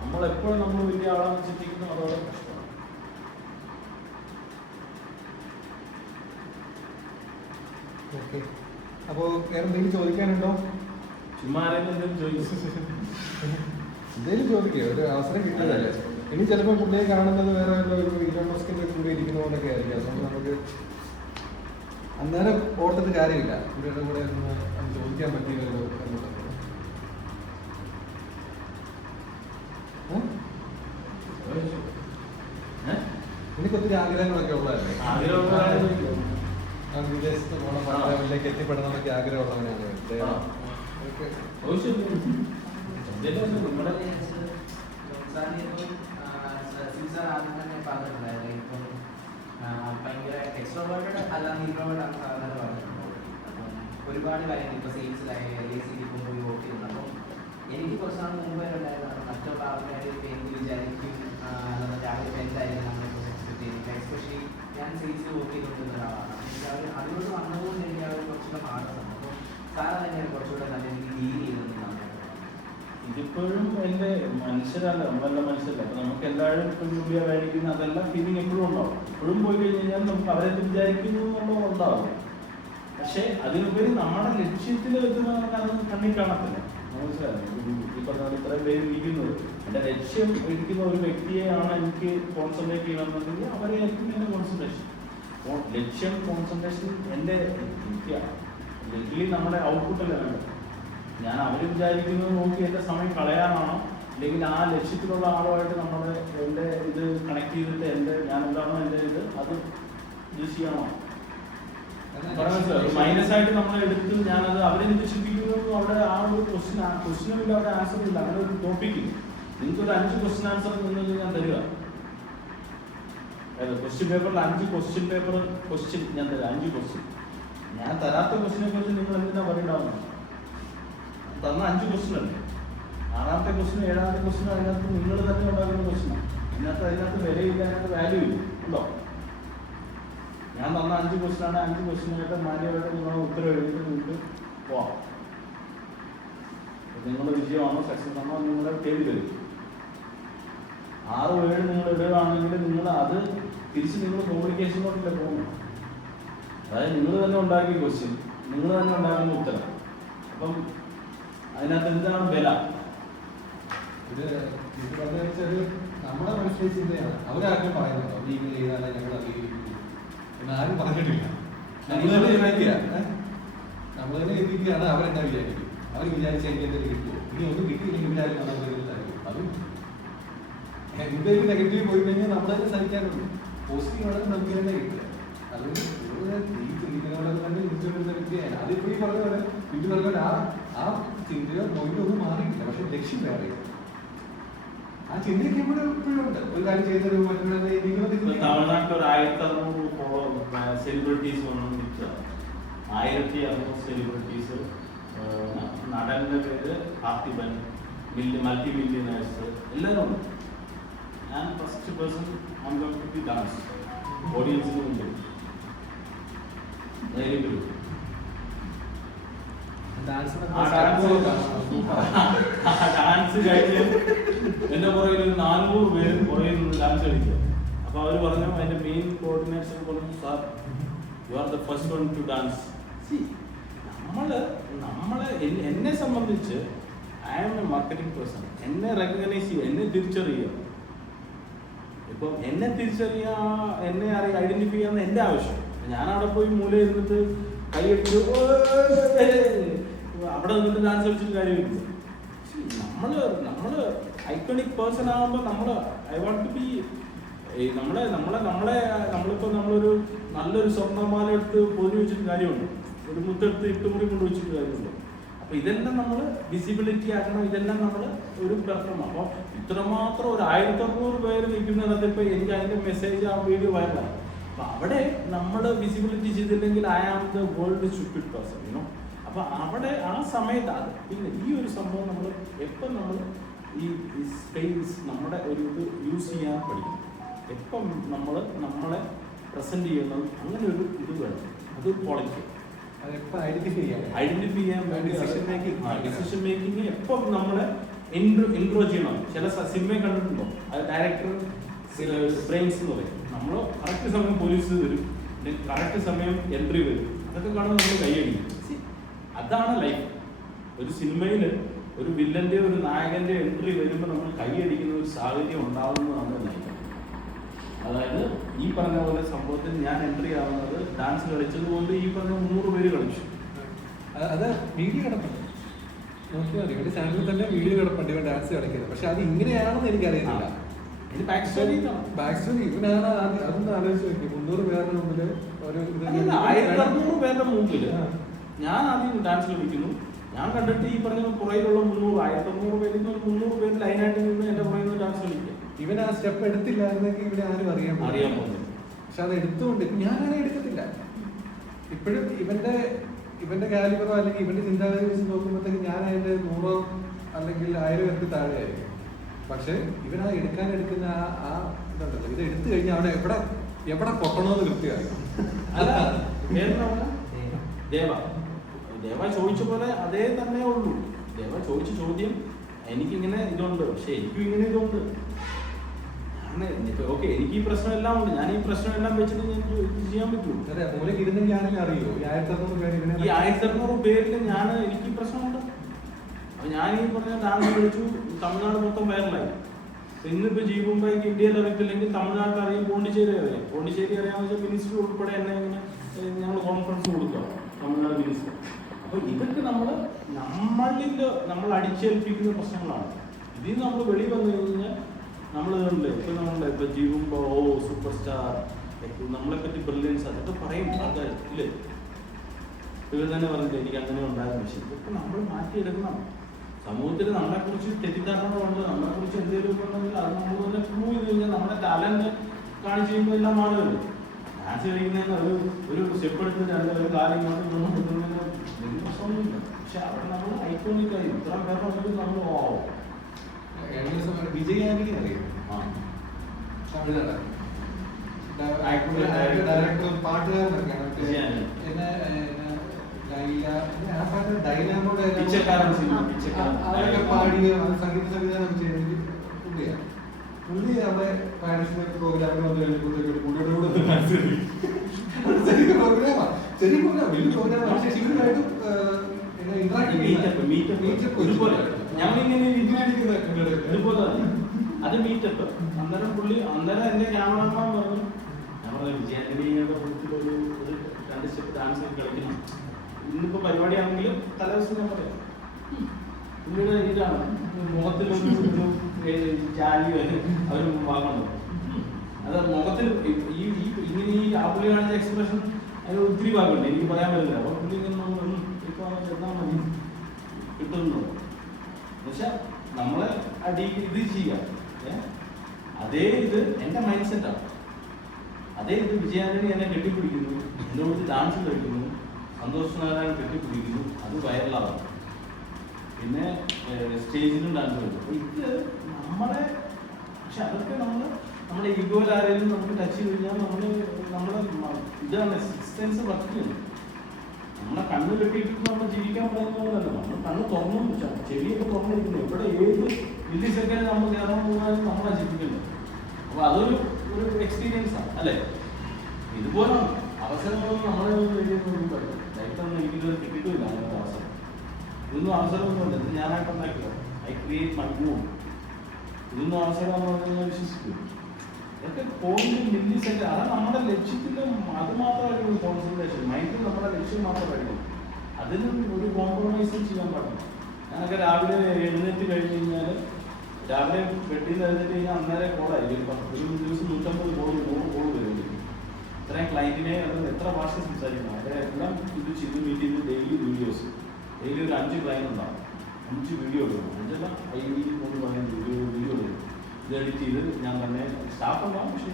നമ്മളെപ്പോഴും നമ്മൾ വലിയ ആളാണെന്ന് ചിന്തിക്കുന്നു, അതോടെ കഷ്ടമാണ്. ഓക്കെ, അപ്പോൾ വേറെ എന്തെങ്കിലും ചോദിക്കാനുണ്ടോ? ചുമ്മാ എന്തെങ്കിലും ചോദിക്കും, എന്തെങ്കിലും ചോദിക്കുക, ഒരു അവസരം കിട്ടുന്നതല്ലേ. ഇനി ചിലപ്പോൾ പുള്ളിയെ കാണുന്നത് വേറെ ഇലോൺ മസ്കിന്റെ കൂടെ ഇരിക്കുന്ന പോലൊക്കെ ആയിരിക്കും. അതുകൊണ്ട് നമുക്ക് അന്നേരം ഓർത്തിട്ട് കാര്യമില്ല, പുള്ളിയുടെ കൂടെ ഒന്ന് ചോദിക്കാൻ പറ്റിയില്ലല്ലോ എന്നുള്ളത്. എനിക്ക് ഒത്തിരി ആഗ്രഹങ്ങളൊക്കെ ഉള്ളതല്ലേ, വിദേശത്ത് പോകണം, പണ്ടേക്ക് എത്തിപ്പെടണമെന്നൊക്കെ ആഗ്രഹമുള്ളവനാണ്. ആദ്യം തന്നെ പറഞ്ഞിട്ടുണ്ടായിരുന്നു ഇപ്പം ഭയങ്കര എക്സ്ട്രോവേർട്ടഡ് അല്ലാതെ ഇൻട്രോവേർട്ട് ആണ് സാധാരണ പറഞ്ഞിട്ടുള്ളത്. അപ്പം ഒരുപാട് കാര്യങ്ങൾ ഇപ്പോൾ സെയിൽസിലായി LIC ഇപ്പം പോയി വർക്ക് ചെയ്യുന്നത്. അപ്പം എനിക്ക് കുറച്ച് നാൾ മുമ്പ് ഉണ്ടായിരുന്നതാണ് മറ്റുള്ള ആൾക്കാർ എന്ത് വിചാരിക്കും, രാവിലെ എന്തായാലും നമ്മളെക്കുറിച്ച് എക്സ്പെക്ട് ചെയ്യുന്നത്. എസ്പെഷ്യലി ഞാൻ സെയിൽസിൽ വർക്ക് ചെയ്തുകൊണ്ടിരുന്ന ഒരാളാണ്. എനിക്ക് അതിലോട്ട് വന്നതുകൊണ്ട് എനിക്ക് അവർ കുറച്ചുകൂടെ ഹാർഡാണ്. അപ്പോൾ സാറ് തന്നെ കുറച്ചുകൂടെ നല്ല എനിക്ക് ഡീൽ ചെയ്തെന്നാണ്. ഇതിപ്പോഴും എൻ്റെ മനുഷ്യരല്ല, നമ്മളെല്ലാം മനുഷ്യരല്ല. അപ്പം നമുക്ക് എല്ലാവരും ഇപ്പം രൂപ മേടിക്കുന്ന അതെല്ലാം ഫീലിംഗ് എപ്പോഴും ഉണ്ടാവും. എപ്പോഴും പോയി കഴിഞ്ഞ് കഴിഞ്ഞാൽ നമുക്ക് അവരെ വിചാരിക്കുന്നു എന്നുള്ളത് ഉണ്ടാവും. പക്ഷേ അതിനുപരി നമ്മുടെ ലക്ഷ്യത്തിൽ എത്തുന്നവർക്ക് അതൊന്നും കണ്ണിൽ കാണത്തില്ല. മനസ്സിലായി ഈ പറഞ്ഞ ഇത്രയും പേര് ഇരിക്കുന്നത് എൻ്റെ ലക്ഷ്യം ഇരിക്കുന്ന ഒരു വ്യക്തിയെയാണ് എനിക്ക് കോൺസെൻട്രേറ്റ് ചെയ്യണമെന്നുണ്ടെങ്കിൽ അവരെയായിരിക്കും എൻ്റെ കോൺസെൻട്രേഷൻ. ലക്ഷ്യം കോൺസെൻട്രേഷൻ എൻ്റെ ലഗ്ലി നമ്മുടെ ഔട്ട്പുട്ടല്ലാണ്. ഞാൻ അവർ വിചാരിക്കുന്നത് നോക്കി എൻ്റെ സമയം കളയാനാണോ, അല്ലെങ്കിൽ ആ ലക്ഷ്യത്തിലുള്ള ആളുമായിട്ട് എൻ്റെ ഇത് കണക്ട് ചെയ്തിട്ട് ഞാൻ എന്താണോ എൻ്റെ അത് ചെയ്യാണോ മൈനസ് ആയിട്ട് നമ്മൾ എടുത്ത് ഞാനത് അവരെന്ത് ചിന്തിക്കുന്നു അവിടെ ആ ഒരു ക്വസ്റ്റിനും അവിടെ ആൻസർ ഇല്ല. അങ്ങനെ ഒരു ടോപ്പിക്ക് നിങ്ങൾക്കൊരു 5 ക്വസ്റ്റ്യൻ ആൻസർ നിങ്ങൾക്ക് ഞാൻ തരിക. ക്വസ്റ്റ്യൻ പേപ്പറിൽ 5 ക്വസ്റ്റ്യൻ ഞാൻ തരാം. 5 ക്വസ്റ്റ്യൻ ഞാൻ തരാത്ത ക്വസ്റ്റിനെ കുറിച്ച് നിങ്ങൾ എന്തിനാ പറയുണ്ടാവുന്നത്? തന്ന 5 ക്വസ്റ്റ്യൻ അല്ലേ, 6ാമത്തെ ക്വസ്റ്റ്യൻ 7ാമത്തെ ക്വസ്റ്റ്യൻ അതിനകത്ത് നിങ്ങൾ തന്നെ ഉണ്ടാക്കുന്ന ക്വസ്റ്റ്യനാണ്. അതിനകത്ത് വിലയില്ല, അതിനകത്ത് വാല്യൂ ഇല്ല. ഉണ്ടോ? ഞാൻ തന്ന 5 ക്വസ്റ്റ്യനാണ്. 5 ക്വസ്റ്റ്യനായിട്ട് മാന്യമായിട്ട് നിങ്ങൾ ഉത്തരം എഴുതിയിട്ട് നിങ്ങൾക്ക് പോവാം. നിങ്ങളുടെ വിജയമാണോ സക്സസ് ആണോ നിങ്ങളുടെ പേര് വരും. 6-7 നിങ്ങൾ ഇടുകയാണെങ്കിൽ നിങ്ങൾ അത് തിരിച്ച് നിങ്ങൾ കോമ്യൂണിക്കേഷനിലോട്ടല്ലേ പോകുന്നു. അതായത് നിങ്ങൾ തന്നെ ഉണ്ടാക്കിയ ക്വസ്റ്റ്യൻ, നിങ്ങൾ തന്നെ ഉണ്ടാക്കുന്ന ഉത്തരം. അപ്പം അതിനകത്ത് എന്താണ് വില? ഇത് പറഞ്ഞാൽ നമ്മളെ മനസ്സിലെ ചിന്തയാണ്. അവരാരും പറയുന്നുണ്ടോ നീ ഇങ്ങനെ ചെയ്താലേ ഞങ്ങൾ അംഗീകരിക്കുന്നു എന്നാരും പറഞ്ഞിട്ടില്ല. നമ്മൾ തന്നെ എത്തിക്കുകയാണ്. അവരെന്താ വിചാരിക്കും? അവർ വിചാരിച്ച എനിക്ക് എന്തെങ്കിലും കിട്ടുമോ? ഇനി ഒന്നും കിട്ടിയില്ലെങ്കിൽ ഇവരാരും നമ്മളെ തരും. അതും എന്തെങ്കിലും നെഗറ്റീവ് പോയി കഴിഞ്ഞാൽ നമ്മളെ സഹിക്കാനുണ്ട്. പോസിറ്റീവ് ആണെങ്കിൽ നമുക്ക് തന്നെ കിട്ടില്ല. അതുകൊണ്ട് ഈ ചിന്തിക്കുന്നവരെ തന്നെ ഇൻസ്റ്റിറ്റ്യൂട്ട് വ്യക്തിയാണ്. അതിപ്പോ ഈ പറഞ്ഞ പോലെ ഇത് പറഞ്ഞ ആ ചിന്തയോ മൊഴിയൊന്നും മാറിയിട്ടില്ല. പക്ഷെ ലക്ഷ്യം വേറെ. ആ ചിന്തയ്ക്ക് ഇവിടെ ഇപ്പോഴും ഉണ്ട്. ഒരു കാര്യം ചെയ്തൊരു തമിഴ്നാട്ടിൽ ഒരു 1600 സെലിബ്രിറ്റീസ് വന്നു. 1600 സെലിബ്രിറ്റീസ്. നടന്റെ പേര് പാർത്ഥിബൻ, മൾട്ടി മില്യനേഴ്സ് എല്ലാവരും ഉണ്ട്. ഞാൻ first person I going to be dance ഓഡിയൻസിന് മുമ്പിൽ ഡാൻസ് കഴിഞ്ഞ് എന്റെ പുറകിൽ 400 പേര് പുറകിൽ നിന്ന് ഡാൻസ് കളിക്കുക. അപ്പൊ അവര് പറഞ്ഞു, അതിന്റെ മെയിൻ കോർഡിനേഷൻ പറഞ്ഞു, sir you are the first one to dance. നമ്മളെ എന്നെ സംബന്ധിച്ച് I am a marketing person. എന്നെ റെക്കഗ്നൈസ് ചെയ്യുക, എന്നെ തിരിച്ചറിയുക. ഇപ്പം എന്നെ തിരിച്ചറിയുക, എന്നെ ഐഡന്റിഫൈ ചെയ്യാന്ന് എൻ്റെ ആവശ്യം. ഞാൻ അവിടെ പോയി മൂല ഇരുന്നിട്ട് കൈയെടുത്ത് അവിടെ നിന്നിട്ട് ഡാൻസ് കളിച്ചിട്ട് കാര്യമില്ല. നമ്മള് ഐക്കണിക് പേഴ്സൺ ആകുമ്പോൾ ഐ വാണ്ട് ടു ബി നമ്മളിപ്പോ നമ്മളൊരു നല്ലൊരു സ്വർണ്ണമാല എടുത്ത് പൊതിഞ്ഞു വെച്ചിട്ട് കാര്യമുണ്ട്, ഒരു മുത്തെടുത്ത് ഇട്ടുമുറി കൊണ്ട് വെച്ചിട്ട് കാര്യമുണ്ട്. അപ്പൊ ഇതെല്ലാം നമ്മൾ വിസിബിലിറ്റി ആക്കണം. ഇതെല്ലാം നമ്മൾ ഒരു പെർഫോം. അപ്പോൾ ഇത്രമാത്രം ഒരു 1600 പേര് നിൽക്കുന്നിടത്ത് ഇപ്പൊ എനിക്ക് അതിന്റെ മെസ്സേജ് ആ വീഡിയോ വയറലാണ്. അപ്പൊ അവിടെ നമ്മൾ വിസിബിലിറ്റി ചെയ്തില്ലെങ്കിൽ I am the world stupid person, you know. അപ്പൊ അവിടെ ആ സമയത്ത് അത് പിന്നെ ഈ ഒരു സംഭവം നമ്മൾ എപ്പം നമ്മൾ ഈ സ്പേസ് നമ്മുടെ ഒരു ഇത് യൂസ് ചെയ്യാൻ പഠിക്കും. എപ്പം നമ്മളെ പ്രസന്റ് ചെയ്യുന്നത് അങ്ങനെ ഒരു ഇത് വേണം. അത് ക്വാളിറ്റി ഐഡന്റിഫൈ ചെയ്യാൻ വേണ്ടി ഡിസിഷൻ മേക്കിംഗ് എപ്പം നമ്മളെ ഇൻട്രോ ചെയ്യണം. ചില സിനിമ കണ്ടിട്ടുണ്ടോ? അത് ഡയറക്ടർ ബ്രെയിൻസ് എന്ന് പറയും. നമ്മൾ കറക്റ്റ് സമയം പോലീസ് വരും, കറക്റ്റ് സമയം എൻട്രി വരും. അതൊക്കെ കാണുമ്പോൾ നമ്മൾ കൈയടിക്കും. അതാണ് ലൈഫ്. ഒരു സിനിമയിൽ ഒരു വില്ലന്റെ ഒരു നായകന്റെ എൻട്രി വരുമ്പോൾ നമ്മൾ കൈയടിക്കുന്ന ഒരു സാഹചര്യം ഉണ്ടാകുന്നതാണ് ലൈഫ്. അതായത് ഈ പറഞ്ഞ പോലെ സംഭവത്തിൽ ഞാൻ എൻട്രി ആവുന്നത് ഡാൻസ് കളിച്ചത് കൊണ്ട് ഈ പറഞ്ഞ 300 പേര് കളിച്ചു. അത് വീഡിയോ കിടപ്പുണ്ട്, നോക്കിയാൽ മതി. ഇവന്റെ ചാനലിൽ തന്നെ വീഡിയോ കിടപ്പുണ്ട് ഇവൻ ഡാൻസ് കളിക്കുന്നത്. പക്ഷെ അത് ഇങ്ങനെയാണെന്ന് എനിക്കറിയത്തില്ല. ബാക്ക് സ്റ്റോറി ഇവനാണ് അതൊന്നും ആലോചിച്ച് നോക്കി. 300 പേരുടെ മുമ്പിൽ ഒരു 1600 പേരുടെ മുമ്പിൽ ഞാൻ ആദ്യം ഡാൻസ് കളിക്കുന്നു. ഞാൻ കണ്ടിട്ട് ഈ പറഞ്ഞ പുറയിലുള്ള 1600 പേരിൽ 300 പേര് ലൈനായിട്ട് നിന്ന് എന്റെ പുറയിൽ നിന്ന് ഡാൻസ് കളിക്കുക. ഇവൻ ആ സ്റ്റെപ്പ് എടുത്തില്ലായിരുന്നെങ്കിൽ ഇവിടെ ആരും അറിയാൻ പോകുന്നത്. പക്ഷെ അത് എടുത്തുകൊണ്ട് ഞാനാണെ എടുക്കത്തില്ല. ഇപ്പോഴും ഇവന്റെ കാലിബറോ അല്ലെങ്കിൽ ഇവന്റെ ചിന്താഗതി വെച്ച് നോക്കുമ്പോഴത്തേക്ക് ഞാൻ അതിന്റെ 100 അല്ലെങ്കിൽ 1000 പേർക്ക് താഴെ ആയിരിക്കും. പക്ഷെ ഇവനാ എടുക്കുന്ന ആ ഇതുണ്ടല്ലോ, ഇത് എടുത്തു കഴിഞ്ഞാൽ അവിടെ എവിടെ പൊട്ടണമെന്ന് കൃത്യമായി. ദേവ ചോദിച്ച പോലെ അതേ തന്നെ ഉള്ളൂ. ദേവ ചോദിച്ച ചോദ്യം എനിക്കിങ്ങനെ ഇതുണ്ട്, പക്ഷെ എനിക്കും ഇങ്ങനെ ഇതുണ്ട്. ഓക്കെ, എനിക്ക് ഈ പ്രശ്നം എല്ലാം ഉണ്ട്. ഞാൻ ഈ പ്രശ്നം എല്ലാം വെച്ചിട്ട് ചെയ്യാൻ പറ്റും. അറിയോ ഈ 1600 പേരിൽ എനിക്ക് ഈ പ്രശ്നമുണ്ട്. അപ്പൊ ഞാൻ ഈ പറഞ്ഞ ഡാൻസ് കളിച്ചു, തമിഴ്നാട് മൊത്തം വൈറലായി. ഇന്നിപ്പോ ജീവുമ്പോഴേക്ക് ഇന്ത്യയിൽ അറിയത്തില്ലെങ്കിൽ തമിഴ്നാട്ടിൽ അറിയും, പോണ്ടിച്ചേരി അറിയാം. പോണ്ടിച്ചേരി അറിയാമെന്ന് വെച്ചാൽ മിനിസ്റ്റർ ഉൾപ്പെടെ എന്നെ ഇങ്ങനെ ഞങ്ങൾ കോൺഫറൻസ് കൊടുക്കുക, തമിഴ്നാട് മിനിസ്റ്റർ. അപ്പൊ ഇതൊക്കെ നമ്മൾ അടിച്ചേൽപ്പിക്കുന്ന പ്രശ്നങ്ങളാണ്. ഇതിൽ നമ്മൾ വെളി വന്നു കഴിഞ്ഞാൽ നമ്മൾ ഇപ്പൊ ജീവുമ്പോ സൂപ്പർ സ്റ്റാർ, നമ്മളെ പറ്റി ബ്രില്യൻസ് അതൊക്കെ പറയും ആൾക്കാർ ഇല്ലേ. ഇവർ തന്നെ പറഞ്ഞില്ല എനിക്ക് അങ്ങനെ ഉണ്ടായിരുന്നു. പക്ഷെ ഇതൊക്കെ നമ്മൾ മാറ്റിയെടുക്കണം. സമൂഹത്തിൽ നമ്മളെ കുറിച്ച് തെറ്റിദ്ധാരണകളുണ്ട്, നമ്മളെ കുറിച്ച് എന്തെങ്കിലും ഉണ്ടെങ്കിൽ അത് നമ്മൾ തന്നെ പ്രൂവ് ചെയ്ത് കഴിഞ്ഞാൽ നമ്മുടെ ടാലന്റ് കാണിച്ചു കഴിയുമ്പോൾ എല്ലാം മാറുമല്ലോ. ഡാൻസ് കളിക്കുന്നതിന് ഒരു സ്റ്റെപ്പ് എടുത്ത് ഒരു കാര്യം വലിയ പ്രശ്നമൊന്നുമില്ല. പക്ഷെ അവിടെ നമ്മൾ ഐക്കോണിക്കായി ഇത്ര പേരുടെ നമ്മൾ വിജയ് ആന്റണി അറിയാം. ഡയറക്ടറും പാട്ടുകാരനൊക്കെയാണ്. പാടിയ സംഗീത സംവിധാനം ചെയ്യുന്നത് പുള്ളി അവിടെ പാരീസിലെ പ്രോഗ്രാമിന് വന്നു കഴിഞ്ഞപ്പോഴത്തേക്ക് പുള്ളിയുടെ കൂടെ ഡാൻസ് ചെറിയ പ്രോഗ്രാമാണ്, ചെറിയ പ്രോഗ്രാം, വലിയ പ്രോഗ്രാം. പക്ഷേ ശരിയായിട്ടും ഇതുപോലെ അത് മീറ്റപ്പ്. അന്നേരം പുള്ളി അന്നേരം എന്റെ ക്യാമറമാൻ പറഞ്ഞു, ഞങ്ങൾ വിജയാന്റണിയുടെ ഒരു രണ്ട് സ്റ്റെപ്പ് ഡാൻസ് കളിക്കണം, ഇന്നിപ്പോ പരിപാടിയാണെങ്കിലും തലേദിവസം ഞാൻ പറയാം. പുള്ളിയുടെ ഇതാണ് മുഖത്തിലൊരു ജാലി അവർ വാങ്ങുന്നു. അത് മുഖത്തിൽ ഈ ഇങ്ങനെ ഈ ആ പുള്ളി കാണിച്ച എക്സ്പ്രഷൻ അതിന് ഒത്തിരി ഭാഗമുണ്ട്, എനിക്ക് പറയാൻ പറ്റില്ല. അപ്പോൾ പുള്ളി ഇങ്ങനെ ഇപ്പൊ ചെന്നാൽ മതി കിട്ടുന്നു. എന്നുവെച്ചാൽ നമ്മളെ അടി ഇത് ചെയ്യാം. അതേ ഇത് എൻ്റെ മൈൻഡ് സെറ്റാണ്. അതേ ഇത് വിജയാന്റണി എന്നെ കെട്ടിപ്പിടിക്കുന്നു, എൻ്റെ കൂടെ ഡാൻസ് കളിക്കുന്നു, സന്തോഷ് നാരായണൻ കെട്ടിപ്പിടിക്കുന്നു, അത് വൈറലാവും. പിന്നെ സ്റ്റേജിലും ഡാൻസ് കളിക്കും. അപ്പോൾ ഇത് നമ്മളെ, പക്ഷെ അതൊക്കെ നമ്മുടെ ഈഗോയിൽ ആരെങ്കിലും നമുക്ക് ടച്ച് ചെയ്ത് കഴിഞ്ഞാൽ നമ്മളെ ഇതാണ് സിക്സ് സെൻസ് വർക്ക് ചെയ്യുന്നത്. നമ്മളെ കണ്ണ് കെട്ടിയിട്ട് നമ്മൾ ജീവിക്കാൻ പോകുന്നതല്ല, നമ്മൾ കണ്ണ് തുറന്നു ചെവിയൊക്കെ തുറന്നിരിക്കുന്നു. ഇവിടെ ഏത് മില്ലി സെക്കൻഡ് നമ്മൾ കയറാൻ പോകാനും നമ്മളാണ് ജീവിക്കുന്നത്. അപ്പോൾ അതൊരു എക്സ്പീരിയൻസാണ് അല്ലേ. ഇതുപോലാണ് അവസരങ്ങളൊന്നും നമ്മളെ ലൈഫൊന്നും എനിക്കിത് കിട്ടിയിട്ടില്ല. അങ്ങനത്തെ അവസരം ഇതൊന്നും അവസരമൊന്നുമില്ല. ഇത് ഞാനായിട്ട് ഉണ്ടാക്കിയത്. I create my own. ഇതൊന്നും അവസരമെന്ന് പറഞ്ഞാൽ വിശ്വസിക്കും. ഇതൊക്കെ പോയിന്റ് മില്ലി സെക്കൻഡ്. അതാണ് നമ്മുടെ ലക്ഷ്യത്തിലും അത് മാത്രമായിട്ട് കോൺസെൻട്രേഷൻ. മൈൻഡിൽ നമ്മുടെ ലക്ഷ്യം മാത്രമായിരിക്കും. അതിന് ഒരു കോംപ്രമൈസും ചെയ്യാൻ പാടില്ല. ഞാനൊക്കെ രാവിലെ എഴുന്നേറ്റ് കഴിഞ്ഞ് കഴിഞ്ഞാൽ രാവിലെ വെട്ടി കഴിഞ്ഞിട്ട് കഴിഞ്ഞാൽ അന്നേരം കോളായിരിക്കും. ഒരു ദിവസം 150 കോൾ 100 കോൾ വരും. ഇത്രയും ക്ലയൻറ്റിനെ അത് എത്ര ഭാഷ സംസാരിക്കണം, അവരെല്ലാം ഇത് ചെയ്ത് മീറ്റ് ചെയ്ത് ഡെയിലി വീഡിയോസ്, ഡെയിലി ഒരു 5 ക്ലയൻറ്റ് ഉണ്ടാവും, 5 വീഡിയോ എടുക്കും. 5 കൊണ്ട് പറയാൻ വീഡിയോ എടുക്കും. ഇത് എഡിറ്റ് ചെയ്ത് ഞാൻ തന്നെ സ്റ്റാഫ് ഉണ്ടാവും. പക്ഷേ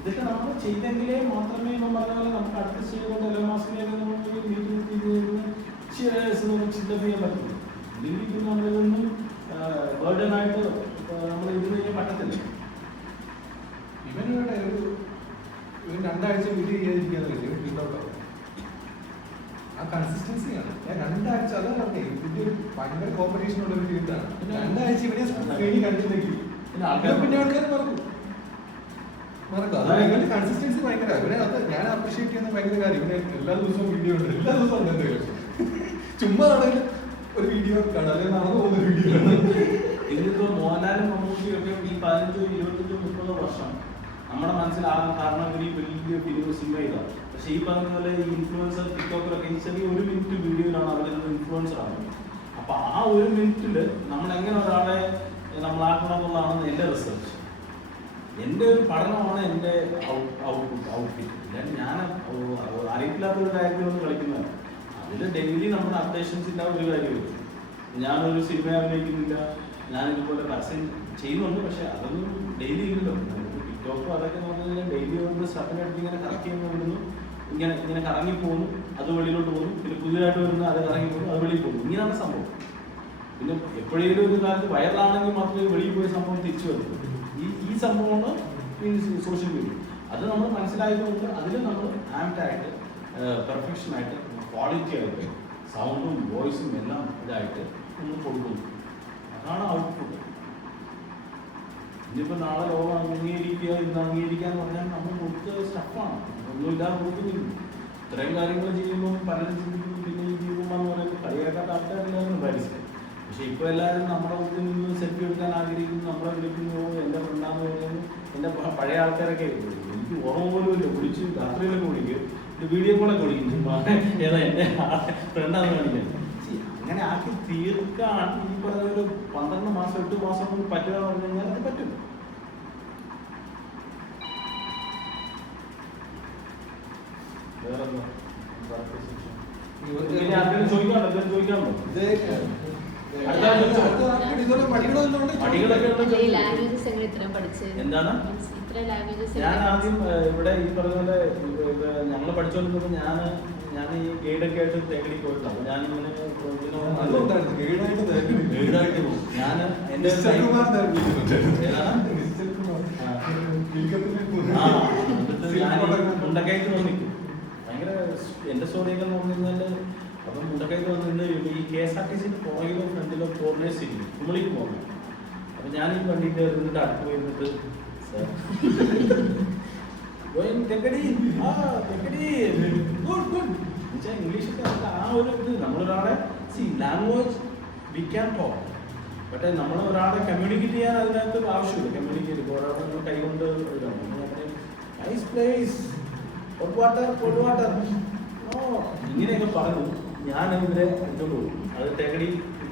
ഇതൊക്കെ നമ്മൾ ചെയ്തെങ്കിലേ മാത്രമേ ഇപ്പം പറഞ്ഞ പോലെ നമുക്ക് അടുത്ത സ്റ്റേജുകൊണ്ട് എല്ലാ മാസത്തിലേക്ക് നമ്മൾ ചിന്ത ചെയ്യാൻ പറ്റുള്ളൂ. ഇല്ലെങ്കിൽ പിന്നെ നമ്മളിതൊന്നും ബേർഡനായിട്ട് നമ്മൾ ഇരുന്ന് കഴിഞ്ഞാൽ പറ്റത്തില്ല. ഇവനുടെ ഒരു 2 ആഴ്ച വീഡിയോ ചെയ്യാതിരിക്കാന്ന് വെച്ചാൽ ആ കൺസിസ്റ്റൻസിയാണ്. ഞാൻ 2 ആഴ്ച അതാണ് പറഞ്ഞേ, ഇതിന്റെ ഒരു ഭയങ്കര കോമ്പറ്റീഷൻ ഉള്ള ഒരു ഫീൽഡാണ്. 2 ആഴ്ച ഇവിടെ സ്ക്രീനിൽ കണ്ടില്ലെങ്കിൽ പിന്നെ ആൾക്കാർ മറക്കും. അത് കൺസിസ്റ്റൻസി ഭയങ്കര. ഇവരെ അത് ഞാൻ അപ്രീഷിയേറ്റ് ചെയ്യുന്ന ഭയങ്കര കാര്യം. ഇവരെ എല്ലാ ദിവസവും വീഡിയോ ഉണ്ട്, എല്ലാ ദിവസവും ഉണ്ട് എന്തെങ്കിലും. ചുമ്മാ ആണെങ്കിലും ഒരു വീഡിയോ കാണാം, അല്ലെങ്കിൽ നടന്നു പോകുന്ന വീഡിയോ ആണ്. ഇതിപ്പോ മോഹൻലാലും മമ്മൂട്ടിയും ഒക്കെ ഈ 15, 25, 30 വർഷം നമ്മുടെ മനസ്സിലാകാൻ കാരണം ഇവർ ഈ വലിയ ഫിലിം സിനിമ ചെയ്താണ്. പക്ഷെ ഈ പറഞ്ഞ പോലെ ഈ ഇൻഫ്ലുവൻസർ ടിക്ടോക്കറൊക്കെ ഈ ചെറിയ 1 മിനിറ്റ് വീഡിയോയിലാണ് അവരിൽ ഇൻഫ്ലുവൻസർ ആകുന്നത്. അപ്പൊ ആ 1 മിനിറ്റിൽ നമ്മൾ എങ്ങനെ ഒരാളെ നമ്മളാക്കണം എന്നുള്ളതാണ് എൻ്റെ റിസർച്ച്. എൻ്റെ ഒരു പഠനമാണ് എൻ്റെ ഔട്ട്ഫിറ്റ്. ഞാൻ അറിയില്ലാത്ത ഒരു കാര്യത്തിലൊന്നും കളിക്കുന്നത്. അതിൽ ഡെയിലി നമ്മുടെ അപ്ഡേഷൻസിൻ്റെ ഒരു കാര്യമില്ല. ഞാനൊരു സിനിമ അഭിനയിക്കുന്നില്ല, ഞാൻ ഇതുപോലെ പരസ്യം ചെയ്യുന്നുണ്ട്, പക്ഷെ അതൊന്നും ഡെയിലി ഇല്ലല്ലോ. ടിക്ടോക്കും അതൊക്കെ എന്ന് പറഞ്ഞു കഴിഞ്ഞാൽ ഡെയിലി ഒന്ന് സ്റ്റെപ്പിനെടുത്ത് ഇങ്ങനെ കറക്റ്റ് ചെയ്യുന്ന വിടുന്നു, ഇങ്ങനെ കറങ്ങി പോകുന്നു, അത് വെളിയിലോട്ട് പോകുന്നു, പിന്നെ പുതിയതായിട്ട് വരുന്നു, അത് കറങ്ങി പോകുന്നു, അത് വെളിയിൽ പോകുന്നു. ഇങ്ങനെയാണ് സംഭവം. പിന്നെ എപ്പോഴേലും ഒരു കാലത്ത് വൈറലാണെങ്കിൽ മാത്രമേ വെളിയിൽ പോയ സംഭവം തിരിച്ചു വരുള്ളൂ. ഈ സംഭവമാണ് സോഷ്യൽ മീഡിയ. അത് നമ്മൾ മനസ്സിലായതുകൊണ്ട് അതിൽ നമ്മൾ ആപ്റ്റായിട്ട് പെർഫെക്ഷനായിട്ട് ക്വാളിറ്റി ആയിട്ട് സൗണ്ടും വോയിസും എല്ലാം ഇതായിട്ട് നമ്മൾ കൊടുക്കുന്നു. അതാണ് ഔട്ട്പുട്ട്. ഇനിയിപ്പോൾ നാളെ ലോകം അംഗീകരിക്കുക, ഇന്ന് അംഗീകരിക്കുക എന്ന് പറഞ്ഞാൽ നമ്മൾ കൊടുത്ത സ്റ്റഫാണ്, ഒന്നുമില്ലാതെ കൊടുക്കുന്നില്ല. ഇത്രയും കാര്യങ്ങൾ ചെയ്യുമ്പോൾ പലരും ചിന്തിക്കും പിന്നെ ഈ ജീവിതം എന്ന് പറയുമ്പോൾ കളിയാക്കാത്ത ആൾക്കാരെല്ലാവരും പാരീസിൽ. പക്ഷെ ഇപ്പോൾ എല്ലാവരും നമ്മുടെ മുന്നിൽ നിന്ന് സെൽഫി എടുക്കാൻ ആഗ്രഹിക്കുന്നു, നമ്മളെ വിളിക്കുന്നു, എൻ്റെ ഫ്രണ്ടാന്ന് പറയുന്നു. എൻ്റെ പഴയ ആൾക്കാരൊക്കെ എനിക്ക് ഓർമ്മ പോലും ഇല്ല, വിളിച്ച് രാത്രിയിലൊക്കെ വിളിക്കും, വീഡിയോ കോളൊക്കെ വിളിക്കും, ഏതാ എൻ്റെ ഫ്രണ്ടാന്ന് കാണിക്കാൻ. അങ്ങനെ ആക്കി തീർക്കാൻ ഈ പറഞ്ഞ ഒരു 12 മാസം 8 മാസം കൊണ്ട് പറ്റുക എന്ന് പറഞ്ഞു കഴിഞ്ഞാൽ അത് പറ്റും. വേറെന്താ ചോദിക്കാമോ? എന്താണ് ഞാൻ ആദ്യം ഇവിടെ ഈ പറഞ്ഞ പോലെ ഞങ്ങൾ പഠിച്ചോണ്ടിരുന്നത് ഞാൻ ഈ ഗൈഡൊക്കെ ആയിട്ട് തേക്കടി പോയിട്ടുണ്ട്. അപ്പൊ ഞാൻ ഇങ്ങനെ ഗൈഡായിട്ട് പോകും. ഞാൻ എന്റെ മുണ്ടക്കയത്ത് വന്നിക്കും ഭയങ്കര എന്റെ സ്റ്റോറിയൊക്കെ എന്ന് പറഞ്ഞു കഴിഞ്ഞാൽ. അപ്പം മുണ്ടക്കയത്ത് വന്നിട്ട് ഈ KSRTC പുറകിലോ ഫ്രണ്ടിലോ ഫോറിനേഴ്സ് ഇരിക്കും, കുമളിക്ക് പോകുന്നത്. അപ്പൊ ഞാൻ ഈ വണ്ടിയിൽ ഇരുന്നിട്ട് അടുത്ത് പോയിരുന്നിട്ട് സാർ തെക്കടി ഗുഡ് ഗുഡ് എന്നുവെച്ചാൽ ഇംഗ്ലീഷൊക്കെ ആ ഒരു ഇത് നമ്മളൊരാളെ ലാംഗ്വേജ് വി ക്യാൻ ടോക്ക്. പക്ഷേ നമ്മൾ ഒരാളെ കമ്മ്യൂണിക്കേറ്റ് ചെയ്യാൻ അതിനകത്ത് ഒരു ആവശ്യമില്ല. കമ്മ്യൂണിക്കേറ്റ് ഇപ്പോൾ ഒരാളെ നമ്മൾ കൈകൊണ്ട് നൈസ് പ്ലേസ് ഹോട്ട് വാട്ടർ ഓ ഇങ്ങനെയൊക്കെ പറഞ്ഞു. ഞാൻ ഇവരെ എടുത്തോണ്ട് പോകും. അത് തേക്കടി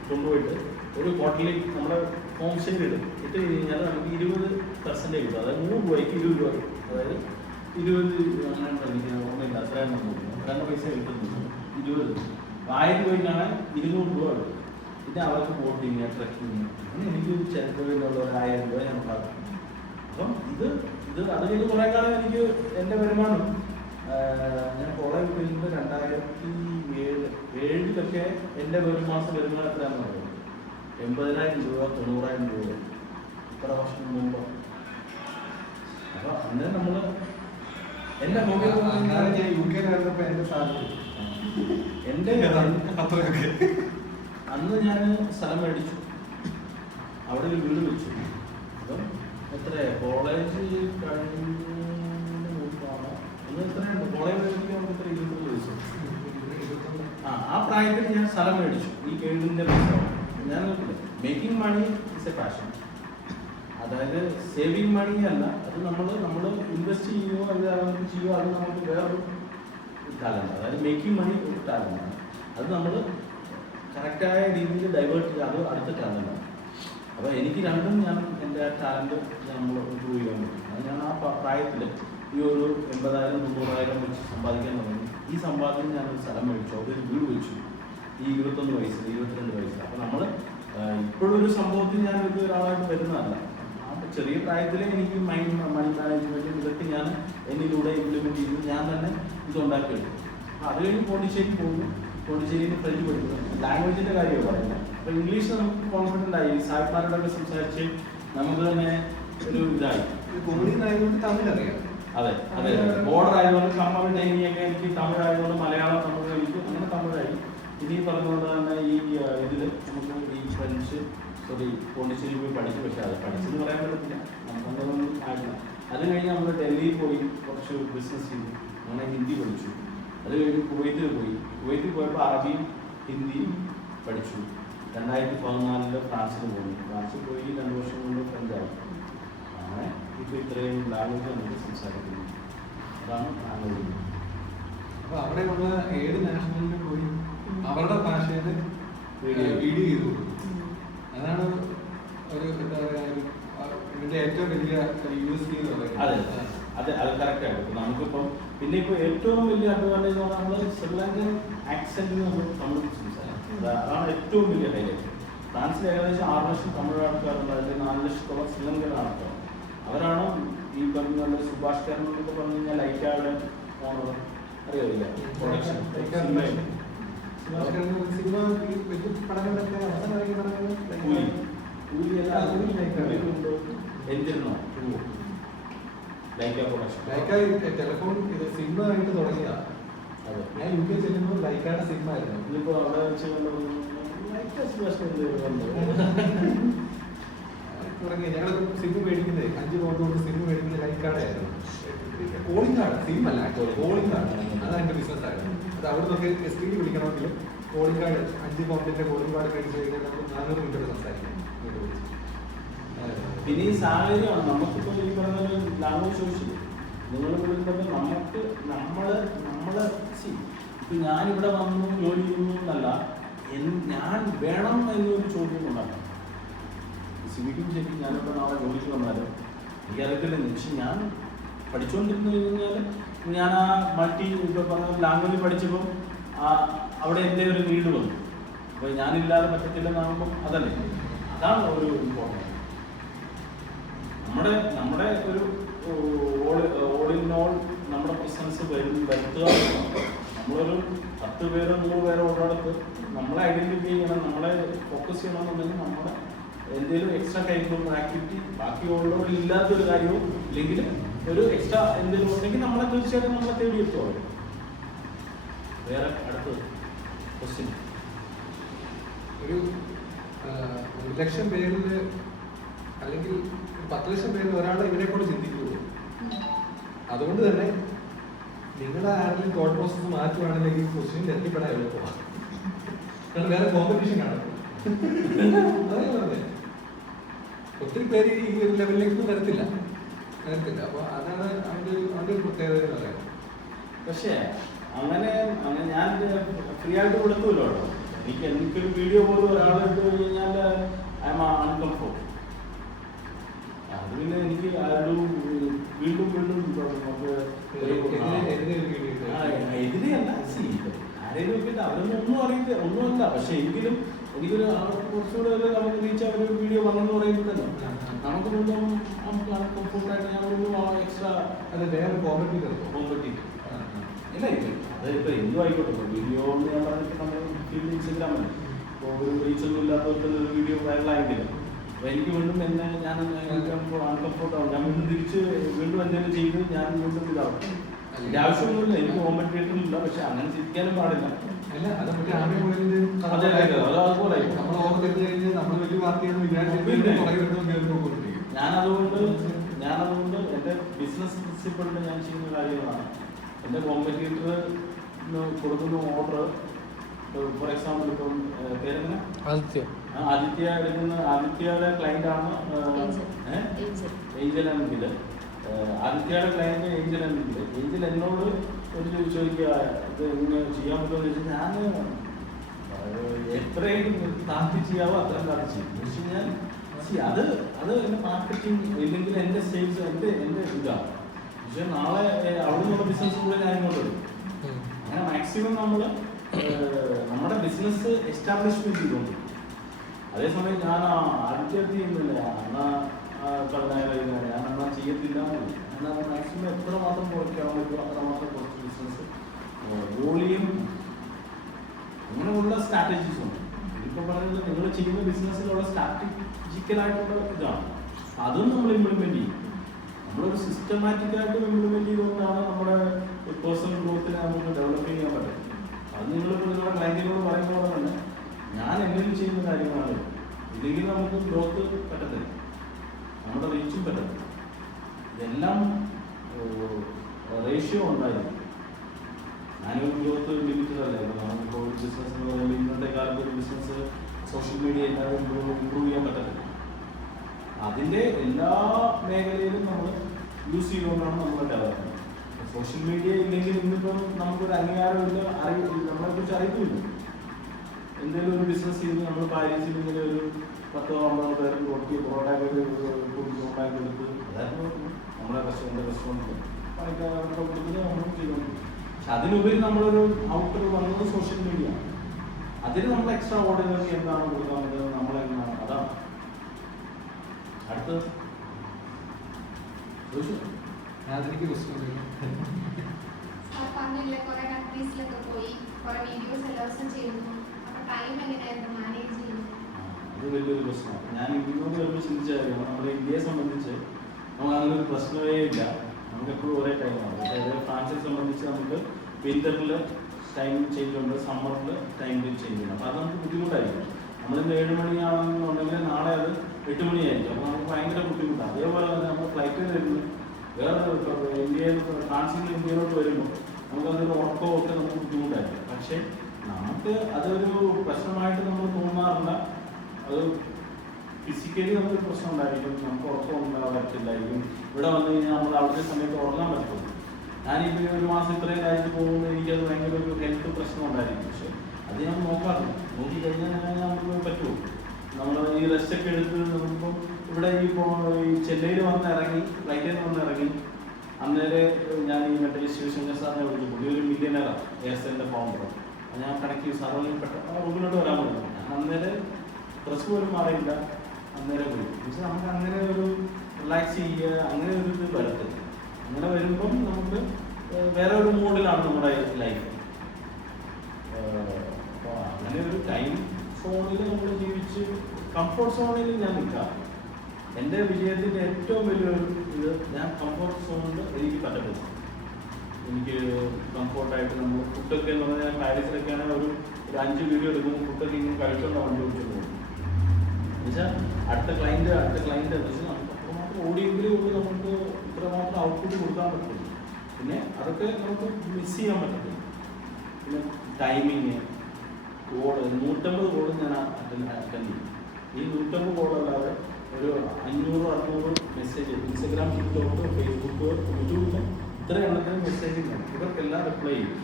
കൊണ്ടുപോയിട്ട് ഒരു ഹോട്ടലിൽ നമ്മുടെ ഹോം സ്റ്റേയിൽ ഇടും. ഇട്ട് കഴിഞ്ഞാൽ നമുക്ക് 20% കിട്ടും. അതായത് 100 രൂപയ്ക്ക് 20 രൂപ, അതായത് 20 അങ്ങനെ എനിക്ക് ഓർമ്മയില്ല, അത്രയും കാരണം പൈസ കിട്ടുന്നു 20. 1000 രൂപയ്ക്കാണ് 200 രൂപ കിട്ടും. പിന്നെ അവർക്ക് ബോട്ടിങ് ട്രക്കിങ് അങ്ങനെ എനിക്ക് ചെറുപ്പത്തിലുള്ള 1000 രൂപ ഞാൻ ഉണ്ടാക്കും. അപ്പം ഇത് അത് കഴിഞ്ഞ് കുറേ കാലം എനിക്ക് എൻ്റെ വരുമാനം ഞാൻ കോളേജ് കഴിഞ്ഞപ്പോൾ 2007 എൻ്റെ ഒരു മാസം വരുമാനം എത്രയാണെന്ന് പറയുന്നത് 80,000 രൂപ 90,000 രൂപ ഇത്ര വർഷം മുമ്പ്. അപ്പോൾ അന്നേരം നമ്മൾ എൻ്റെ ഞാൻ UK യിലായിരുന്നപ്പോൾ എൻ്റെ സാലറി എൻ്റെ അത്രയൊക്കെ. അന്ന് ഞാൻ സ്ഥലം മേടിച്ചു, അവിടെ ഒരു വീട് വെച്ചു. അപ്പം എത്ര കോളേജ് കഴിഞ്ഞ മുമ്പാണ് അന്ന് എത്രയുണ്ട് കോളേജ് കഴിഞ്ഞിട്ട് നമുക്ക് എത്ര 22 വയസ്സ്. ആ പ്രായത്തിൽ ഞാൻ സ്ഥലം മേടിച്ചു. ഈ കേടിൻ്റെ പൈസ ഞാൻ making money is a passion. അതായത് സേവിങ് മണി അല്ല, അത് നമ്മൾ ഇൻവെസ്റ്റ് ചെയ്യുമോ അത് നമുക്ക് ചെയ്യുമോ അത് നമുക്ക് വേറൊരു ടാലൻ്റ്. അതായത് മേക്കിംഗ് മണി ഒരു ടാലൻ്റാണ്. അത് നമ്മൾ കറക്റ്റായ രീതിയിൽ ഡൈവേർട്ട് ചെയ്യുക, അത് അടുത്ത ടാലൻ്റാണ്. അപ്പോൾ എനിക്ക് രണ്ടും ഞാൻ എൻ്റെ ടാലൻറ്റ് നമ്മൾ ഇമ്പ്രൂവ് ചെയ്യാൻ പറ്റും. അത് ഞാൻ ആ പ്രായത്തിൽ ഈ ഒരു 80,000 90,000 വെച്ച് സമ്പാദിക്കാൻ തുടങ്ങി. ഈ സമ്പാദ്യം ഞാനൊരു സ്ഥലം മേടിച്ചു, അതൊരു വീട് വെച്ചു ഈ 21 വയസ്സിൽ 22 വയസ്സിൽ. അപ്പോൾ നമ്മൾ ഇപ്പോഴൊരു സംഭവത്തിൽ ഞാൻ ഇത് ഒരാളായിട്ട് വരുന്നതല്ല. ആ ചെറിയ പ്രായത്തിലെ എനിക്ക് മണി മാനേജ്മെൻറ്റും ഇതൊക്കെ ഞാൻ എന്നിലൂടെ ഇംപ്ലിമെൻറ്റ് ചെയ്ത് ഞാൻ തന്നെ ഇതുണ്ടാക്കിയെടുക്കും. അപ്പോൾ അത് കഴിഞ്ഞ് പോണ്ടിച്ചേരി പോകുന്നു. പോണ്ടിച്ചേരിയിൽ ഫ്രഞ്ച് പഠിക്കുന്നു. ലാംഗ്വേജിൻ്റെ കാര്യമാണ് പറയുന്നത്. അപ്പോൾ ഇംഗ്ലീഷ് നമുക്ക് കോൺഫിഡൻ്റ് ആയി. സാഹിബന്മാരോടൊക്കെ സംസാരിച്ച് നമുക്ക് തന്നെ ഒരു ഇതായി. കൊമേഡിയൻ ആയതുകൊണ്ട് തമിഴ് അറിയാം. അതെ അതെ, ബോർഡർ ആയതുകൊണ്ട് തമിഴ് ഡൈനിയൊക്കെ എനിക്ക് തമിഴായതുകൊണ്ട് മലയാളം തമിഴ് എനിക്ക് അങ്ങനെ തമിഴായി. ഇനി പറഞ്ഞുകൊണ്ട് തന്നെ ഈ ഇതിൽ നമുക്ക് ഈ ഫ്രഞ്ച് പോണ്ടിച്ചേരി പോയി പഠിച്ചു. പക്ഷേ അത് പഠിച്ചെന്ന് പറയാൻ പറ്റത്തില്ല, നമുക്കൊന്നും ആയില്ല. അത് കഴിഞ്ഞ് നമ്മൾ ഡൽഹിയിൽ പോയി കുറച്ച് ബിസിനസ് ചെയ്തു. അങ്ങനെ ഹിന്ദി പഠിച്ചു. അത് കഴിഞ്ഞ് കുവൈത്തിൽ പോയപ്പോൾ അറബിയും ഹിന്ദിയും പഠിച്ചു. 2014 ഫ്രാൻസിൽ പോയി. ഫ്രാൻസിൽ പോയി 2 വർഷം കൊണ്ട് ഫ്രഞ്ചായി. അങ്ങനെ ഇപ്പോൾ ഇത്രയും ലാംഗ്വേജ് നമുക്ക് സംസാരിക്കുന്നു. അതാണ് ലാംഗ്വേജ്. അപ്പോൾ അവിടെ ഉള്ള 7 നാഷണലിലും പോയി അവരുടെ ഭാഷയിൽ വീഡിയോ ചെയ്തു. അതാണ് ഒരു എന്താ പറയുക ഇതിൻ്റെ ഏറ്റവും വലിയ USP എന്ന് പറയുന്നത്. അതെ അത് കറക്റ്റായിട്ട് നമുക്കിപ്പം പിന്നെ ഇപ്പോൾ ഏറ്റവും വലിയ അഡ്വാൻറ്റേജ് എന്ന് പറഞ്ഞാൽ നമ്മൾ ശ്രീലങ്കൻ ആക്സെൻറ്റിൽ നമ്മൾ തമിഴ് സംസാരിക്കും. അതാണ് ഏറ്റവും വലിയ ഹൈലൈറ്റ്. ഫ്രാൻസിൽ ഏകദേശം 6 ലക്ഷം തമിഴ് ആൾക്കാരുണ്ട്. അതിൽ 4 ലക്ഷത്തോളം ശ്രീലങ്കൻ ആൾക്കാർ. അവരാണ് ഈ പറഞ്ഞ സുഭാഷ് കരൺ എന്നൊക്കെ പറഞ്ഞു കഴിഞ്ഞാൽ ലൈക്കാരുടെ ഓണർ അറിയാവില്ല പ്രൊഡക്ഷൻ സിനിമ പടങ്ങളൊക്കെ ടെലിഫോൺ ഇത് സിനിമ ആയിട്ട് തുടങ്ങിയതാണ്. ഞാൻ UK ചെല്ലുമ്പോൾ ലൈക്കാരുടെ സിനിമ ആയിരുന്നു. ഇതിപ്പോൾ അവിടെ വെച്ച് തുടങ്ങി ഞങ്ങൾ സിനിമ മേടിക്കുന്നത് 5 പൗണ്ട് കൊണ്ട് സിനിമ മേടിക്കുന്നത് ലൈക്കാടെ ആയിരുന്നു. കോളിംഗ് കാർഡ് സിനിമ അല്ല, കോളിംഗ് കാർഡ് അതാണ് എൻ്റെ ബിസിനസ് ആയിരുന്നു. അത് അവിടെ നിന്നൊക്കെ STD വിളിക്കണമെങ്കിൽ കോളിംഗ് കാർഡ് 5 പൗണ്ടിൻ്റെ കോളിംഗ് കാർഡ് മേടിച്ച് കഴിഞ്ഞാൽ നമുക്ക് 400 മിനിറ്റ് സംസാരിക്കാം. പിന്നെ ഈ സാഹചര്യമാണ് നമുക്കിപ്പോൾ ഈ പറഞ്ഞ ലാംഗ്വേജ് ചോദിച്ചത് നിങ്ങൾ വിളിക്കുമ്പോൾ നമ്മള് ഇപ്പം ഞാനിവിടെ വന്നു ജോലി ചെയ്യുന്നു എന്നല്ല, ഞാൻ വേണം എന്നൊരു ചോദ്യം ഉണ്ടാക്കണം. സിവിക്കും ശരി ഞാനിപ്പോൾ നാളെ ജോലിക്ക് വന്നാലും എനിക്കറിയത്തില്ല. പക്ഷെ ഞാൻ പഠിച്ചുകൊണ്ടിരുന്നു കഴിഞ്ഞാൽ ഞാൻ ആ ഇപ്പോൾ പറഞ്ഞ ലാംഗ്വേജ് പഠിച്ചപ്പം അവിടെ എൻ്റെ ഒരു നീഡ് വന്നു. അപ്പോൾ ഞാനില്ലാതെ പറ്റത്തില്ലെന്നാകുമ്പം അതല്ലേ, അതാണ് ഒരു ഇമ്പോർട്ടൻറ്റ്. നമ്മുടെ ഒരു ഓൾ ഇൻ ഓൾ നമ്മുടെ പ്രസൻസ് വരുത്തുക. നമ്മളൊരു 10 പേരോ 100 പേരോ ഉള്ളിടത്ത് നമ്മളെ ഐഡൻറ്റിഫൈ ചെയ്യണം, നമ്മളെ ഫോക്കസ് ചെയ്യണമെന്നുണ്ടെങ്കിൽ നമ്മുടെ എന്തെങ്കിലും എക്സ്ട്രാ ടൈപ്പ് ആക്ടിവിറ്റി ബാക്കി ഉള്ളവരിൽ ഇല്ലാത്തൊരു കാര്യവും ഇല്ലെങ്കിൽ ഒരു എക്സ്ട്രാ എന്തെങ്കിലും ഉണ്ടെങ്കിൽ നമ്മളെ തീർച്ചയായിട്ടും നമ്മളെ തേടിയെത്തുള്ളൂ. വേറെ അടുത്തത് ക്വസ്റ്റ്യൻ. ഒരു 1 ലക്ഷം പേരിൽ അല്ലെങ്കിൽ 10 ലക്ഷം പേരിൽ ഒരാളെ ഇവനെ കൊണ്ട് ചിന്തിക്കുള്ളൂ. അതുകൊണ്ട് തന്നെ നിങ്ങളുടെ ആരെങ്കിലും തോട്ട് പ്രോസസ് മാറ്റുവാണെങ്കിൽ ക്വസ്റ്റ്യൻ എത്തിപ്പെടാൻ എളുപ്പമാണ്. കാരണം വേറെ കോമ്പറ്റീഷൻ കാണും. അതേ പറഞ്ഞേ, ഒത്തിരി പേര് ഈ ഒരു ലെവലിലേക്ക് വരത്തില്ല. അപ്പൊ അതാണ് അവന്റെ ഒരു പ്രത്യേകത എന്ന് പറയുന്നത്. പക്ഷേ അങ്ങനെ ഞാൻ ഫ്രീ ആയിട്ട് കൊടുക്കൂല്ലോ. എനിക്കൊരു വീഡിയോ പോലും ഒരാൾ ഇട്ട് കഴിഞ്ഞാൽ ഐ എം അൺകംഫോർട്ട്. അത് പിന്നെ എനിക്ക് ആരും വീണ്ടും നമുക്ക് എതിരെയല്ല, ആരെയും നോക്കിയിട്ട് അവരൊന്നും ഒന്നുമല്ല. പക്ഷെ എങ്കിലും എനിക്കൊരു കുറച്ചുകൂടെ നമുക്ക് റീച്ച് ആ ഒരു വീഡിയോ വന്നെന്ന് പറയുമ്പോൾ തന്നെ നമുക്ക് വീണ്ടും നമുക്ക് അൺകംഫോർട്ടായിട്ട് ഞാൻ വീണ്ടും എക്സ്ട്രാ അത് വേറെ കോമ്പറ്റീവ് ഇല്ല. അതിപ്പോൾ എന്തും ആയിക്കോട്ടെ. വീഡിയോ എന്ന് ഞാൻ പറഞ്ഞിട്ട് നമ്മൾ ഇൻസ്റ്റഗ്രാമിൽ ഇപ്പോൾ ഒരു റീച്ചൊന്നും ഇല്ലാത്തവർക്ക് ഒരു വീഡിയോ വൈറലായിട്ടില്ല. അപ്പോൾ എനിക്ക് വീണ്ടും എന്നെ ഞാൻ അൺകംഫോർട്ടാവും. ഞാൻ വീണ്ടും തിരിച്ച് വീണ്ടും എന്തെങ്കിലും ചെയ്ത് ഞാൻ വീണ്ടും ഇതാവും. അതിൻ്റെ ആവശ്യമൊന്നുമില്ല. എനിക്ക് കോമ്പറ്റേറ്ററില്ല. പക്ഷെ അങ്ങനെ ചിരിക്കാനും പാടില്ല. അല്ല, അത് മറ്റേ ആമി പോയതിന്റെ അതുപോലെ നമ്മൾ ഓവർ ചെയ്ത് കഴിഞ്ഞാൽ നമ്മൾ വലിയ പാർട്ടിയാണ് വിചാരിച്ചു. ഞാനതുകൊണ്ട് എൻ്റെ ബിസിനസ് പ്രിൻസിപ്പിളിൽ ഞാൻ ചെയ്യുന്ന കാര്യങ്ങളാണ്. എൻ്റെ കോമ്പറ്റീറ്ററിന് കൊടുക്കുന്ന ഓർഡർ, ഫോർ എക്സാമ്പിൾ ഇപ്പം പേരെങ്ങനെ ആദിത്യ എടുക്കുന്ന ആദിത്യയുടെ ക്ലയൻ്റ് ആണ് ഏഞ്ചൽ ആണെങ്കിൽ, ആദിത്യയുടെ ക്ലയൻറ്റ് ഏഞ്ചൽ ആണെങ്കിൽ ഏഞ്ചൽ എന്നോട് ഒരു ചോദിക്കുക ഇത് എങ്ങനെ ചെയ്യാൻ പറ്റുമോ എന്ന് ചോദിച്ചാൽ ഞാൻ എത്രയും താഴ്ത്തി ചെയ്യാവോ അത്രയും താഴ്ത്തി ചെയ്യും. എന്ന് വെച്ച് കഴിഞ്ഞാൽ അത് എൻ്റെ മാർക്കറ്റിംഗ് ഇല്ലെങ്കിൽ എൻ്റെ സെയിൽസ് എൻ്റെ ഇതാണ്. പക്ഷേ നാളെ അവിടെ നിന്നുള്ള ബിസിനസ് കൂടെ ഞാൻ ഇങ്ങോട്ട് വരും. അങ്ങനെ മാക്സിമം നമ്മൾ നമ്മുടെ ബിസിനസ് എസ്റ്റാബ്ലിഷ്മെന്റ് ചെയ്തുകൊണ്ട്, അതേസമയം ഞാൻ ആദ്യത്തെ ചെയ്യുന്നില്ല എന്നാൽ ഞാൻ എന്നാൽ ചെയ്യത്തില്ല. എന്നാൽ മാക്സിമം എത്രമാത്രം കുറയ്ക്കാൻ പറ്റുമോ അത്രമാത്രം കുറച്ച് ബിസിനസ് വോളിയം അങ്ങനെയുള്ള സ്ട്രാറ്റജീസ് ഉണ്ട്. ഇതിപ്പോൾ പറയുന്നത് നിങ്ങൾ ചെയ്യുന്ന ബിസിനസ്സിലുള്ള സ്ട്രാറ്റജിക്കലായിട്ടുള്ള ഇതാണ്. അതും നമ്മൾ ഇംപ്ലിമെന്റ് ചെയ്യും. നമ്മളൊരു സിസ്റ്റമാറ്റിക്കായിട്ട് ഇംപ്ലിമെന്റ് ചെയ്തുകൊണ്ടാണ് നമ്മുടെ പേഴ്സണൽ ഗ്രോത്തിനെ നമുക്ക് ഡെവലപ്പ് ചെയ്യാൻ പറ്റും. അത് നിങ്ങളിപ്പോൾ നിങ്ങളുടെ ക്ലയൻറ്റിനോട് പറയുമ്പോൾ തന്നെ ഞാൻ എന്തെങ്കിലും ചെയ്യുന്ന കാര്യങ്ങളാണ്. ഇല്ലെങ്കിൽ നമുക്ക് ഗ്രോത്ത് പറ്റത്തില്ല, നമ്മുടെ റീച്ചും പറ്റത്തില്ല. ഇതെല്ലാം റേഷ്യോ ഉണ്ടായിരുന്നു. ഞാനൊരു ഗ്രോത്ത് ലിമിറ്റഡ് അല്ല. നമുക്കിപ്പോൾ ഒരു ബിസിനസ് എന്ന് പറയുമ്പോൾ ഇന്നത്തെ കാലത്ത് ഒരു ബിസിനസ് സോഷ്യൽ മീഡിയ എല്ലാവരും ഇമ്പ്രൂവ് ചെയ്യാൻ പറ്റത്തില്ല. അതിൻ്റെ എല്ലാ മേഖലയിലും നമ്മൾ യൂസ് ചെയ്തുകൊണ്ടാണ് നമ്മൾ ഡെവലപ്പ്. സോഷ്യൽ മീഡിയ ഇല്ലെങ്കിൽ ഇന്നിപ്പം നമുക്കൊരു അംഗീകാരമില്ല, നമ്മളെക്കുറിച്ച് അറിയില്ല. എന്തെങ്കിലും ഒരു ബിസിനസ് ചെയ്ത് നമ്മൾ പാരീസിൽ ഇങ്ങനെ ഒരു 10-50 പേര് കൊടുത്ത് പൊറോട്ട ഉണ്ടാക്കി കൊടുത്ത് അതായത് നമ്മുടെ റെസ്റ്റോറൻറ്റിൽ പണിക്കാരൊക്കെ കൊടുത്തിട്ട് നമ്മൾ ചെയ്തുകൊണ്ട്. പക്ഷെ അതിനുപരി നമ്മളൊരു ഔട്ടർ വന്നത് സോഷ്യൽ മീഡിയ. അതിന് നമ്മൾ എക്സ്ട്രാ ഓർഡിനറി എന്താണ് കൊടുക്കാൻ പറ്റുന്നത്, നമ്മളെങ്ങനെയാണ്, അതാണ് അടുത്തത്. അതെനിക്ക് ക്വസ്റ്റ്യൻ പറഞ്ഞില്ലേ കുറെ കൺട്രീസിലൊക്കെ പോയി കുറെ വീഡിയോസ് എല്ലാ ദിവസം ചെയ്യുന്നു. അപ്പൊ ടൈം എങ്ങനെയായിരുന്നു മാനേജ് ചെയ്യുന്നത്? അത് വലിയൊരു പ്രശ്നമാണ്. ഞാൻ ഇന്ത്യയോട് വരുമ്പോൾ ചിന്തിച്ച കാര്യമാണ്. നമ്മുടെ ഇന്ത്യയെ സംബന്ധിച്ച് നമുക്ക് അങ്ങനെ ഒരു പ്രശ്നമേ ഇല്ല. നമുക്ക് എപ്പോഴും ഒരേ ടൈമാണ്. അതായത് ഫ്രാൻസിനെ സംബന്ധിച്ച് നമുക്ക് വിന്ററിൽ ടൈം ചേഞ്ച് ഉണ്ട്, സമ്മറിൽ ടൈം ചേഞ്ച് ഉണ്ട്. അപ്പോൾ അത് നമുക്ക് ബുദ്ധിമുട്ടായിരിക്കും. നമ്മളിന്ന് 7 മണിയാണെന്നുണ്ടെങ്കിൽ നാളെ അത് 8 മണിയായിരിക്കും. അപ്പോൾ നമുക്ക് ഭയങ്കര ബുദ്ധിമുട്ടാണ്. അതേപോലെ തന്നെ നമ്മൾ ഫ്ലൈറ്റിൽ വരുന്നു വേറെ ഇന്ത്യയിൽ ഫ്രാൻസിൽ നിന്ന് ഇന്ത്യയിലോട്ട് വരുമ്പോൾ നമുക്കതൊരു ഉറക്കമോ ഒക്കെ നമുക്ക് ബുദ്ധിമുട്ടായിരിക്കും. പക്ഷേ നമുക്ക് അതൊരു പ്രശ്നമായിട്ട് നമ്മൾ തോന്നാറില്ല. അത് ഫിസിക്കലി നമുക്കൊരു പ്രശ്നം ഉണ്ടായിരിക്കും, നമുക്ക് ഉറക്കം ഉണ്ടാവാറ്റില്ലായിരിക്കും. ഇവിടെ വന്നു കഴിഞ്ഞാൽ നമ്മൾ അവിടുത്തെ സമയത്ത് ഉറങ്ങാൻ പറ്റുള്ളൂ. ഞാനിപ്പോൾ 1 മാസം ഇത്രയും രാജ്യത്ത് പോകുമ്പോൾ എനിക്കത് ഭയങ്കര ഒരു ഹെൽത്ത് പ്രശ്നം ഉണ്ടായിരിക്കും. പക്ഷേ അത് ഞാൻ നോക്കാറില്ല. നോക്കിക്കഴിഞ്ഞാൽ നമുക്ക് പറ്റുമോ? നമ്മൾ ഈ റെസ്റ്റൊക്കെ എടുത്ത് നമുക്കിപ്പം ഇവിടെ ഈ ചെന്നൈയിൽ വന്ന് ഇറങ്ങി, ഫ്ലൈറ്റിൽ നിന്ന് വന്ന് ഇറങ്ങി, അന്നേരം ഞാൻ ഈ മറ്റേ ശിവശങ്കർ സാറിനെ വിളിച്ചു. പുള്ളി ഒരു മില്യനറാണ്, എയർസെല്ലിൻ്റെ ഫൗണ്ടർ. ഞാൻ കണക്ട് സാറിന് പെട്ടെന്ന് റൂമിലോട്ട് വരാൻ പറ്റും. ഞാൻ അന്നേരം ഡ്രസ്സ് പോലും മാറിയില്ല, അന്നേരം പോയി. പക്ഷേ നമുക്ക് അങ്ങനെ ഒരു റിലാക്സ് ചെയ്യുക, അങ്ങനെ ഒരു ഇത് വരത്തില്ല. അങ്ങനെ വരുമ്പം നമുക്ക് വേറെ ഒരു മൂഡിലാണ് നമ്മുടെ ലൈഫ്. അപ്പോൾ അങ്ങനെ ഒരു ടൈം സോണിൽ നമ്മൾ ജീവിച്ച് കംഫർട്ട് സോണിൽ ഞാൻ നിൽക്കാം. എൻ്റെ വിജയത്തിൻ്റെ ഏറ്റവും വലിയൊരു ഇത് ഞാൻ കംഫർട്ട് സോണിൽ എനിക്ക് പറ്റത്തില്ല. എനിക്ക് കംഫർട്ടായിട്ട് നമ്മൾ ഫുഡൊക്കെ എന്ന് പറഞ്ഞാൽ പാരീസിലൊക്കെ ആണെങ്കിൽ ഒരു 5 വീഡിയോ എടുക്കുമ്പോൾ ഫുഡൊക്കെ ഇങ്ങനെ കഴിച്ചുകൊണ്ട് വണ്ടി ഓടിച്ചു പോകും. എന്നുവെച്ചാൽ അടുത്ത ക്ലയൻറ്റ് എന്ന് വെച്ചാൽ നമുക്ക് അത്രമാത്രം ഓടിയെങ്കിലേ ഉള്ളൂ നമുക്ക് ഇത്രമാത്രം ഔട്ട്പുട്ട് കൊടുക്കാൻ പറ്റുള്ളൂ. പിന്നെ അതൊക്കെ നമുക്ക് മിസ് ചെയ്യാൻ പറ്റത്തില്ല. പിന്നെ ടൈമിങ് കോള് 150 കോള് ഞാൻ അറ്റൻഡ് ചെയ്യും. ഈ 150 കോളല്ലാതെ ഒരു 500-600 മെസ്സേജ് ഇൻസ്റ്റഗ്രാം, ടിക്ടോക്ക്, ഫേസ്ബുക്ക്, യൂട്യൂബിൽ ഇത്ര എണ്ണത്തിന് മെസ്സേജ് ഉണ്ട്. ഇവർക്കെല്ലാം റിപ്ലൈ ചെയ്യും.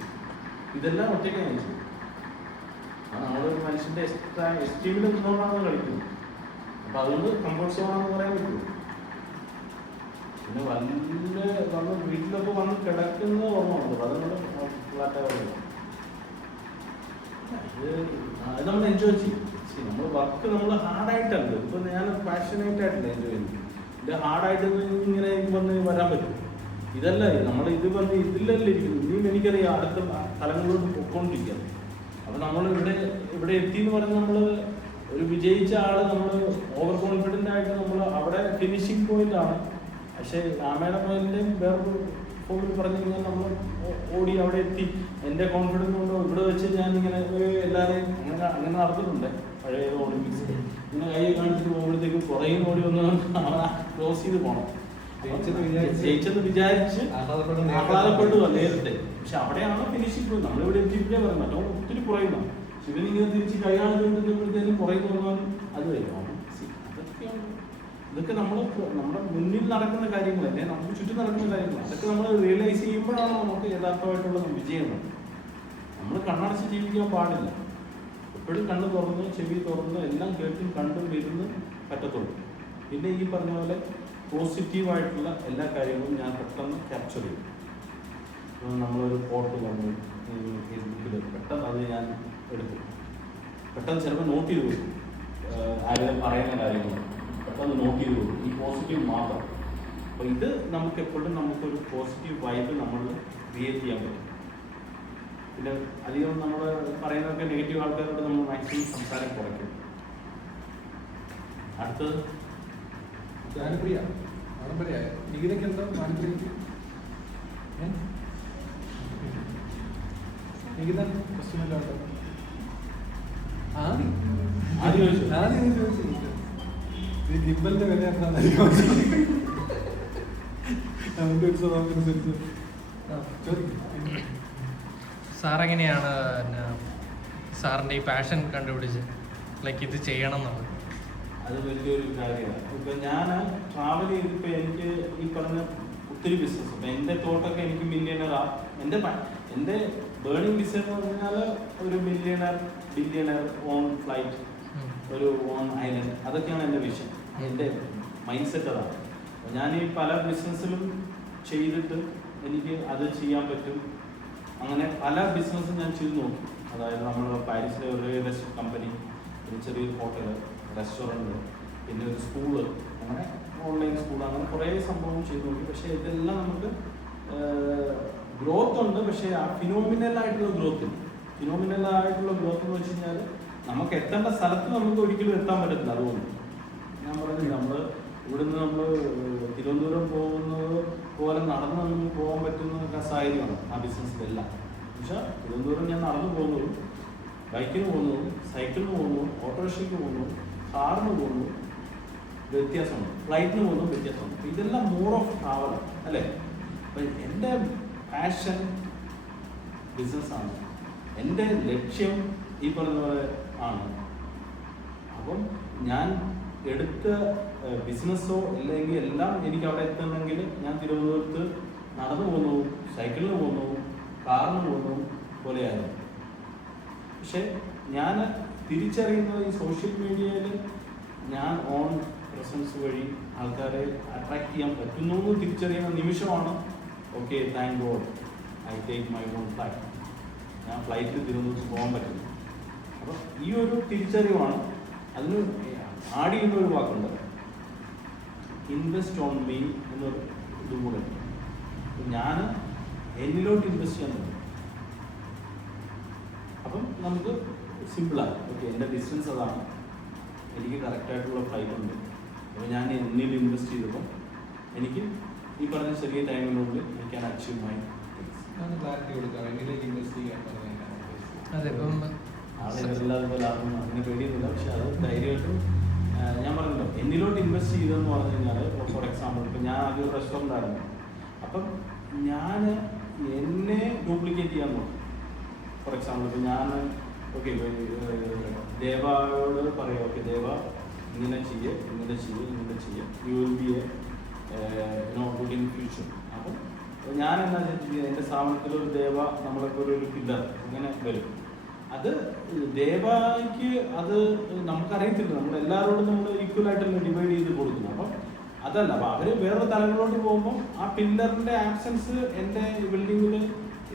ഇതെല്ലാം ഒറ്റയ്ക്കാണ് ചെയ്യും. അത് നമ്മളൊരു മനുഷ്യൻ്റെ എസ്റ്റീമിൽ നിന്നുകൊണ്ടാണ് കളിക്കുന്നത്. അപ്പോൾ അതുകൊണ്ട് കംഫർട്ട് സോണാണെന്ന് പറയാൻ പറ്റുള്ളൂ. പിന്നെ വന്ന് വീട്ടിലൊക്കെ വന്ന് കിടക്കുന്ന ഓർമ്മ ഉണ്ട്. അതുകൊണ്ട് ഫ്ലാറ്റായി അത് നമ്മൾ എൻജോയ് ചെയ്യും. നമ്മൾ വർക്ക് നമ്മൾ ഹാർഡായിട്ടല്ല, ഇപ്പം ഞാൻ പാഷനേറ്റായിട്ടില്ല എൻജോയ് ചെയ്യുന്നത്. ഇത് ഹാർഡായിട്ട് ഇങ്ങനെ വന്ന് വരാൻ പറ്റും. ഇതല്ല നമ്മൾ ഇത് വന്ന് ഇതിലല്ല ഇരിക്കുന്നു. ഇനിയും എനിക്കറിയാം അടുത്ത തലങ്ങളിലോട്ട് പൊയ്ക്കൊണ്ടിരിക്കുക. അപ്പോൾ നമ്മൾ ഇവിടെ എത്തി എന്ന് പറഞ്ഞാൽ നമ്മൾ ഒരു വിജയിച്ച ആൾ നമ്മൾ ഓവർ കോൺഫിഡൻ്റ് ആയിട്ട് നമ്മൾ അവിടെ ഫിനിഷിംഗ് പോയിന്റാണ്. പക്ഷേ രാമേണ പോയിന്റിൻ്റെയും വേറൊരു ഫോമിൽ പറഞ്ഞു കഴിഞ്ഞാൽ നമ്മൾ ഓടി അവിടെ എത്തി. എൻ്റെ കോൺഫിഡൻസ് കൊണ്ട് ഇവിടെ വെച്ച് ഞാൻ ഇങ്ങനെ എല്ലാവരെയും അങ്ങനെ നടത്തിയിട്ടുണ്ട്. പഴയ ഒളിമ്പിക്സിൽ ഇങ്ങനെ കൈ കാണിച്ചിട്ട് പോകുമ്പോഴത്തേക്കും പുറകിൽ ഓടി വന്ന് ക്ലോസ് ചെയ്ത് പോകണം. ജയിച്ചെന്ന് വിചാരിച്ച് ആഹ്ലാദപ്പെടുക നേരത്തെ. പക്ഷെ അവിടെയാണ് ഫിനിഷിംഗ് പോയി. നമ്മളിവിടെ എത്തിയിട്ടേ പറയും മറ്റോ ഒത്തിരി പുറയുന്നു. ശിവനിങ്ങനെ തിരിച്ച് കൈ കാണിച്ചുകൊണ്ടിരിക്കുമ്പോഴത്തേനും പുറകെ വന്നാൽ അത് വരും. ഇതൊക്കെ നമ്മുടെ മുന്നിൽ നടക്കുന്ന കാര്യങ്ങളല്ലേ, നമുക്ക് ചുറ്റും നടക്കുന്ന കാര്യങ്ങൾ. അതൊക്കെ നമ്മൾ റിയലൈസ് ചെയ്യുമ്പോഴാണ് നമുക്ക് യഥാർത്ഥമായിട്ടുള്ള വിജയം. നമ്മൾ കണ്ണടച്ച് ജീവിക്കാൻ പാടില്ല. എപ്പോഴും കണ്ണ് തുറന്ന് ചെവി തുറന്ന് എല്ലാം കേട്ടും കണ്ടും ഇരുന്ന് പറ്റത്തുള്ളൂ. പിന്നെ ഈ പറഞ്ഞ പോലെ പോസിറ്റീവായിട്ടുള്ള എല്ലാ കാര്യങ്ങളും ഞാൻ പെട്ടെന്ന് ക്യാപ്ചർ ചെയ്യും. നമ്മളൊരു ഫോട്ടോ വന്നു ഫേസ്ബുക്കിൽ പെട്ടെന്ന് അത് ഞാൻ എടുക്കും. പെട്ടെന്ന് ചിലപ്പോൾ നോട്ട് ചെയ്ത് കൊടുക്കും. ആരെങ്കിലും പറയുന്ന കാര്യങ്ങൾ പെട്ടെന്ന് നോട്ട് ചെയ്ത് കൊടുക്കും. ഈ പോസിറ്റീവ് മാത്രം. അപ്പോൾ ഇത് നമുക്ക് എപ്പോഴും നമുക്കൊരു പോസിറ്റീവ് വൈബ് നമ്മൾ ക്രിയേറ്റ് ചെയ്യാൻ പറ്റും. പിന്നെ അധികം നമ്മൾ പറയുന്നതൊക്കെ നെഗറ്റീവ് ആൾക്കാരോട് നമ്മൾ മാക്സിമം സംസാരം കുറയ്ക്കും. അടുത്തത് ജാനപ്രിയ നികിതയ്ക്ക് എന്തോ മാനപ്രിയക്ക് നികിത ക്വസ്റ്റ്യനല്ലോ ആദ്യം ചോദിച്ചു ഗിബലിന്റെ വില എന്താണെന്നായിരിക്കും സാറെങ്ങനെയാണ് സാറിൻ്റെ ഈ പാഷൻ കണ്ടുപിടിച്ച് ലൈക്ക് ഇത് ചെയ്യണം എന്നുള്ളത്? അത് വലിയൊരു കാര്യമാണ്. ഇപ്പം ഞാൻ ട്രാവൽ ചെയ്തിപ്പോൾ എനിക്ക് ഈ പറഞ്ഞ ഒത്തിരി ബിസിനസ്. അപ്പം എൻ്റെ തോട്ടൊക്കെ എനിക്ക് മില്യണറാണ്. എൻ്റെ ബേണിംഗ് ഡിസൈൻ എന്ന് പറഞ്ഞാൽ ഒരു ബില്യണർ ഓൺ ഫ്ലൈറ്റ്, ഒരു ഓൺ ഐലൻഡ്, അതൊക്കെയാണ് എൻ്റെ വിഷൻ. എൻ്റെ മൈൻഡ് സെറ്റ് അതാണ്. ഞാൻ ഈ പല ബിസിനസ്സിലും ചെയ്തിട്ട് എനിക്ക് അത് ചെയ്യാൻ പറ്റും. അങ്ങനെ പല ബിസിനസ്സും ഞാൻ ചെയ്ത് നോക്കി. അതായത് നമ്മൾ പാരീസിലെ ഒരു കമ്പനി, ഒരു ചെറിയൊരു ഹോട്ടൽ, റെസ്റ്റോറൻറ്റ്, പിന്നെ ഒരു സ്കൂള്, അങ്ങനെ ഓൺലൈൻ സ്കൂൾ, അങ്ങനെ കുറേ സംഭവം ചെയ്ത് നോക്കി. പക്ഷേ ഇതെല്ലാം നമുക്ക് ഗ്രോത്ത് ഉണ്ട്. പക്ഷേ ആ ഫിനോമിനലായിട്ടുള്ള ഗ്രോത്ത് എന്ന് വെച്ച് കഴിഞ്ഞാൽ നമുക്ക് എത്തേണ്ട സ്ഥലത്ത് നമുക്ക് ഒരിക്കലും എത്താൻ പറ്റത്തില്ല. അതുകൊണ്ട് ഞാൻ പറഞ്ഞില്ല, നമ്മൾ ഇവിടുന്ന് നമ്മൾ തിരുവനന്തപുരം പോകുന്നത് പോലെ നടന്നൊന്നും പോകാൻ പറ്റുന്ന സാഹചര്യമാണ് ആ ബിസിനസ്സിലെല്ലാം. പക്ഷേ തിരുവനന്തപുരം ഞാൻ നടന്നു പോകുന്നതും ബൈക്കിന് പോകുന്നതും സൈക്കിളിന് പോകുന്നതും ഓട്ടോറിക്ഷയ്ക്ക് പോകുന്നതും കാറിന് പോകുന്നതും വ്യത്യാസമുണ്ട്, ഫ്ലൈറ്റിന് പോകുന്നതും വ്യത്യാസമുണ്ട്. അപ്പോൾ ഇതെല്ലാം മോഡ് ഓഫ് ട്രാവൽ അല്ലേ. അപ്പം എൻ്റെ പാഷൻ ബിസിനസ്സാണ്, എൻ്റെ ലക്ഷ്യം ഈ പറഞ്ഞ പോലെ ആണ്. അപ്പം ഞാൻ എടുത്ത ബിസിനസ്സോ അല്ലെങ്കിൽ എല്ലാം എനിക്ക് അവിടെ എത്തണമെങ്കിൽ ഞാൻ തിരുവനന്തപുരത്ത് നടന്നു പോകുന്നതും സൈക്കിളിന് പോകുന്നതും കാറിന് പോകുന്നതും പോലെയായിരുന്നു. പക്ഷെ ഞാൻ തിരിച്ചറിയുന്നത് ഈ സോഷ്യൽ മീഡിയയിൽ ഞാൻ ഓൺ പ്രസൻസ് വഴി ആൾക്കാരെ അട്രാക്ട് ചെയ്യാൻ പറ്റുന്നു എന്ന് തിരിച്ചറിയുന്ന നിമിഷമാണ് okay thank God I take my own flight. ഞാൻ ഫ്ലൈറ്റിൽ തിരുവനന്തപുരത്ത് പോകാൻ പറ്റുന്നു. അപ്പോൾ ഈ ഒരു തിരിച്ചറിവാണ്. അതിന് ആഡ് ചെയ്യുന്ന ഒരു വാക്കുണ്ട്, ഇൻവെസ്റ്റ് ഓൺ മീ എന്നൊരു ഇതും കൂടെ. ഞാൻ എന്നിലോട്ട് ഇൻവെസ്റ്റ് ചെയ്യാൻ തുടങ്ങി. അപ്പം നമുക്ക് സിമ്പിളാണ്. ഓക്കെ, എൻ്റെ ഡിസ്റ്റൻസ് അതാണ്, എനിക്ക് കറക്റ്റായിട്ടുള്ള ഫ്ലൈറ്റ് ഉണ്ട്. അപ്പോൾ ഞാൻ എന്നിൽ ഇൻവെസ്റ്റ് ചെയ്തപ്പോൾ എനിക്ക് ഈ പറഞ്ഞ ചെറിയ ടൈമിനുള്ളിൽ എനിക്ക് അച്ചീവ് മൈ ക്ലാരിറ്റി കൊടുക്കാം. എന്നിലേക്ക് ഇൻവെസ്റ്റ് ചെയ്യാൻ അതെ, ഇപ്പം ആളെല്ലാതുപോലെ ആകുന്നു അങ്ങനെ പേടിയൊന്നുമില്ല. പക്ഷെ അത് ധൈര്യമായിട്ട് ഞാൻ പറഞ്ഞല്ലോ എന്നിലോട്ട് ഇൻവെസ്റ്റ് ചെയ്തെന്ന് പറഞ്ഞു കഴിഞ്ഞാൽ ഫോർ എക്സാമ്പിൾ ഇപ്പം ഞാൻ ആദ്യം ഒരു റെസ്റ്റോറൻ്റ് ആയിരുന്നു. അപ്പം ഞാൻ എന്നെ ഡ്യൂപ്ലിക്കേറ്റ് ചെയ്യാൻ നോക്കും. ഫോർ എക്സാമ്പിൾ ഇപ്പം ഞാൻ ഓക്കെ ദേവയോട് പറയാം, ഓക്കെ ദേവ ഇങ്ങനെ ചെയ്യേ, ഇങ്ങനെ ചെയ്യേ, ഇങ്ങനെ ചെയ്യേ, you will be good in future. അപ്പം ഞാൻ എന്താ ചെയ്യുക, എൻ്റെ സ്ഥാപനത്തിൽ ഒരു ദേവ നമ്മളൊക്കെ ഒരു പില്ലർ ഇങ്ങനെ വരും. അത് ദേവയ്ക്ക് അത് നമുക്കറിയത്തില്ല, നമ്മൾ എല്ലാവരോടും നമ്മൾ ഈക്വൽ ആയിട്ടല്ല ഡിവൈഡ് ചെയ്ത് കൊടുക്കുന്നു. അപ്പം അതല്ല, അപ്പം അവർ വേറെ തലങ്ങളിലോട്ട് പോകുമ്പോൾ ആ പില്ലറിൻ്റെ ആബ്സെൻസ് എൻ്റെ ബിൽഡിങ്ങിൽ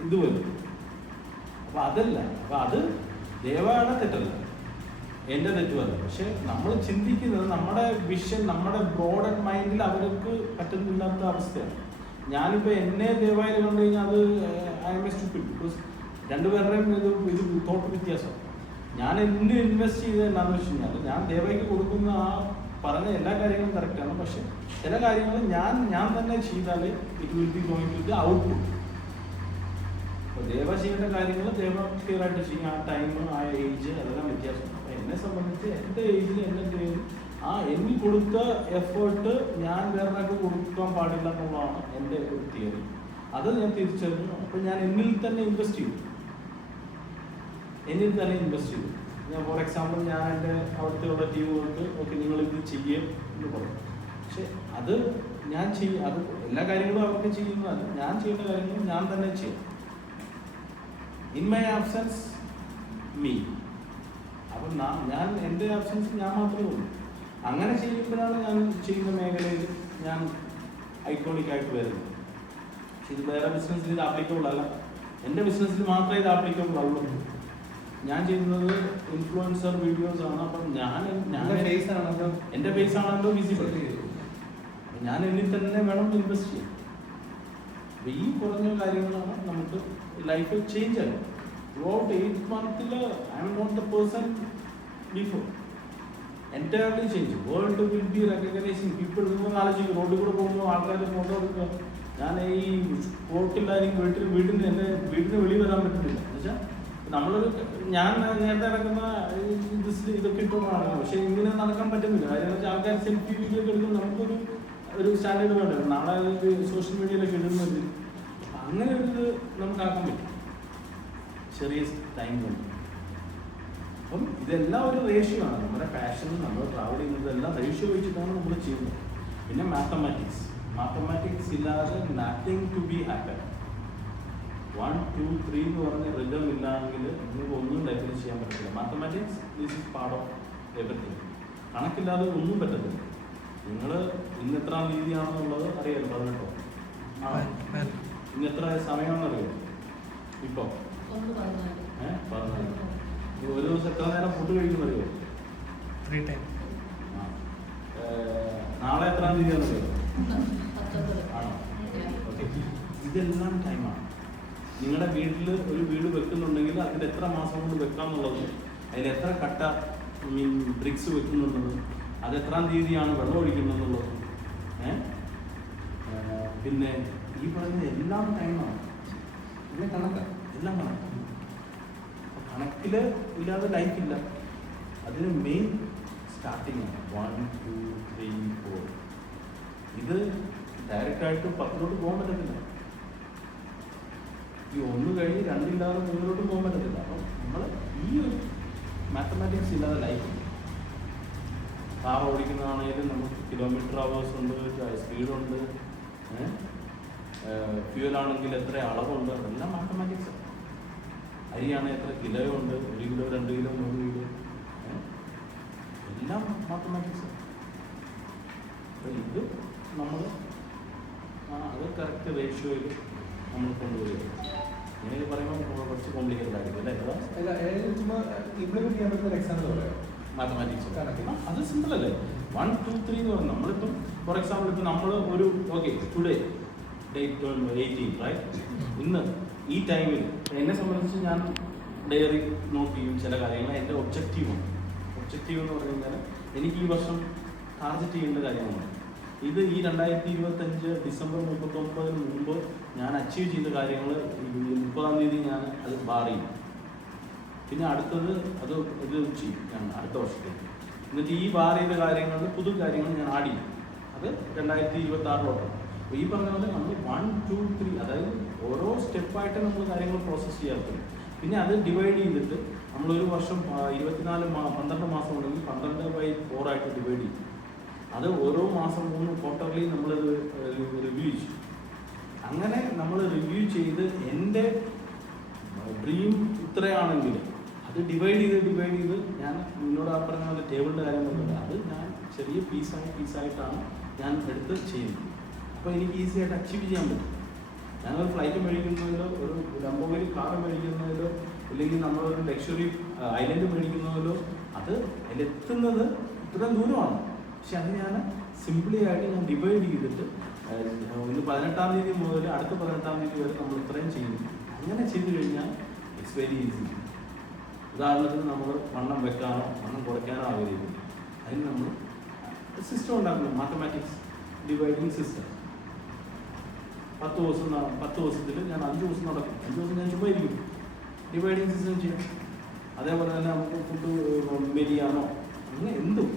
ഇത് വരും. അപ്പം അതല്ല, അപ്പം അത് ദേവയുടെ തെറ്റല്ല, എൻ്റെ തെറ്റുമല്ല. പക്ഷെ നമ്മൾ ചിന്തിക്കുന്നത് നമ്മുടെ വിഷൻ, നമ്മുടെ ബ്രോഡർ മൈൻഡിൽ അവർക്ക് പറ്റുന്നില്ലാത്ത അവസ്ഥയാണ്. ഞാനിപ്പോൾ എന്നെ ദേവായിൽ കണ്ടു കഴിഞ്ഞാൽ അത് I M A stupid. Because രണ്ടുപേരുടെയും ഇത് തോട്ട് വ്യത്യാസം. ഞാൻ എന്നെ ഇൻവെസ്റ്റ് ചെയ്തത് എന്താണെന്ന് വെച്ച് കഴിഞ്ഞാൽ, ഞാൻ ദേവയ്ക്ക് കൊടുക്കുന്ന ആ പറഞ്ഞ എല്ലാ കാര്യങ്ങളും കറക്റ്റാണ്. പക്ഷെ ചില കാര്യങ്ങൾ ഞാൻ തന്നെ ചെയ്താൽ it will be going to the output. അപ്പോൾ ദേവ ചെയ്യേണ്ട കാര്യങ്ങൾ ദേവ ക്ലിയർ ആയിട്ട് ചെയ്യും. ആ ടൈം, ആ ഏജ്, അതെല്ലാം വ്യത്യാസമാണ്. അപ്പോൾ എന്നെ സംബന്ധിച്ച് എൻ്റെ ഏജിൽ എൻ്റെ ആ എന്നിൽ കൊടുത്ത എഫേർട്ട് ഞാൻ വേറൊരാൾക്ക് കൊടുക്കാൻ പാടില്ല എന്നുള്ളതാണ് എൻ്റെ ഒരു തിയറി. അത് ഞാൻ തിരിച്ചറിഞ്ഞു. അപ്പോൾ ഞാൻ എന്നിൽ തന്നെ ഇൻവെസ്റ്റ് ചെയ്തു. ഞാൻ ഫോർ എക്സാമ്പിൾ ഞാൻ എൻ്റെ അവിടുത്തെ ഉള്ള ടീമുകൾക്ക് ഓക്കെ നിങ്ങളിത് ചെയ്യും എന്ന് പറയും. പക്ഷെ അത് ഞാൻ ചെയ്യും, അത് എല്ലാ കാര്യങ്ങളും അവർക്ക് ചെയ്യുന്നതല്ല, ഞാൻ ചെയ്യുന്ന കാര്യങ്ങൾ ഞാൻ തന്നെ ചെയ്യും. In my absence me. അപ്പം ഞാൻ എൻ്റെ ആബ്സെൻസ് ഞാൻ മാത്രമേ ഉള്ളൂ. അങ്ങനെ ചെയ്യുമ്പോഴാണ് ഞാൻ ചെയ്യുന്ന മേഖലയിൽ ഞാൻ ഐക്കോണിക് ആയിട്ട് വരുന്നത്. പക്ഷെ ഇത് വേറെ ബിസിനസ്സിൽ ഇത് ആപ്ലിക്കബിൾ അല്ല, എൻ്റെ ബിസിനസ്സിൽ മാത്രമേ ഇത് ആപ്ലിക്കബിൾ ഉള്ളൂ. ഞാൻ ചെയ്യുന്നത് ഇൻഫ്ലുവൻസർ വീഡിയോസ് ആണ്. അപ്പം എൻ്റെ ഫേസ് ആണല്ലോ വിസിബിൾ. ഞാൻ എന്നിൽ തന്നെ വേണം ഇൻവെസ്റ്റ് ചെയ്യാൻ. അപ്പം ഈ കുറഞ്ഞ കാര്യങ്ങളാണ് നമുക്ക് ലൈഫ് ചേഞ്ച് ആകും. Throughout 8 months I am not the person before. Entirely change. World will be recognising people. നിങ്ങൾ ആലോചിക്കും, റോഡിൽ കൂടെ പോകുമ്പോൾ ആൾക്കാർ ഫോട്ടോ എടുക്കുക. ഞാൻ ഈ സ്പോട്ടിലായിരിക്കും, വീടിന് എൻ്റെ വീടിന് വെളിയിൽ വരാൻ പറ്റുന്നില്ല. എന്നുവെച്ചാൽ നമ്മളൊരു ഞാൻ നേരത്തെ നടക്കുന്ന ഇതൊക്കെ ഇട്ടുകൊണ്ടാണ്. പക്ഷെ ഇങ്ങനെ നടക്കാൻ പറ്റുന്നില്ല. കാര്യം വെച്ചാൽ ആൾക്കാർ സെൽഫി വീഡിയോ ഒക്കെ എടുക്കുമ്പോൾ നമുക്കൊരു സ്റ്റാൻഡേർഡ് വേണ്ട. നാളെ സോഷ്യൽ മീഡിയയിലൊക്കെ ഇടുന്നത് അങ്ങനെ ഒരു ഇത് നമുക്കാക്കാൻ പറ്റും ചെറിയ ടൈം കൊണ്ട്. അപ്പം ഇതെല്ലാം ഒരു റേഷ്യോ ആണ്. നമ്മുടെ പാഷനും നമ്മൾ ട്രാവൽ ചെയ്യുന്നതെല്ലാം റേഷ്യോ വെച്ചിട്ടാണ് നമ്മൾ ചെയ്യുന്നത്. പിന്നെ മാത്തമാറ്റിക്സ് ഇല്ലാതെ നത്തിങ് ടു ബി ഹാപ്പൻ. 1, 2, 3 എന്ന് പറഞ്ഞ റിതം ഇല്ലാമെങ്കിൽ നിങ്ങൾക്ക് ഒന്നും ലൈഫിൽ ചെയ്യാൻ പറ്റില്ല. Mathematics this is part of everything. കണക്കില്ലാതെ ഒന്നും പറ്റത്തില്ല. നിങ്ങൾ ഇന്ന് എത്ര രീതിയാണെന്നുള്ളത് അറിയാലോ. 18 ഇന്ന് എത്ര സമയമാണെന്നറിയോ? ഇപ്പോൾ 14. ഒരു ദിവസം എത്ര നേരം ഫുഡ് കഴിക്കുന്നറിയോ? 3 times. നാളെ എത്രാം തീയതിയാണെന്നറിയോ? ആണോ? ഓക്കെ. ഇതെല്ലാം ടൈമാണ്. നിങ്ങളുടെ വീട്ടിൽ ഒരു വീട് വെക്കുന്നുണ്ടെങ്കിൽ അതിൽ എത്ര മാസം കൊണ്ട് വെക്കാമെന്നുള്ളത്, അതിൽ എത്ര കട്ട ബ്രിക്സ് വെക്കുന്നുണ്ടെന്ന്, അത് എത്രാം തീയതിയാണ് വെള്ളം ഒഴിക്കുന്നതെന്നുള്ളത്, പിന്നെ ഈ പറയുന്ന എല്ലാം ടൈമാണ്. പിന്നെ കണക്കാണ്, എല്ലാം കണക്കാണ്. കണക്കിൽ ഇല്ലാതെ ലൈഫില്ല. അതിന് മെയിൻ സ്റ്റാർട്ടിങ് ആണ് 1, 2, 3, 4. ഇത് ഡയറക്റ്റായിട്ട് 10 പോകാൻ പറ്റത്തില്ല. ഈ 1 കഴിഞ്ഞ് 2 ഇല്ലാതെ 3 പോകാൻ പറ്റത്തില്ല. അപ്പം നമ്മൾ ഈ ഒരു മാത്തമാറ്റിക്സ് ഇല്ലാതെ ലൈഫില്ല. കാർ ഓടിക്കുന്നതാണെങ്കിലും നമുക്ക് കിലോമീറ്റർ അവേഴ്സ് ഉണ്ട്, സ്പീഡുണ്ട്, ഫ്യൂവലാണെങ്കിൽ എത്ര അളവുണ്ട്, അതെല്ലാം മാത്തമാറ്റിക്സ്. അരിയാണെങ്കിൽ എത്ര കിലോ ഉണ്ട്, 1 കിലോ, 2 കിലോ, 3 കിലോ, എല്ലാം മാത്തമാറ്റിക്സ്. അപ്പം ഇത് നമ്മൾ അത് കറക്റ്റ് റേഷ്യോയിൽ നമ്മൾ കൊണ്ടുവരിക. ഇങ്ങനെ പറയുമ്പോൾ കുറച്ച് കോംപ്ലിക്കേറ്റഡ് ആയിരിക്കും അല്ലേ? ചുമ്മാ ഇംപ്ലിമെന്റ് ചെയ്യാൻ പറ്റുന്ന എക്സാമ്പിൾ പറയാം. മാത്തമാറ്റിക്സ് അത് സിമ്പിൾ അല്ലേ? 1, 2, 3 എന്ന് പറഞ്ഞാൽ നമ്മളിപ്പം ഫോർ എക്സാമ്പിൾ ഇപ്പം നമ്മൾ ഒരു ഓക്കെ ടുഡേ ഡേറ്റ് 18 റൈറ്റ്, ഇന്ന് ഈ ടൈമിൽ എന്നെ സംബന്ധിച്ച് ഞാൻ ഡയറി നോട്ട് ചെയ്യും ചില കാര്യങ്ങൾ. എൻ്റെ ഒബ്ജക്റ്റീവാണ്. ഒബ്ജക്റ്റീവ് എന്ന് പറഞ്ഞു കഴിഞ്ഞാൽ എനിക്ക് ഈ വർഷം ടാർഗറ്റ് ചെയ്യേണ്ട കാര്യമാണ്. ഇത് ഈ 2025 ഡിസംബർ 31 മുമ്പ് ഞാൻ അച്ചീവ് ചെയ്ത കാര്യങ്ങൾ 30-ാം തീയതി ഞാൻ അത് ബാർ ചെയ്യും. പിന്നെ അടുത്തത് ഇത് ചെയ്യും ഞാൻ അടുത്ത വർഷത്തേക്ക്. എന്നിട്ട് ഈ ബാർ ചെയ്ത കാര്യങ്ങളിൽ പുതു കാര്യങ്ങൾ ഞാൻ ആഡ് ചെയ്യും. അത് 2026 അപ്പോൾ ഈ പറഞ്ഞ പോലെ നമ്മൾ 1, 2, 3 അതായത് ഓരോ സ്റ്റെപ്പായിട്ട് നമ്മൾ കാര്യങ്ങൾ പ്രോസസ്സ് ചെയ്യാറുണ്ട്. പിന്നെ അത് ഡിവൈഡ് ചെയ്തിട്ട് നമ്മളൊരു വർഷം 12 മാസം ഉണ്ടെങ്കിൽ 12/4 ആയിട്ട് ഡിവൈഡ് ചെയ്യും. അത് ഓരോ മാസം 3 ക്വാർട്ടർലി നമ്മളത് റിവ്യൂ ചെയ്യും. അങ്ങനെ നമ്മൾ റിവ്യൂ ചെയ്ത് എൻ്റെ ഡ്രീം ഇത്രയാണെങ്കിൽ അത് ഡിവൈഡ് ചെയ്ത് ഞാൻ മുന്നോട്ട് പറഞ്ഞ പോലെ ടേബിളിൻ്റെ കാര്യം പറഞ്ഞില്ല, അത് ഞാൻ ചെറിയ പീസായിട്ടാണ് ഞാൻ എടുത്ത് ചെയ്യുന്നത്. അപ്പോൾ എനിക്ക് ഈസി ആയിട്ട് അച്ചീവ് ചെയ്യാൻ പറ്റും. ഞാനൊരു ഫ്ലൈറ്റ് മേടിക്കുന്നതിലോ ഒരു ലംബോർഗിനി കാർ മേടിക്കുന്നതിലോ ഇല്ലെങ്കിൽ നമ്മളൊരു ലക്ഷറി ഐലൻഡ് മേടിക്കുന്നതിലോ അത് അതിലെത്തുന്നത് ഇത്രയും ദൂരമാണ്. പക്ഷെ അത് ഞാൻ സിംപ്ലി ആയിട്ട് ഞാൻ ഡിവൈഡ് ചെയ്തിട്ട് ഇന്ന് 18-ാം തീയതി മുതൽ അടുത്ത 18-ാം തീയതി വരെ നമ്മൾ ഇത്രയും ചെയ്യുന്നു. അങ്ങനെ ചെയ്തു കഴിഞ്ഞാൽ ഇറ്റ്സ് വെരി ഈസി. ഉദാഹരണത്തിന് നമ്മൾ വണ്ണം വെക്കാനോ വണ്ണം കുറയ്ക്കാനോ ആഗ്രഹിക്കുന്നു, അതിന് നമ്മൾ സിസ്റ്റം ഉണ്ടാക്കുന്നു, മാത്തമാറ്റിക്സ് ഡിവൈഡിങ് സിസ്റ്റം. 10 ദിവസത്തിൽ ഞാൻ 5 ദിവസം നടക്കും, 5 ദിവസം ഞാൻ ചുമ്മാ ഇരിക്കും, ഡിവൈഡിങ് സിസ്റ്റം ചെയ്യും. അതേപോലെ തന്നെ നമുക്ക് ഫുഡ് മെരിയാനോ അങ്ങനെ എന്തും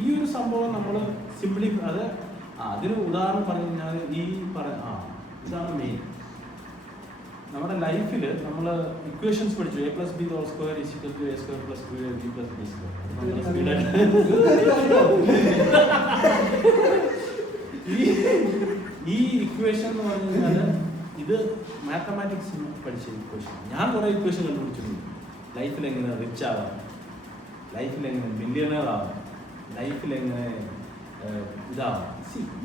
ഈ ഒരു സംഭവം നമ്മൾ സിംപ്ലി അത് അതിന് ഉദാഹരണം പറഞ്ഞു കഴിഞ്ഞാൽ ഇതാണ് മെയിൻ. നമ്മുടെ ലൈഫിൽ നമ്മൾ ഇക്വേഷൻസ് പഠിച്ചു, A + B² = A² + 2AB + B². ഈ ഇക്വേഷൻ എന്ന് പറഞ്ഞു കഴിഞ്ഞാൽ ഇത് മാത്തമാറ്റിക്സ് പഠിച്ച ഇക്വേഷൻ. ഞാൻ കുറേ ഇക്വേഷൻ കണ്ടുപിടിച്ചിട്ടുണ്ട്. ലൈഫിൽ എങ്ങനെ റിച്ച് ആവാം, ലൈഫിൽ എങ്ങനെ മില്യണർ ആവാം, ലൈഫിൽ എങ്ങനെ ഇതാവാം.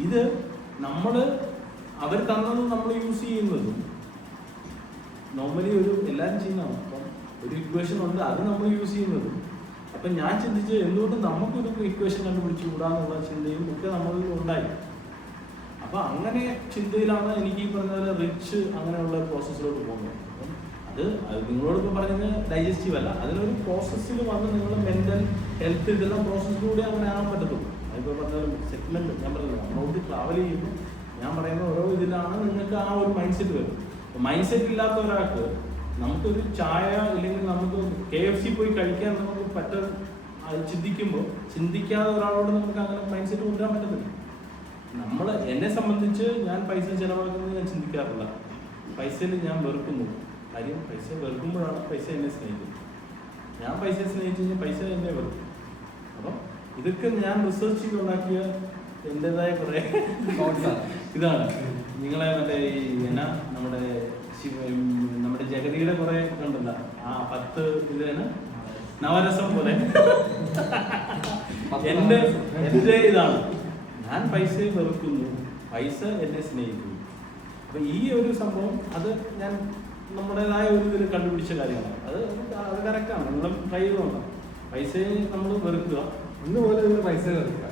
ഇത് നമ്മൾ അവർ തന്നത് നമ്മൾ യൂസ് ചെയ്യുന്നതും നോർമലി എല്ലാവരും ചെയ്യുന്നതാണ്. അപ്പം ഒരു ഇക്വേഷൻ ഉണ്ട്, അത് നമ്മൾ യൂസ് ചെയ്യുന്നതും. അപ്പം ഞാൻ ചിന്തിച്ച് എന്തുകൊണ്ട് നമുക്കൊരു ഇക്വേഷൻ കണ്ടുപിടിച്ച് കൂടാന്നുള്ള ചിന്തയും ഒക്കെ നമ്മളിൽ ഉണ്ടായി. അപ്പം അങ്ങനെ ചിന്തയിലാണ് എനിക്ക് ഈ പറഞ്ഞ പോലെ റിച്ച് അങ്ങനെയുള്ള പ്രോസസ്സിലോട്ട് പോകുന്നത്. അപ്പം അത് നിങ്ങളോടിപ്പോൾ പറഞ്ഞത് ഡൈജസ്റ്റീവ് അല്ല, അതിനൊരു പ്രോസസ്സിൽ വന്ന് നിങ്ങൾ മെൻ്റൽ ഹെൽത്ത് ഇതെല്ലാം പ്രോസസ്സിലൂടെ അങ്ങനെ ആകാൻ പറ്റത്തുള്ളൂ. അതിപ്പോൾ പറഞ്ഞാലും സെറ്റിൽമെൻറ്റ് ഞാൻ പറഞ്ഞില്ല, നമ്മളോട് ട്രാവൽ ചെയ്യുമ്പോൾ ഞാൻ പറയുന്ന ഓരോ ഇതിലാണ് നിങ്ങൾക്ക് ആ ഒരു മൈൻഡ് സെറ്റ് വരും. മൈൻഡ് സെറ്റ് ഇല്ലാത്ത ഒരാൾക്ക് നമുക്കൊരു ചായ ഇല്ലെങ്കിൽ നമുക്ക് KFC പോയി കഴിക്കാൻ നമുക്ക് ചിന്തിക്കാതെ ഒരാളോട് നമുക്ക് അങ്ങനെ മൈൻഡ് സെറ്റ് കൊണ്ടുവരാൻ പറ്റത്തില്ല. എന്നെ സംബന്ധിച്ച് ഞാൻ പൈസ ചിലവാക്കുന്നത് ഞാൻ ചിന്തിക്കാറില്ല. പൈസയിൽ ഞാൻ വെറുക്കുന്നു. കാര്യം പൈസ വെറുക്കുമ്പോഴാണ് പൈസ എന്നെ സ്നേഹിക്കുന്നത്. ഞാൻ പൈസയെ സ്നേഹിച്ചു കഴിഞ്ഞാൽ പൈസ എന്നെ വെറുക്കും. അപ്പം ഇതൊക്കെ ഞാൻ റിസർച്ച് ചെയ്തുണ്ടാക്കിയ എൻ്റെതായ കുറേ ഇതാണ്. നിങ്ങളെ മറ്റേ നമ്മുടെ ജഗതിയുടെ കുറെ കണ്ടല്ല, ആ 10 ഇതിന് നവരസം പോലെ എൻ്റെ ഇതാണ്. ഞാൻ പൈസയെ വെറുക്കുന്നു, പൈസ എന്നെ സ്നേഹിക്കുന്നു. അപ്പൊ ഈ ഒരു സംഭവം അത് ഞാൻ നമ്മുടേതായ ഒരു ഇതിൽ കണ്ടുപിടിച്ച കാര്യമാണ്. അത് കറക്റ്റാണ്. നിങ്ങളും ട്രൈ ചെയ്ത് നോക്കാം. പൈസയെ നമ്മൾ വെറുക്കുക, ഇന്നുപോലെ പൈസ വെറുക്കുക,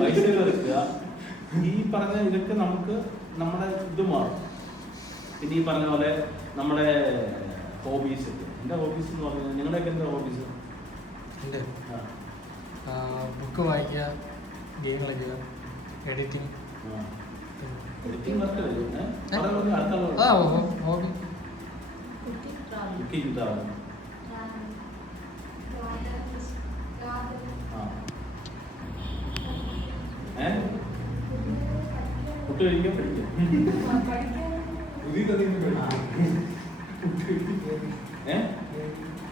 പൈസ വെറുക്കുക. ഈ പറഞ്ഞ ഇതൊക്കെ നമുക്ക് നമ്മുടെ ഇത് മാറും. പിന്നെ ഈ പറഞ്ഞ പോലെ നമ്മുടെ ഹോബീസ്, എൻ്റെ ഹോബീസ് എന്ന് പറഞ്ഞാൽ നിങ്ങളുടെയൊക്കെ എന്താ ഹോബീസ്? എൻ്റെ ബുക്ക് വായിക്കുക, ഗെയിം കളിക്കുക, editing. Editing work hobby. Cooking travel. Food കഴിക്കാൻ പഠിക്കും.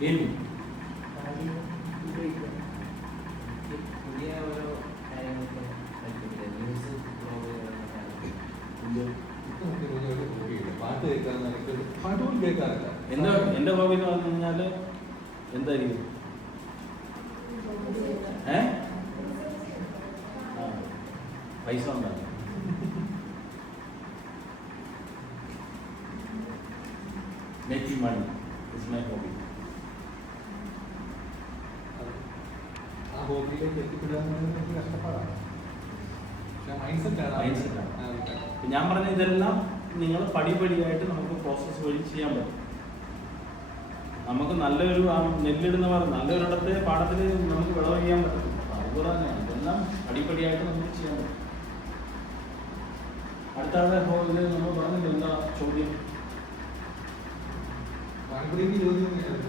ഗെയിമിംഗ്. പുതിയ ഓരോ കാര്യങ്ങളൊക്കെ ന്യൂസ് പാട്ട് പോലും കേൾക്കാറില്ല. എൻ്റെ ഹോബി എന്ന് പറഞ്ഞു കഴിഞ്ഞാൽ എന്തായിരിക്കും? പൈസ ഉണ്ടാകും. Making money is my hobby. ആ ഹോബിയിലേക്ക് എത്തിപ്പെടാൻ കഷ്ടപ്പാടാണ്. മൈൻഡ് സെറ്റാണ്. ഞാൻ പറഞ്ഞ ഇതെല്ലാം നിങ്ങൾ പടിപടിയായിട്ട് നമുക്ക് പ്രോസസ്സ് വഴി ചെയ്യാൻ പറ്റും. നമുക്ക് നല്ലൊരു നെല്ലിടുന്നവർ നല്ലൊരിടത്തെ പാടത്തിൽ നമുക്ക് വിളവ് ചെയ്യാൻ പറ്റും. അതുപോലെ തന്നെ ഇതെല്ലാം പടിപടിയായിട്ട് നമുക്ക് ചെയ്യാൻ പറ്റും. അടുത്ത നമ്മൾ പറഞ്ഞില്ല എന്താ ചോദ്യം? വാൻകുടിക്ക് ചോദ്യം തന്നെയായിരുന്നു.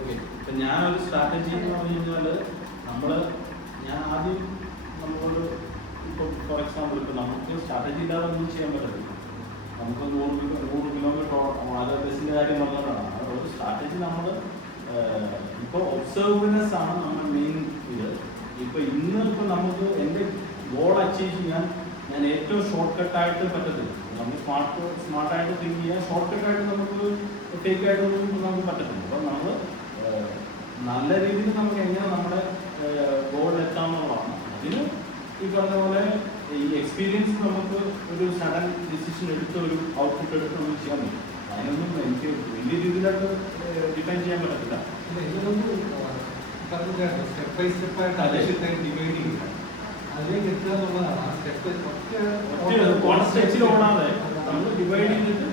ഓക്കെ, ഇപ്പം ഞാനൊരു സ്ട്രാറ്റജി എന്ന് പറഞ്ഞു കഴിഞ്ഞാൽ ഞാൻ ആദ്യം നമ്മളോട് ഇപ്പോൾ ഫോർ എക്സാമ്പിൾ ഇപ്പോൾ നമുക്ക് സ്ട്രാറ്റജി ഇല്ലാതെ ഒന്നും ചെയ്യാൻ പറ്റില്ല. നമുക്ക് 100 കിലോമീറ്റർ അത് ബസ്സിൻ്റെ കാര്യം പറഞ്ഞതാണ്. ഒരു സ്ട്രാറ്റജി നമ്മൾ ഇപ്പോൾ ഒബ്സർവ്നെസ് ആണ് നമ്മൾ മെയിൻ ഇത്. ഇപ്പോൾ ഇപ്പോൾ നമുക്ക് എൻ്റെ ഗോൾ അച്ചീവ് ചെയ്യാൻ ഞാൻ ഏറ്റവും ഷോർട്ട് കട്ടായിട്ട് പറ്റത്തില്ല. നമ്മൾ സ്മാർട്ടായിട്ട് തിങ്ക് ചെയ്യാൻ ഷോർട്ട് കട്ടായിട്ട് നമുക്ക് ഫേക്കായിട്ടൊന്നും നമുക്ക് പറ്റത്തില്ല. അപ്പോൾ നമ്മൾ നല്ല രീതിയിൽ നമുക്ക് എങ്ങനെ നമ്മുടെ ഗോളിൽ എത്താമെന്നുള്ളതാണ്. അതിന് ഈ പറഞ്ഞ പോലെ ഈ എക്സ്പീരിയൻസ് നമുക്ക് ഒരു സഡൻ ഡിസിഷൻ എടുത്ത് ഒരു ഔട്ട്പുട്ട് എടുത്ത് നമുക്ക് ചെയ്യാൻ പറ്റും. അതിനൊന്നും എനിക്ക് വലിയ രീതിയിലായിട്ട് ഡിഫൈൻ ചെയ്യാൻ പറ്റത്തില്ല. സ്റ്റെപ്പ് ബൈ സ്റ്റെപ്പായിട്ട് ഡിവൈഡ് ചെയ്യുക, അതിലേക്ക് എത്തുക എന്നുള്ളതാണ്. ആ സ്റ്റെപ്പ് വൺ സ്റ്റെച്ചിൽ ഓടാതെ നമ്മൾ ഡിവൈഡ് ചെയ്തിട്ട്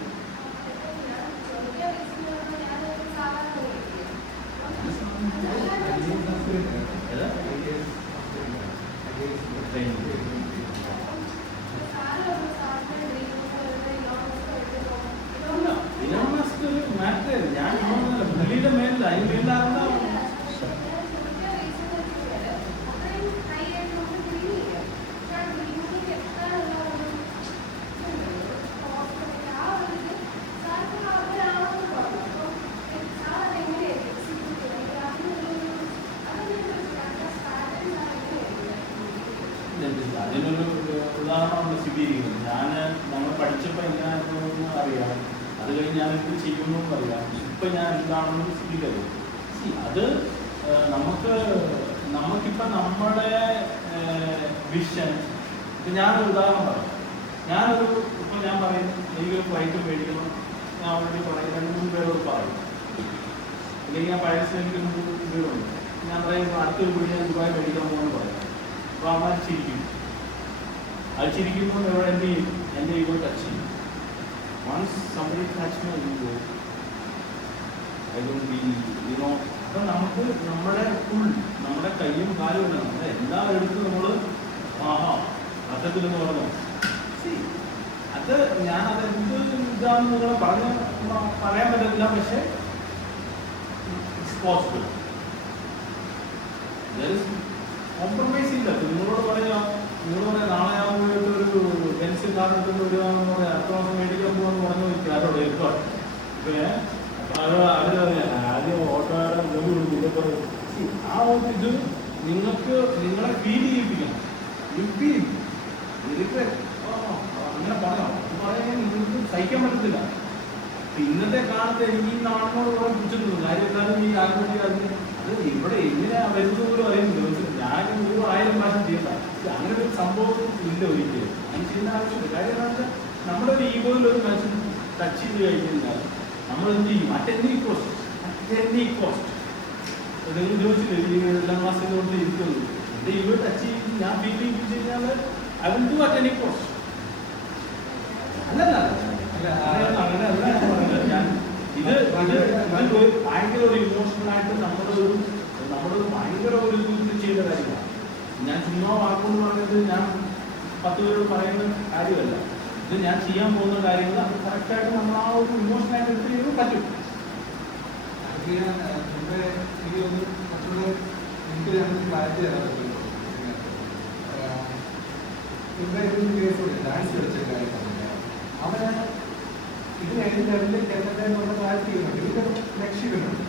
ഞാൻ പുള്ളിയുടെ മേലിൽ അതിന് മേലിലാകുന്ന അതിനൊരു ഉദാഹരണമാണ് സ്ഥിതിയിരിക്കുന്നത്. നമ്മൾ പഠിച്ചപ്പോൾ എങ്ങനെയാണെന്ന് അറിയാം, അത് കഴിഞ്ഞ് ഞാനിത് ചെയ്യുമെന്നും അറിയാം, ഇപ്പം ഞാൻ എന്താണെന്നും സ്ഥിതിക്കറിയാം. അത് നമുക്കിപ്പം നമ്മുടെ വിഷൻ. ഇപ്പം ഞാനൊരു ഉദാഹരണം പറയാം. ഇപ്പം ഞാൻ പറയും എനിക്കൊരു ഫ്ലൈറ്റ് മേടിക്കണം, ഞാൻ ഓൾറെഡി പറയും 2-3 പേരോട് പറയും. അല്ലെങ്കിൽ ഞാൻ പഴയ എനിക്ക് 3 പേരുണ്ട്, ഞാൻ പറയും അടുത്തൊരു വീട് ഞാൻ ദുബായ് മേടിക്കാൻ പോകുമെന്ന് പറയാം. അപ്പോൾ അവന്മാർ ചിരിക്കും. അത് ചിരിക്കുമ്പോൾ എവിടെ എന്ത് ചെയ്യും? എൻ്റെ ഈഗോ ടച്ച് ചെയ്യും. Once somebody touch my ego, I don't be, അപ്പം നമുക്ക് നമ്മുടെ കയ്യും കാലും ഉണ്ട്. നമ്മുടെ എല്ലാം എടുത്ത് നമ്മൾ അർത്ഥത്തിലെന്ന് പറഞ്ഞു. അത് അതെന്ത് ഇതാണെന്ന് നിങ്ങളെ പറയാൻ പറ്റത്തില്ല. പക്ഷേ ഇറ്റ്സ് പോസിബിൾ. കോംപ്രമൈസ് ഇല്ല. നിങ്ങളോട് പറയാം നാളെ ഞാൻ പോയിട്ട് ഒരു പെൻസിൽ കാർഡെടുത്ത് വിടുകയെന്ന് പറയാം, അടുത്ത മാസം മേടിക്കാൻ പോകാന്ന് പറഞ്ഞു ആരോട് എടുത്തോട്ടെ. ആദ്യം ഓട്ടോയുടെ ആ ഇത് നിങ്ങളെ ഫീൽ ചെയ്യിപ്പിക്കണം. അങ്ങനെ പറയാം പറയാൻ നിങ്ങൾക്ക് സഹിക്കാൻ പറ്റത്തില്ല. ഇന്നത്തെ കാലത്ത് എനിക്ക് ഈ നാടിനോട് കുറെ പിടിച്ചിട്ടുണ്ട്. കാര്യക്കാരും ഈ ആരോഗ്യ അത് ഇവിടെ എങ്ങനെയാ വരുന്നത് പോലും അറിയുന്നില്ല. ഞാൻ 100,000 പ്രാവശ്യം ചെയ്യണ്ട. അങ്ങനെ ഒരു സംഭവം ഇല്ല ഒരിക്കലും. അങ്ങനെ ചെയ്യുന്ന ആവശ്യമില്ല. കാര്യം എന്താ വെച്ചാൽ നമ്മുടെ ഒരു ഈഗോയിൽ ഒരു മനുഷ്യൻ ടച്ച് ചെയ്ത് കഴിഞ്ഞാൽ നമ്മൾ എന്ത് ചെയ്യും? അറ്റൻഡി കോസ്റ്റ് നിങ്ങൾ ചോദിച്ചില്ലേ ഈ 7ാം ക്ലാസ്സിൽ കൊണ്ട് ഇരിക്കുന്നു. എൻ്റെ ഈഗോ ടച്ച് ചെയ്ത് ഞാൻ ഫീൽ ചെയ്യിപ്പിച്ച് കഴിഞ്ഞാൽ I will do at any cost. അല്ലല്ല അങ്ങനെയല്ല ഞാൻ പറഞ്ഞത്. ഞാൻ ഇത് ഭയങ്കര ഒരു ഇമോഷണലായിട്ട് നമ്മളൊരു ഭയങ്കര ഒരു ഇത് ചെയ്ത കാര്യമാണ്. ഞാൻ ചുമ്മാ വാക്കുകൊണ്ട് പറഞ്ഞത് ഞാൻ 10 പേരോട് പറയുന്ന കാര്യമല്ല. ഇത് ഞാൻ ചെയ്യാൻ പോകുന്ന കാര്യങ്ങൾ അത് കറക്റ്റായിട്ട് നമ്മൾ ആ ഒരു ഇമോഷണലായിട്ട് എടുത്ത് ചെയ്യുമ്പോൾ പറ്റും. എനിക്കൊരു ക്ലാരിറ്റി തരാൻ പറ്റുമല്ലോ. ഇവിടെ ഒരു കേസുണ്ട്, ഡാൻസ് കളിച്ച കാര്യം പറഞ്ഞാൽ അവന് ഇതിന് ഏത് ലെവലിലേക്ക് എത്തട്ടെ എന്നുള്ള ക്ലാരിറ്റി ചെയ്യുന്നുണ്ട്. ഇതിൻ്റെ ലക്ഷ്യങ്ങളുണ്ട്.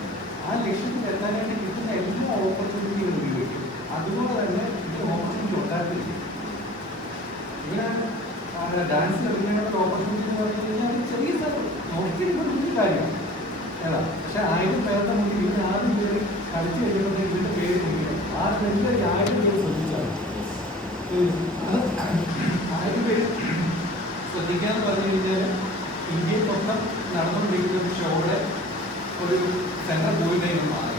ആ ലക്ഷ്യത്തിൽ എത്താനായിട്ട് കിട്ടുന്ന എല്ലാ ഓപ്പർച്യൂണിറ്റികളും ഉപയോഗിക്കും. അതുകൊണ്ട് തന്നെ ഇതിന് ഓപ്പർച്യൂണിറ്റി ഉണ്ടാക്കില്ല. ഇവനാണ് ഡാൻസ് കളിക്കാനുള്ള ഓപ്പർച്യൂണിറ്റി എന്ന് പറഞ്ഞു കഴിഞ്ഞാൽ ചെറിയ നോക്കിയിരിക്കുന്ന കാര്യമാണ് ഏതാ. പക്ഷെ 1000 പേരുടെ മുന്നിൽ ഇതിന് ആദ്യം പേര് കളിച്ചു കഴിയുമ്പോൾ ഇതിന്റെ പേര് മുന്നിൽ 1000 പേര് ശ്രദ്ധിച്ചാണ്. 1000 പേര് ശ്രദ്ധിക്കാന്ന് പറഞ്ഞു കഴിഞ്ഞാൽ ഇന്ത്യയിൽ മൊത്തം നടന്നുകൊണ്ടിരിക്കുന്ന ഒരു ഷോയുടെ ഒരു സെൻട്രൽ പോയിന്റായി മാറി.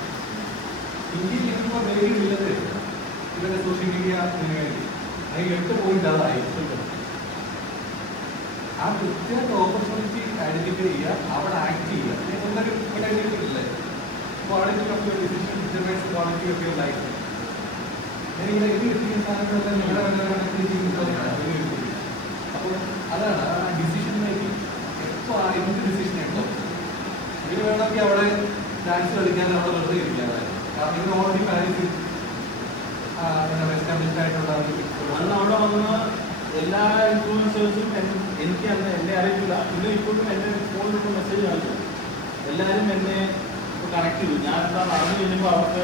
ഇന്ത്യയിൽ ഇരിക്കുമ്പോൾ വേറെ ഇല്ലത് ഇവരുടെ സോഷ്യൽ മീഡിയ വേണ്ടി അതിൽ 8 പോയിന്റ് അതായിരിക്കും. ആ കൃത്യമായിട്ട് ഓപ്പർച്യൂണിറ്റി ഐഡന്റിഫൈ ചെയ്യുക, അവിടെ യുവർ ലൈഫ്. ഞാൻ ഇവിടെ എഴുതി വെച്ചിരിക്കുന്ന സാധനങ്ങളെല്ലാം നിങ്ങളുടെ അപ്പോൾ അതാണ് ആ ഡിസിഷൻ മേക്കിംഗ്. എപ്പോൾ എന്ത് ഡിസിഷൻ ഉണ്ടോ ഇതിന് വേണമെങ്കിൽ അവിടെ ഡാൻസ് കളിക്കാൻ അവിടെ വെറുതെ ഇരിക്കാം. കാരണം ഇതിന് ഓൾറെഡി പാരീസിൽ എസ്റ്റാബ്ലിഷ്ഡ് ആയിട്ടുള്ള അന്ന് അവിടെ വന്ന എല്ലാ ഇൻഫ്ലുവൻസേഴ്സും എനിക്ക് അന്ന് എന്നെ അറിയില്ല. ഇന്ന് ഇപ്പോഴും എന്നെ ഫോണിലിട്ട് മെസ്സേജ് കാണിച്ചു. എല്ലാവരും എന്നെ കണക്ട് ചെയ്തു. ഞാൻ എന്താ നടന്നു കഴിഞ്ഞപ്പോൾ അവർക്ക്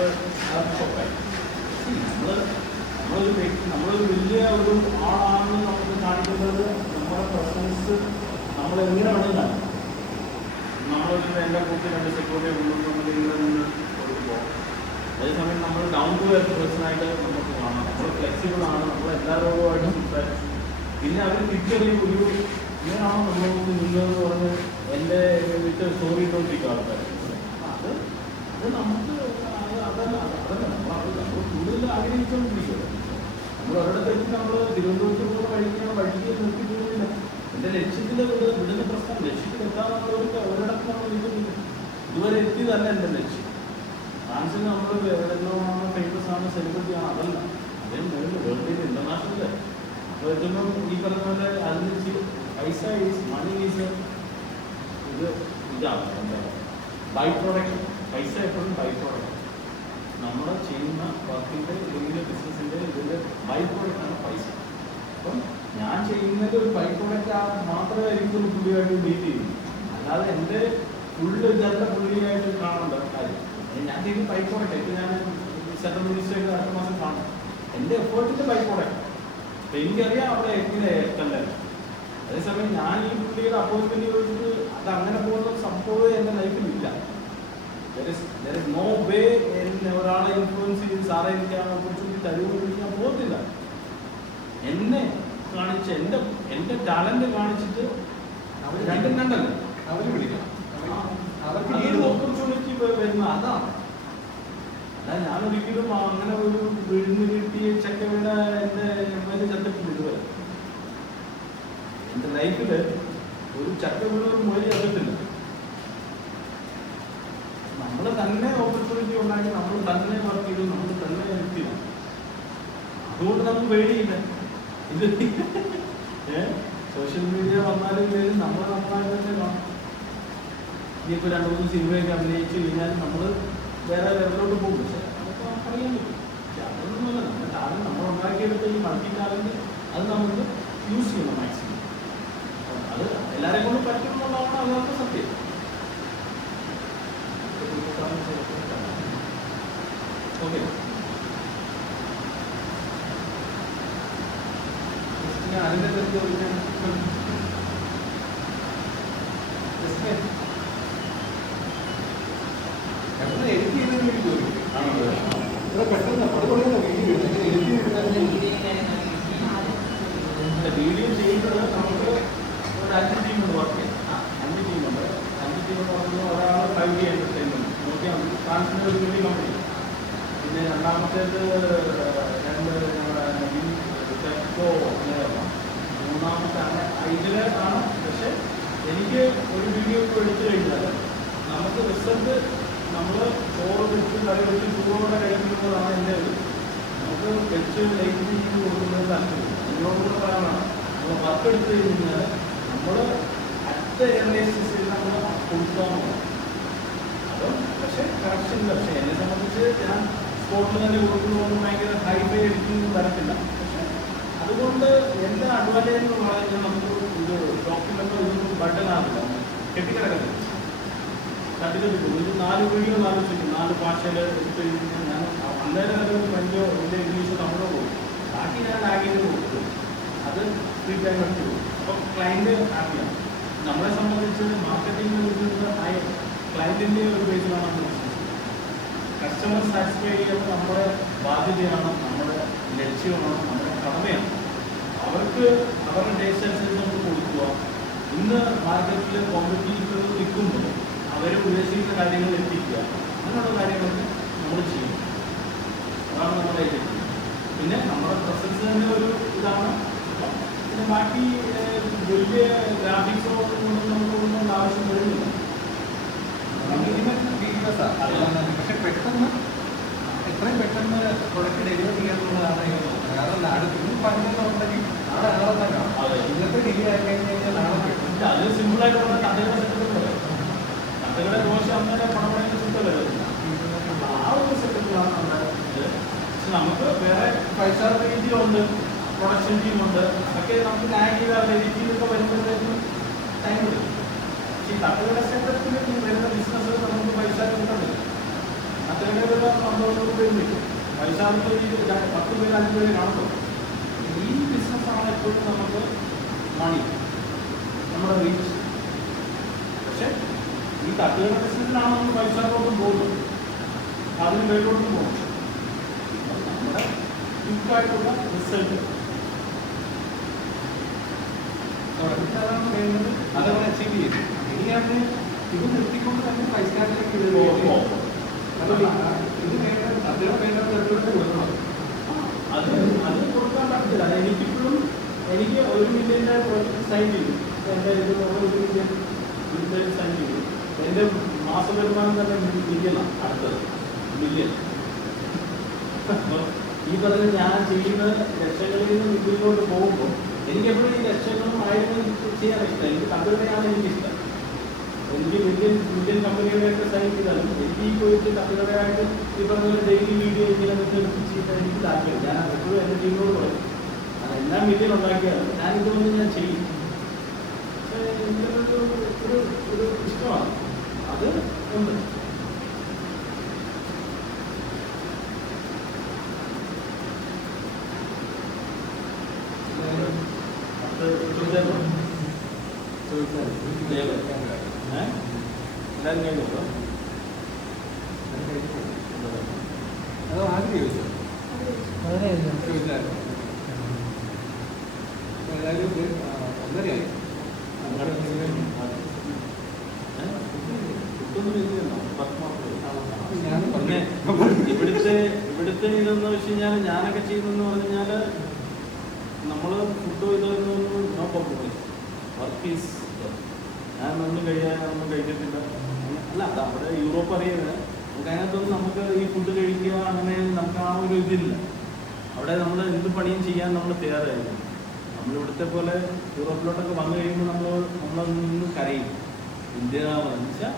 ഷോക്കായി. നമ്മളൊരു വലിയ ഒരു ആളാണെന്ന് നമുക്ക് കാണിക്കുന്നത് നമ്മുടെ പ്രസൻസ് നമ്മൾ എങ്ങനെ വേണമെന്നാണ്. നമ്മളൊരു എൻ്റെ കൂട്ടി 2 സെക്യൂരിറ്റി ഇവിടെ നിന്ന് കൊടുക്കുമ്പോൾ അതേസമയം നമ്മൾ ഡൗൺ ടു എർത്ത് പേഴ്സണായിട്ട് നമുക്ക് കാണാം. നമ്മൾ ഫ്ലെക്സിബിൾ ആണ്, നമ്മൾ എല്ലാവരോടുമായിട്ട് സംസാരിച്ചു. പിന്നെ അവർ തിരിച്ചറിയും ഇങ്ങനെയാണോ നമ്മളോട് നിന്നതെന്ന് പറഞ്ഞ് എൻ്റെ വീട്ടിൽ സ്റ്റോറി ഇട്ടുകൊണ്ടിരിക്കും ആൾക്കാർ. അത് നമുക്ക് അതല്ല നമ്മൾ കൂടുതൽ ആഗ്രഹിച്ചുകൊണ്ടിരിക്കുന്നത്. നമ്മൾ ഒരിടത്തേക്ക് നമ്മൾ തിരുവനന്തപുരത്ത് പോകുന്ന വഴിക്കാണ് വഴിക്ക് നിർത്തി പോകുന്നില്ല. എൻ്റെ ലക്ഷ്യത്തിൽ വിടുന്ന പ്രശ്നം ലക്ഷ്യത്തിലെത്താന്നുള്ളവർക്ക് ഒരിടത്ത് നമ്മൾ നിൽക്കുന്നില്ല. ഇതുവരെ എത്തിയതല്ല എൻ്റെ ലക്ഷ്യം. ഫ്രാൻസിൽ നമ്മൾ ഏതെല്ലാം ഫേമസ് ആണ്, സെലിബ്രിറ്റി ആണ്, അതല്ല. അദ്ദേഹം വേൾഡിൽ ഇന്റർനാഷണൽ. അപ്പോൾ എത്തുമ്പം ഈ പറഞ്ഞ പോലെ അതിന് പൈസ ഈസ് മണി ഈസ് ഇതാണ് എന്താ ബൈ പ്രോഡക്റ്റ്. പൈസ എപ്പോഴും ബൈ പ്രോഡക്റ്റ്. നമ്മൾ ചെയ്യുന്ന വർക്കിൻ്റെ അല്ലെങ്കിൽ ബിസിനസ്സിൻ്റെ ഇതിൻ്റെ ബൈ പ്രോഡക്റ്റാണ് പൈസ. അപ്പം ഞാൻ ചെയ്യുന്നത് ഒരു ബൈ പ്രോഡക്റ്റ് മാത്രമേ എനിക്കൊരു പുള്ളിയായിട്ട് ഡീൽ ചെയ്യുന്നു. അല്ലാതെ എൻ്റെ ഫുള്ള് ഇതല്ല പുള്ളിയായിട്ട് കാണേണ്ട കാര്യം. ഞാൻ ചെയ്യുന്ന ബൈ പ്രോഡക്റ്റ്. ഇപ്പം ഞാൻ സെൻട്രൽ മിനിസ്റ്റേക്ക് അടുത്ത മാസം കാണും. എൻ്റെ എഫേർട്ടിൻ്റെ ബൈ പ്രോഡക്റ്റ്. അപ്പം എനിക്കറിയാം അവിടെ എങ്ങനെ എത്തണ്ടേ. അതേസമയം ഞാൻ ഈ പുള്ളിയുടെ അപ്പോയിൻമെൻറ്റ് ചോദിച്ചിട്ട് അത് അങ്ങനെ പോകുന്ന സംഭവം എൻ്റെ ലൈഫിലില്ല. There is no way ഒരാളെ ഇൻഫ്ലുവൻസ് ചെയ്ത് സാറേ എനിക്ക് ആ ഓപ്പർച്യൂണിറ്റി തരുമെന്ന് ഞാൻ പോകത്തില്ല. എന്നെ കാണിച്ച് എൻ്റെ ടാലന്റ് കാണിച്ചിട്ട് രണ്ടും കണ്ടല്ലേ അവർ വിളിക്കണം. അവർക്ക് ഏത് ഓപ്പർച്യൂണിറ്റി വരുന്ന അതാണ്. അല്ല ഞാനൊരിക്കലും അങ്ങനെ ഒരു വിഴുന്ന് കിട്ടിയ ചക്കവിട എൻ്റെ എമ്മേല് ചത്തിട്ടില്ല ഇതുവരെ. എൻ്റെ ലൈഫിൽ ഒരു ചക്കവിട ഒരു മൊഴി ചത്തിട്ടില്ല. നമ്മൾ തന്നെ ഓപ്പർച്യൂണിറ്റി ഉണ്ടാക്കി നമ്മൾ തന്നെ വർക്ക് ചെയ്തു, നമ്മൾ തന്നെ ഹെൽപ്പ് ചെയ്യണം. അതുകൊണ്ട് നമുക്ക് പേടിയില്ല. ഇത് സോഷ്യൽ മീഡിയ വന്നാലും പേര് നമ്മൾ നന്നായിട്ട് തന്നെ കാണും. ഇനിയിപ്പോൾ 2-3 സിനിമയൊക്കെ അഭിനയിച്ചു കഴിഞ്ഞാൽ നമ്മൾ വേറെ ലെവലിലോട്ട് പോകും. പക്ഷേ അതൊക്കെ അറിയാൻ പറ്റും. പക്ഷെ അതൊന്നുമല്ല, നമ്മുടെ ടാലന്റ് നമ്മൾ ഉണ്ടാക്കിയെടുത്ത ഈ മൾട്ടി ടാലന്റ് അത് നമുക്ക് യൂസ് ചെയ്യണം മാക്സിമം. അത് എല്ലാവരെയും കൊണ്ട് പറ്റുമെന്നുള്ളതാണ് അതിനകത്ത് സത്യം. ഓക്കെ, അതിന്റെ എഡിറ്റ് ചെയ്തതിന് വേണ്ടി ചോദിക്കും. ഇവിടെ പെട്ടെന്ന് പടകൊള്ളുന്ന വീഡിയോ വീഡിയോ ചെയ്യുന്നത് നമുക്ക് ഒരു 5 ടീമുണ്ട് വർക്ക് ചെയ്യാം. 5 ടീമുണ്ട്. 5 ടീമെന്ന് പറയുന്നത് ഒരാൾ 5D എന്റർടൈൻമെന്റ് നോക്കിയാൽ മതി. ഫ്രാൻസിൻ്റെ ഒരു വലിയ കമ്പനി. പിന്നെ രണ്ടാമത്തേത് 2 ടെക്കോ അങ്ങനെയുള്ള. മൂന്നാമത്തെ ഇതിൽ ആണ്. പക്ഷെ എനിക്ക് ഒരു വീഡിയോ ഇപ്പോൾ എടുത്തു കഴിഞ്ഞാൽ നമുക്ക് റിസൾട്ട് നമ്മൾ ചോറ് വെച്ച് കറി വെച്ച് ചൂടോടെ കഴിക്കുന്നതാണ് എൻ്റെ ഒരു. നമുക്ക് വെച്ച് ലൈറ്റ് ചെയ്ത് കൊടുക്കുന്നത് താല്പര്യം. അതിനോടുകൂടെ പറയാനാണ് നമ്മൾ വർക്ക് എടുത്തു കഴിഞ്ഞാൽ നമ്മൾ അടുത്ത എയർലൈൻസിൽ നമ്മൾ കൊടുക്കാമെന്ന്. അപ്പം പക്ഷേ കറക്ഷനില്ല. പക്ഷേ എന്നെ സംബന്ധിച്ച് ഞാൻ സ്പോട്ടിൽ തന്നെ കൊടുക്കുന്നതുകൊണ്ട് ഭയങ്കര ഹൈഫൈ എഡിറ്റിംഗ് വരത്തില്ല. പക്ഷേ അതുകൊണ്ട് എൻ്റെ അഡ്വാൻറ്റേജ് എന്ന് പറഞ്ഞാൽ നമുക്ക് ഇത് ഡോക്യുമെൻ്റ് ഇതൊന്നും ബട്ടനാകില്ല, കെട്ടിക്കിടക്കത്തില്ല, തട്ടിക്കെട്ടിക്കും. ഇത് 4 വീഡിയോ ആലോചിക്കും 4 ഭാഷയിൽ എടുത്ത് കഴിഞ്ഞാൽ ഞാൻ അന്നേരം അത് വലിയ വലിയ ഇംഗ്ലീഷ് തമിഴോ പോകും. ബാക്കി ഞാൻ ലാംഗ്വേജ് കൊടുക്കും. അത് ഫ്രീ ടൈം എടുത്ത് പോകും. അപ്പം ക്ലയൻറ്റ് ഹാപ്പിയാണ്. നമ്മളെ സംബന്ധിച്ച് മാർക്കറ്റിംഗ് ക്ലയൻറ്റിൻ്റെ ഒരു ബേസിലാണ് നമ്മൾ കസ്റ്റമർ സാറ്റിസ്ഫൈ ചെയ്യുന്നത് നമ്മുടെ ബാധ്യതയാണ്, നമ്മുടെ ലക്ഷ്യമാണ്, നമ്മുടെ കടമയാണ്. അവർക്ക് അവരുടെ ടേസ്റ്റ് അനുസരിച്ച് നമുക്ക് കൊടുക്കുക. ഇന്ന് മാർക്കറ്റിൽ കോമ്പറ്റീറ്റീവ് നിൽക്കുമ്പോൾ അവർ ഉദ്ദേശിക്കുന്ന കാര്യങ്ങൾ എത്തിക്കുക, അങ്ങനെയുള്ള കാര്യങ്ങളൊക്കെ നമ്മൾ ചെയ്യും. അതാണ് നമ്മുടെ ലക്ഷ്യം. പിന്നെ നമ്മുടെ പ്രസൻസ് തന്നെ ഒരു ഇതാണ്. പിന്നെ ബാക്കി വലിയ ഗ്രാഫിക്സോ ഒന്നും നമുക്കൊന്നും ആവശ്യം വരുന്നില്ല. പക്ഷെ പെട്ടെന്ന് എത്രയും പെട്ടെന്ന് പ്രൊഡക്റ്റ് ഡെലിവർ ചെയ്യാന്നുള്ളതാണ് കാരണം നാളെ ഇന്ന് പറഞ്ഞുണ്ടെങ്കിൽ നാളെ തന്നെ അതെ. ഇന്നത്തെ ഡിലേ ആയി കഴിഞ്ഞാൽ നാളെ കിട്ടും. അത് സിമ്പിളായിട്ടുള്ള കഥകളെ സെറ്റപ്പ് കഥകളെ മോശം അന്നേരം പണമുടങ്ങി സിസ്റ്റം ആ ഒരു സെറ്റപ്പിലാണ് നമ്മുടെ ഇത്. പക്ഷെ നമുക്ക് വേറെ 5 സ്റ്റാർ രീതിയുണ്ട്, പ്രൊഡക്ഷൻ ടീമുണ്ട്, ഒക്കെ നമുക്ക് ടാഗ് ചെയ്താൽ എഡിറ്റിംഗൊക്കെ വരുമ്പോഴത്തേക്കും ടൈം എടുക്കും. പക്ഷേ ഈ തട്ടുകട സെറ്റപ്പിൽ വരുന്ന ബിസിനസ് നമുക്ക് 5 സ്റ്റാർ കിട്ടുന്നില്ല. തട്ടുകടയിൽ ഒരു 50 പേര് നിൽക്കും, 5 സ്റ്റാറിൽ ഈ 10 പേര് 5 പേര് കാണുമ്പോൾ ഈ ബിസിനസ്സാണ് എപ്പോഴും നമുക്ക് മണി, നമ്മുടെ റീച്ച്. പക്ഷെ ഈ തട്ടുകട ബിസിനസ്സിലാണ് നമ്മൾ 5 സ്റ്റാറിലോട്ടും പോകുന്നത്, അതിന് മേലോട്ടും പോകും. നമ്മുടെ ക്വിക്കായിട്ടുള്ള റിസൾട്ട് അതാണ് വേണ്ടത്. അതവിടെ അച്ചീവ് ചെയ്തു. ഇനിയാണ് ഇത് നിർത്തിക്കൊണ്ട് തന്നെ 5 സ്റ്റാറിലേക്ക് ഇത് പോകും. അപ്പോൾ ഇത് വേണ്ട അദ്ദേഹം വേണ്ട കൊടുക്കണം. അത് കൊടുക്കാൻ പറ്റില്ല. എനിക്കിപ്പോഴും എനിക്ക് 1 മില്യൻ്റെ പ്രോജക്റ്റ് സൈൻ ചെയ്തു. എൻ്റെ ഇത് 1 മില്യൺ സൈൻ ചെയ്തു. എൻ്റെ മാസ വരുമാനം തന്നെ മില്യണാണ്. അടുത്തത് മില്യൺ. ഈ പറഞ്ഞ ഞാൻ ചെയ്യുന്ന ലക്ഷങ്ങളിൽ നിന്ന് മില്യണിലോട്ട് പോകുമ്പോൾ എനിക്ക് എപ്പോഴും ഈ ലക്ഷങ്ങളും ആയിരങ്ങളും ചെയ്യാൻ ഇഷ്ടം. എനിക്ക് തട്ടുകടയാണ് എനിക്കിഷ്ടം. എനിക്ക് മില്യൺ കമ്പനികളെയൊക്കെ സൈൻ ചെയ്താലും എനിക്ക് ഈ പോയിട്ട് തട്ടുകടയായിട്ട് ഈ പറഞ്ഞ പോലെ ഡെയിലി വീഡിയോ ഇങ്ങനെ ചെയ്യാൻ എനിക്ക് താല്പര്യം. ഞാൻ എപ്പോഴും എൻ്റെ ടീമിനോട് പറയും, അതെല്ലാം മില്യൺ ഉണ്ടാക്കിയാലും ഞാനിതൊന്നും ഞാൻ ചെയ്യും. പക്ഷേ എനിക്കൊരു ഇഷ്ടമാണ്, അത് ഉണ്ട്. എല്ലാവരും കഴിഞ്ഞോ? അത് ആദ്യം ചോദിച്ചോ? ചോദിച്ചായിരുന്നു. ഏതായാലും ഇത് 1:30 ഞാൻ പിന്നെ ഇവിടുത്തെ ഇതെന്ന് വെച്ച് കഴിഞ്ഞാൽ ഞാനൊക്കെ ചെയ്യുന്നതെന്ന് പറഞ്ഞു കഴിഞ്ഞാൽ നമ്മൾ ഫുഡ് ഇതൊന്നും നോ കോംപ്രമൈസ്. വർക്ക് ഈസ് ഞാനൊന്നും കഴിയാനൊന്നും കഴിക്കത്തില്ല. അല്ല, അത് അവിടെ യൂറോപ്പ് അറിയുന്നത് നമുക്ക് അതിനകത്തൊന്നും നമുക്ക് ഈ ഫുഡ് കഴിക്കുക അങ്ങനെ നമുക്ക് ആ ഒരു ഇതില്ല. അവിടെ നമ്മൾ എന്ത് പണിയും ചെയ്യാൻ നമ്മൾ തയ്യാറായിരുന്നു. നമ്മളിവിടുത്തെ പോലെ യൂറോപ്പിലോട്ടൊക്കെ വന്നു കഴിയുമ്പോൾ നമ്മളൊന്നും കരയും. ഇന്ത്യ എന്ന് വെച്ചാൽ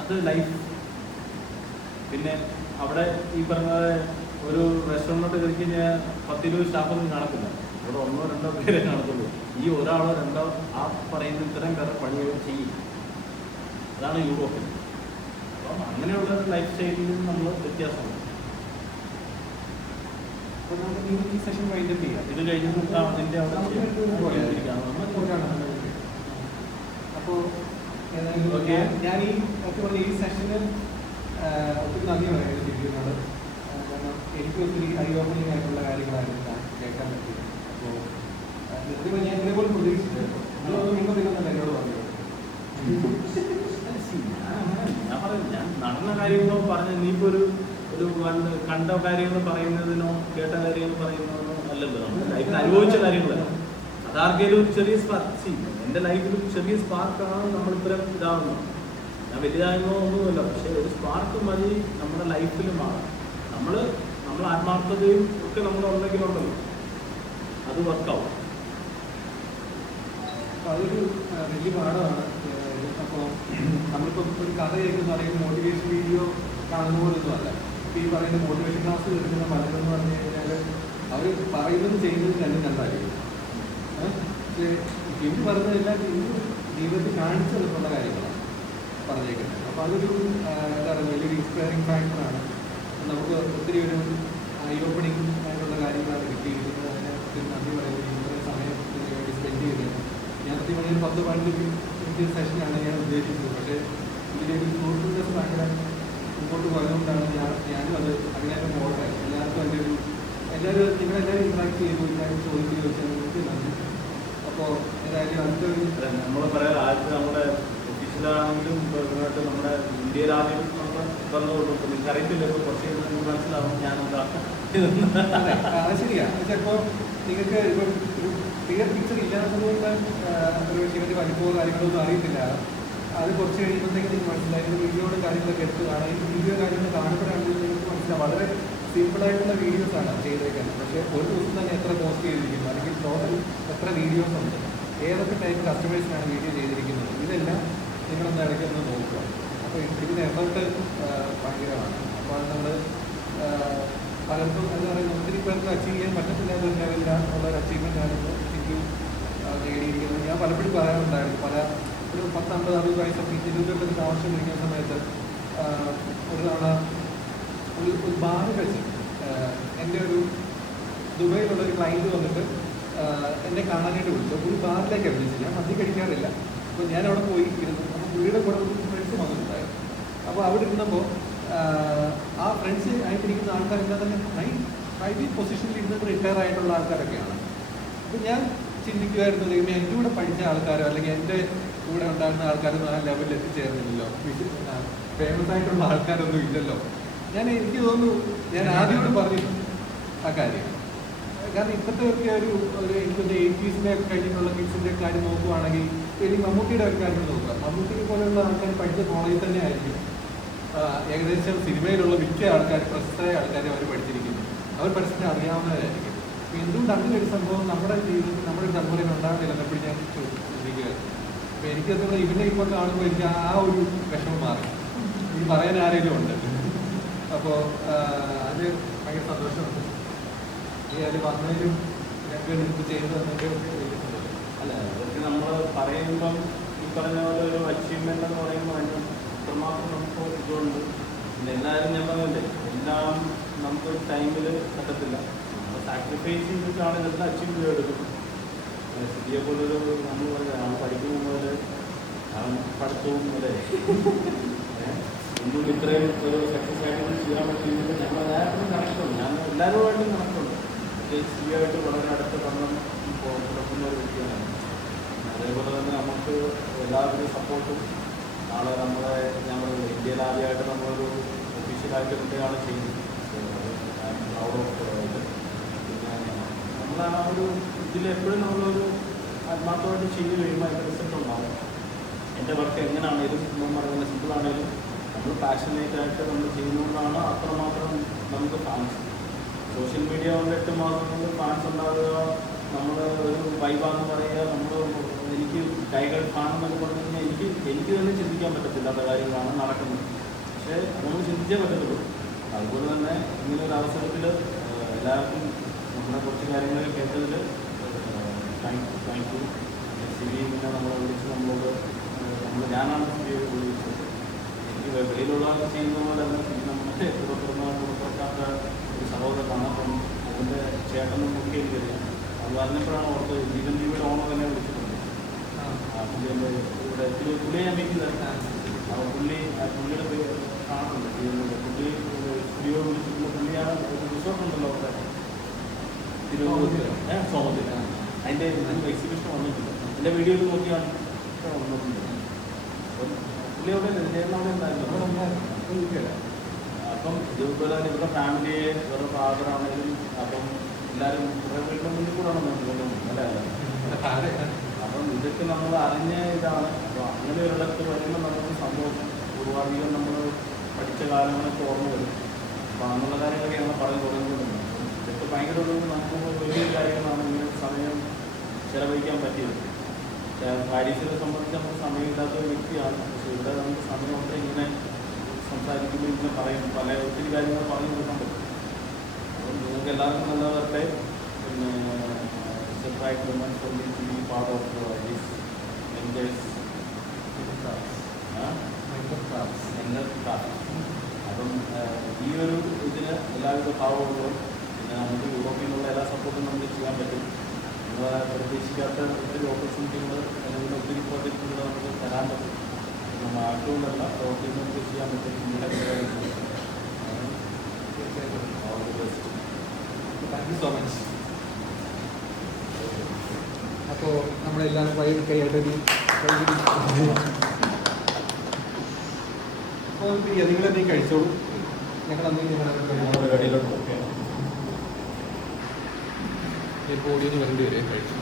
അത് ലൈഫ്. പിന്നെ അവിടെ ഈ പറഞ്ഞ ഒരു റെസ്റ്റോറൻറ്റിലോട്ട് കയറി കഴിഞ്ഞാൽ 10-20 സ്റ്റാഫൊന്നും കാണത്തില്ല. ഇവിടെ 1-2 പേരെ കാണത്തുള്ളൂ. ഈ 1-2 ആ പറയുന്ന ഇത്രയും പേരെ പണികൾ ചെയ്യും. അതാണ് യൂറോപ്പിൽ. അപ്പം അങ്ങനെയുള്ള ലൈഫ് സ്റ്റൈലിൽ നമ്മൾ വ്യത്യാസമുണ്ട്. അപ്പോൾ നമുക്ക് ഈ സെഷൻ വൈൻഡപ്പ് ചെയ്യാം. ഇത് കഴിഞ്ഞിട്ട് അതിൻ്റെ അവിടെ അപ്പോൾ ഞാൻ ഈ സെഷന് ഒത്തിരി നന്ദി പറയുന്നത് ജിബിയോട്. കാരണം എനിക്ക് ഒത്തിരി ഐ ഓപ്പണിംഗ് ആയിട്ടുള്ള കാര്യങ്ങളായിരുന്നു ഞാൻ കേൾക്കാൻ പറ്റിയത്. അപ്പോൾ ഇതിപ്പോൾ ഞാൻ ഇതേപോലെ പ്രതീക്ഷിച്ചിട്ടുണ്ട്. നിങ്ങളൊന്നും എന്നോട് പറഞ്ഞു. ഞാൻ പറയും, ഞാൻ നടന്ന കാര്യങ്ങളോ പറഞ്ഞ നീയിപ്പോൾ ഒരു കണ്ട കാര്യങ്ങൾ പറയുന്നതിനോ കേട്ട കാര്യങ്ങൾ പറയുന്നതിനോ അല്ലല്ലോ. നമ്മൾ ലൈഫിൽ അനുഭവിച്ച കാര്യങ്ങളല്ല. അതാർക്കെങ്കിലും ഒരു ചെറിയ സ്പാർക്ക്, എൻ്റെ ലൈഫിൽ ഒരു ചെറിയ സ്പാർക്കാണ് നമ്മളിത്രയും ഇതാവുന്നത്. ഞാൻ വലുതായെന്നോ ഒന്നുമില്ല, പക്ഷേ ഒരു സ്പാർക്ക് മതി നമ്മുടെ ലൈഫിൽ മാറാം. നമ്മൾ ആത്മാർത്ഥതയും ഒക്കെ നമ്മളുണ്ടെങ്കിലുണ്ടല്ലോ, അത് വർക്കാവും. അപ്പോൾ അതൊരു വലിയ പാഠമാണ്. അപ്പോൾ നമ്മളിപ്പോൾ ഒരു കഥ കേൾക്കുന്ന അല്ലെങ്കിൽ മോട്ടിവേഷൻ വീഡിയോ കാണുന്ന പോലൊന്നും അല്ല. ഇപ്പോൾ ഈ പറയുന്ന മോട്ടിവേഷൻ ക്ലാസ് കേൾക്കുന്ന പലരെന്ന് പറഞ്ഞു കഴിഞ്ഞാൽ അവർ പറയുന്നത് ചെയ്യുന്നത് രണ്ടായിരിക്കും. പക്ഷേ ജിമ്മി പറഞ്ഞതെല്ലാം ജീവിതത്തിൽ കാണിച്ചു തന്നിട്ടുള്ള കാര്യങ്ങളാണ് പറഞ്ഞേക്കുന്നത്. അപ്പോൾ അതൊരു എന്താണ് വലിയൊരു ഇൻസ്പയറിംഗ് ഫാക്ടറാണ്. നമുക്ക് ഒത്തിരി ഒരു ഐ ഓപ്പണിംഗ് ആയിട്ടുള്ള കാര്യങ്ങളാണ് കിട്ടിയിരിക്കുന്നത്. അതിനെ ഒത്തിരി നന്ദി പറയുന്നത് ഇന്നത്തെ സമയത്തിന് വേണ്ടി സ്പെൻഡ് ചെയ്തത്. ഞാൻ സത്യം പറഞ്ഞാൽ 10-12 മിനിറ്റ് സെഷനാണ് ഞാൻ ഉദ്ദേശിച്ചത്. പക്ഷേ ഇതിലേക്ക് ഫ്രൂട്ട്ഫുൾനെസ് ഭയങ്കര മുമ്പോട്ട് പോയതുകൊണ്ടാണ് ഞാനും അത് അതിനൊക്കെ പോകട്ടെ. എല്ലാവർക്കും അതിൻ്റെ ഒരു നിങ്ങളെല്ലാവരും ഇൻട്രാക്ട് ചെയ്തു, എല്ലാവരും ചോദിച്ചു ചോദിച്ചാൽ എനിക്ക് നന്ദി. അപ്പോൾ ഏതായാലും അതിൻ്റെ ഒരു നമ്മൾ പറയാറ് ആദ്യത്തെ നമ്മുടെ ഒഫീഷ്യലാണെങ്കിലും ഇങ്ങോട്ട് നമ്മുടെ ഇന്ത്യയിൽ ആദ്യം നമ്മൾ വന്നുകൊള്ളൂ. നിങ്ങൾക്ക് അറിയത്തില്ല, ഇപ്പോൾ കുറച്ച് നിങ്ങൾക്ക് മനസ്സിലാവും ഞാനെന്താ. അത് ശരിയാണ്. ചിലപ്പോൾ നിങ്ങൾക്ക് ഇപ്പം ഒരു ക്ലിയർ പിക്ചർ ഇല്ലാത്തതുകൊണ്ട് ഒരു ശിവൻ്റെ വലിപ്പമോ കാര്യങ്ങളൊന്നും അറിയത്തില്ല. അത് കുറച്ച് കഴിയുമ്പോഴത്തേക്ക് നിങ്ങൾക്ക് മനസ്സിലായി. വീഡിയോയുടെ കാര്യങ്ങളൊക്കെ എടുത്ത് കാണാം. ഈ വീഡിയോ കാര്യങ്ങൾ കാണുമ്പോഴാണെങ്കിൽ നിങ്ങൾക്ക് മനസ്സിലാവും. വളരെ സിമ്പിളായിട്ടുള്ള വീഡിയോസാണ് ചെയ്തേക്കുന്നത്. പക്ഷേ ഒരു ദിവസം തന്നെ എത്ര പോസ്റ്റ് ചെയ്തിരിക്കുന്നു, അല്ലെങ്കിൽ ടോട്ടൽ എത്ര വീഡിയോസ് ഉണ്ട്, ഏതൊക്കെ ടൈപ്പ് കസ്റ്റമേഴ്സിനാണ് വീഡിയോ ചെയ്തിരിക്കുന്നത്, ഇതെല്ലാം നിങ്ങളൊന്ന് ഇടയ്ക്കൊന്ന് നോക്കുക. അപ്പോൾ ഇതിന് എഫർട്ട് ഭയങ്കരമാണ്. അപ്പോൾ അത് നമ്മൾ പലർക്കും എന്താ പറയുക, ഒത്തിരി പേർക്ക് അച്ചീവ് ചെയ്യാൻ പറ്റത്തില്ല എന്നൊരു ലെവലിലുള്ള അച്ചീവ്മെൻ്റ് ആണ് എനിക്ക് നേടിയിരിക്കുന്നത്. ഞാൻ പലപ്പോഴും പറയാറുണ്ടായിരുന്നു, ഒരു 50-60 വയസ്സൊക്കെ ഇരുപത്തെട്ടൊക്കെ താമസം ഇരിക്കുന്ന സമയത്ത് ഒരു തവണ ഒരു ബാറ് വെച്ച് എൻ്റെ ഒരു ദുബൈയിലുള്ളൊരു ക്ലയൻറ്റ് വന്നിട്ട് എന്നെ കാണാനായിട്ട് വിളിച്ചു. ഒരു ബാറിലേക്കാണ് വിളിച്ചത്. ഞാൻ മദ്യം കഴിക്കാറില്ല. അപ്പോൾ ഞാൻ അവിടെ പോയി ഇരുന്നു. അപ്പോൾ പുള്ളിയുടെ കൂടെ ഒരു ഫ്രണ്ട്സ് വന്നിട്ടുണ്ടായിരുന്നു. അപ്പോൾ അവിടെ ഇരുന്നപ്പോൾ ആ ഫ്രണ്ട്സ് ആയിട്ടിരിക്കുന്ന ആൾക്കാരെല്ലാം തന്നെ ഹൈ പൊസിഷനിൽ ഇരുന്നിട്ട് റിട്ടയർ ആയിട്ടുള്ള ആൾക്കാരൊക്കെയാണ്. അപ്പോൾ ഞാൻ ചിന്തിക്കുമായിരുന്നു, ദൈവമേ എൻ്റെ കൂടെ പഠിച്ച ആൾക്കാരോ അല്ലെങ്കിൽ എൻ്റെ കൂടെ ഉണ്ടായിരുന്ന ആൾക്കാരൊന്നും ആ ലെവലിൽ എത്തിച്ചേർന്നില്ലല്ലോ, ഫേമസ് ആയിട്ടുള്ള ആൾക്കാരൊന്നും ഇല്ലല്ലോ. എനിക്ക് തോന്നുന്നു ഞാൻ ആദ്യമോട് പറഞ്ഞു ആ കാര്യം. കാരണം ഇപ്പോഴത്തെ ഒരു എനിക്കൊന്ന് 80s കഴിഞ്ഞിട്ടുള്ള കിഡ്സിൻ്റെ കാര്യം നോക്കുവാണെങ്കിൽ, അല്ലെങ്കിൽ മമ്മൂട്ടിയുടെ ഒരു കാര്യം നോക്കുക. മമ്മൂട്ടിയെ പോലെയുള്ള ആൾക്കാർ പഠിച്ച കോളേജിൽ തന്നെ ആയിരിക്കും ഏകദേശം സിനിമയിലുള്ള മിക്ക ആൾക്കാർ, പ്രശസ്തരായ ആൾക്കാർ അവർ പഠിച്ചിരിക്കുന്നു. അവർ പരസ്പരം അറിയാവുന്നവരായിരിക്കും. അപ്പോൾ എന്തുകൊണ്ട് അങ്ങനെ ഒരു സംഭവം നമ്മുടെ ജീവിതത്തിൽ, നമ്മുടെ തലമുറയിൽ ഉണ്ടാകുന്നില്ലെന്നപ്പോഴും ഞാൻ ചിന്തിക്കുകയായിരുന്നു. അപ്പോൾ എനിക്കത് ഇവനെ ഇപ്പോൾ കാണുമ്പോൾ എനിക്ക് ആ ഒരു വിഷമം മാറി. ഇത് പറയാൻ ആരെങ്കിലും ഉണ്ട്. അപ്പോൾ അത് ഭയങ്കര സന്തോഷമുണ്ട്. ഈ അത് വന്നതിലും ഞങ്ങൾക്ക് ചെയ്തു തന്നതിലും അല്ല, അതൊക്കെ നമ്മൾ പറയുമ്പം ഈ പറഞ്ഞ പോലെ ഒരു അച്ചീവ്മെൻ്റ് എന്ന് പറയുമ്പോൾ അതിന് ഇത്രമാത്രം നമുക്ക് ഇതുണ്ട്. പിന്നെ എല്ലാവരും ഞാൻ പറഞ്ഞില്ലേ, എല്ലാം നമുക്ക് ടൈമിൽ പറ്റത്തില്ല. നമ്മൾ സാക്രിഫൈസ് ചെയ്തിട്ടാണ് ഇതെല്ലാം അച്ചീവ് ചെയ്തെടുക്കും. സ്ഥിതിയെ പോലൊരു നമ്മൾ പറയുക പഠിക്കുന്ന പോലെ പഠിത്തവും അല്ലേ ഒന്നും ഇത്രയും ഒരു സക്സസ് ആയിട്ട് ചെയ്യാൻ പറ്റുന്നത് ഞങ്ങൾ എല്ലാവർക്കും കണക്റ്റുണ്ട്. ഞാൻ എല്ലാവരുമായിട്ടും കണക്റ്റുണ്ട്. സ്ഥിതിയായിട്ട് വളരെ അടുത്ത പഠനം നടക്കുന്ന ഒരു വ്യക്തിയാണ്. അതേപോലെ തന്നെ നമുക്ക് എല്ലാവരുടെയും സപ്പോർട്ടും നാളെ നമ്മളെ ഞങ്ങൾ ഇന്ത്യയിൽ ആദ്യമായിട്ട് നമ്മളൊരു ഒഫീഷ്യലായിട്ട് കിട്ടുകയാണ് ചെയ്യുന്നത്. പ്രൗഡ് ഓഫ് ഇത്. പിന്നെ നമ്മളാണ് ആ ഒരു ഇതിലെപ്പോഴും നമ്മളൊരു ആത്മാർത്ഥമായിട്ട് ചെയ്ത് കഴിയുമ്പോൾ അതിൻ്റെ റിസൾട്ട് ഉണ്ടാവും. എൻ്റെ വർക്ക് എങ്ങനെയാണേലും നമ്മൾ പറയുന്നത് സിമ്പിളാണേലും നമ്മൾ പാഷനേറ്റായിട്ട് നമ്മൾ ചെയ്യുന്നതുകൊണ്ടാണ് അത്രമാത്രം നമുക്ക് ഫാൻസ്. സോഷ്യൽ മീഡിയ കൊണ്ട് 8 മാസം കൊണ്ട് ഫാൻസ് ഉണ്ടാകുക, നമ്മൾ ഒരു വൈബാന്ന് പറയുക, നമ്മൾ എനിക്ക് ടൈഗർ ഫാൻ എന്നൊക്കെ പറഞ്ഞു കഴിഞ്ഞാൽ എനിക്ക് തന്നെ ചിന്തിക്കാൻ പറ്റത്തില്ലാത്ത കാര്യങ്ങളാണ് നടക്കുന്നത്. പക്ഷേ നമ്മൾ ചിന്തിച്ചേ പറ്റത്തുള്ളൂ. അതുപോലെ തന്നെ ഇങ്ങനെ ഒരു അവസരത്തിൽ എല്ലാവർക്കും നമ്മുടെ കുറച്ച് കാര്യങ്ങൾ കേട്ടതിൽ താങ്ക് യു. സിബി പിന്നെ നമ്മളെ വിളിച്ച് നമ്മളോട് ഞാനാണ് സിബിയെ വിളിച്ചത്. എനിക്ക് വെളിയിലുള്ള ചെയ്യുന്ന പോലെ തന്നെ സിബി നമ്മുടെ പുറത്തിറക്കാത്ത ഒരു സഹോദരനാണ്. അപ്പം അതിൻ്റെ ചേട്ടനും ഒക്കെ എനിക്കറിയാം. അത് പറഞ്ഞപ്പോഴാണ് ഓർത്ത് ജീവൻ ടിവിയുടെ ഓണർ തന്നെ വിളിച്ചിട്ടുണ്ട്. പുള്ളിൻ്റെ ഇവിടെ പുള്ളിയെ ഞാൻ മീറ്റ് ചെയ്താൽ പുള്ളിയുടെ പേര് കാണുന്നുണ്ട്. പുള്ളി സ്റ്റുഡിയോ വിളിച്ചിട്ടുള്ള പുള്ളിയാണ് ഒരു റിസോർട്ട് ഉണ്ടല്ലോ അവിടെ തിരുവനന്തപുരത്ത് സോമത്തിൽ. അതിൻ്റെ എക്സിബിഷൻ വന്നിട്ടുണ്ട്. എൻ്റെ വീഡിയോയിൽ നോക്കിയാണ് വന്നിട്ടുണ്ട്. പുള്ളി അവിടെ അവിടെ ഉണ്ടായിരുന്നു. അപ്പം ഇതുപോലെ തന്നെ ഇവരുടെ ഫാമിലിയെ ഇവരുടെ ഫാദറാണെങ്കിലും അപ്പം എല്ലാവരും ഇവരുടെ വീട്ടിൻ്റെ മുന്നിൽ കൂടെയാണ് നോക്കുന്നത് അല്ലേ. അപ്പം ഇതൊക്കെ നമ്മൾ അറിഞ്ഞ ഇതാണ്. അപ്പോൾ അങ്ങനെ ഒരിടത്ത് വരുമ്പോൾ നമുക്ക് സന്തോഷം. പൂർവാധികം നമ്മൾ പഠിച്ച കാലങ്ങളൊക്കെ ഓർമ്മ വരും. അപ്പോൾ അങ്ങനെയുള്ള കാര്യങ്ങളൊക്കെയാണ് പറഞ്ഞു തുടങ്ങുന്നത്. ഇതൊക്കെ ഭയങ്കര ഒരു നമുക്ക് വലിയൊരു കാര്യങ്ങളാണ്. ഇങ്ങനെ സമയം ചിലവഴിക്കാൻ പറ്റിയത്. പാരീസിനെ സംബന്ധിച്ച് നമുക്ക് സമയമില്ലാത്ത ഒരു വ്യക്തിയാണ്. പക്ഷേ ഇവിടെ നമുക്ക് സമയമൊക്കെ ഇങ്ങനെ സംസാരിക്കുമ്പോൾ ഇങ്ങനെ പറയും, ഒത്തിരി കാര്യങ്ങൾ പറഞ്ഞു കൊടുക്കാൻ പറ്റും. അപ്പം നിങ്ങൾക്ക് എല്ലാവർക്കും നല്ല വരട്ടെ. പിന്നെ separate woman for me to be part of this ventures craft. അപ്പം ഈ ഒരു ഇതിന് എല്ലാവിധ ഭാവങ്ങളും പിന്നെ നമുക്ക് യൂറോപ്പിൽ നിന്നുള്ള എല്ലാ സപ്പോർട്ടും നമുക്ക് ചെയ്യാൻ പറ്റും. നിങ്ങൾ പ്രതീക്ഷിക്കാത്ത ഒത്തിരി ഓപ്പർച്യൂണിറ്റികൾ അല്ലെങ്കിൽ ഒത്തിരി പ്രോജക്റ്റുകൾ നമുക്ക് തരാൻ പറ്റും. നമ്മൾ ആട്ടുകൊണ്ടല്ല പ്രവർത്തിച്ച് നമുക്ക് ചെയ്യാൻ പറ്റും. All the best. Thank you so much. അപ്പോൾ നമ്മളെല്ലാവരും കൈയായിട്ടൊരു നിങ്ങളെന്തെങ്കിലും കഴിച്ചോളൂ. ഞങ്ങളെന്തെങ്കിലും ഇപ്പോൾ ഓടിയൊന്ന് വരേണ്ടി വരെ കഴിച്ചു.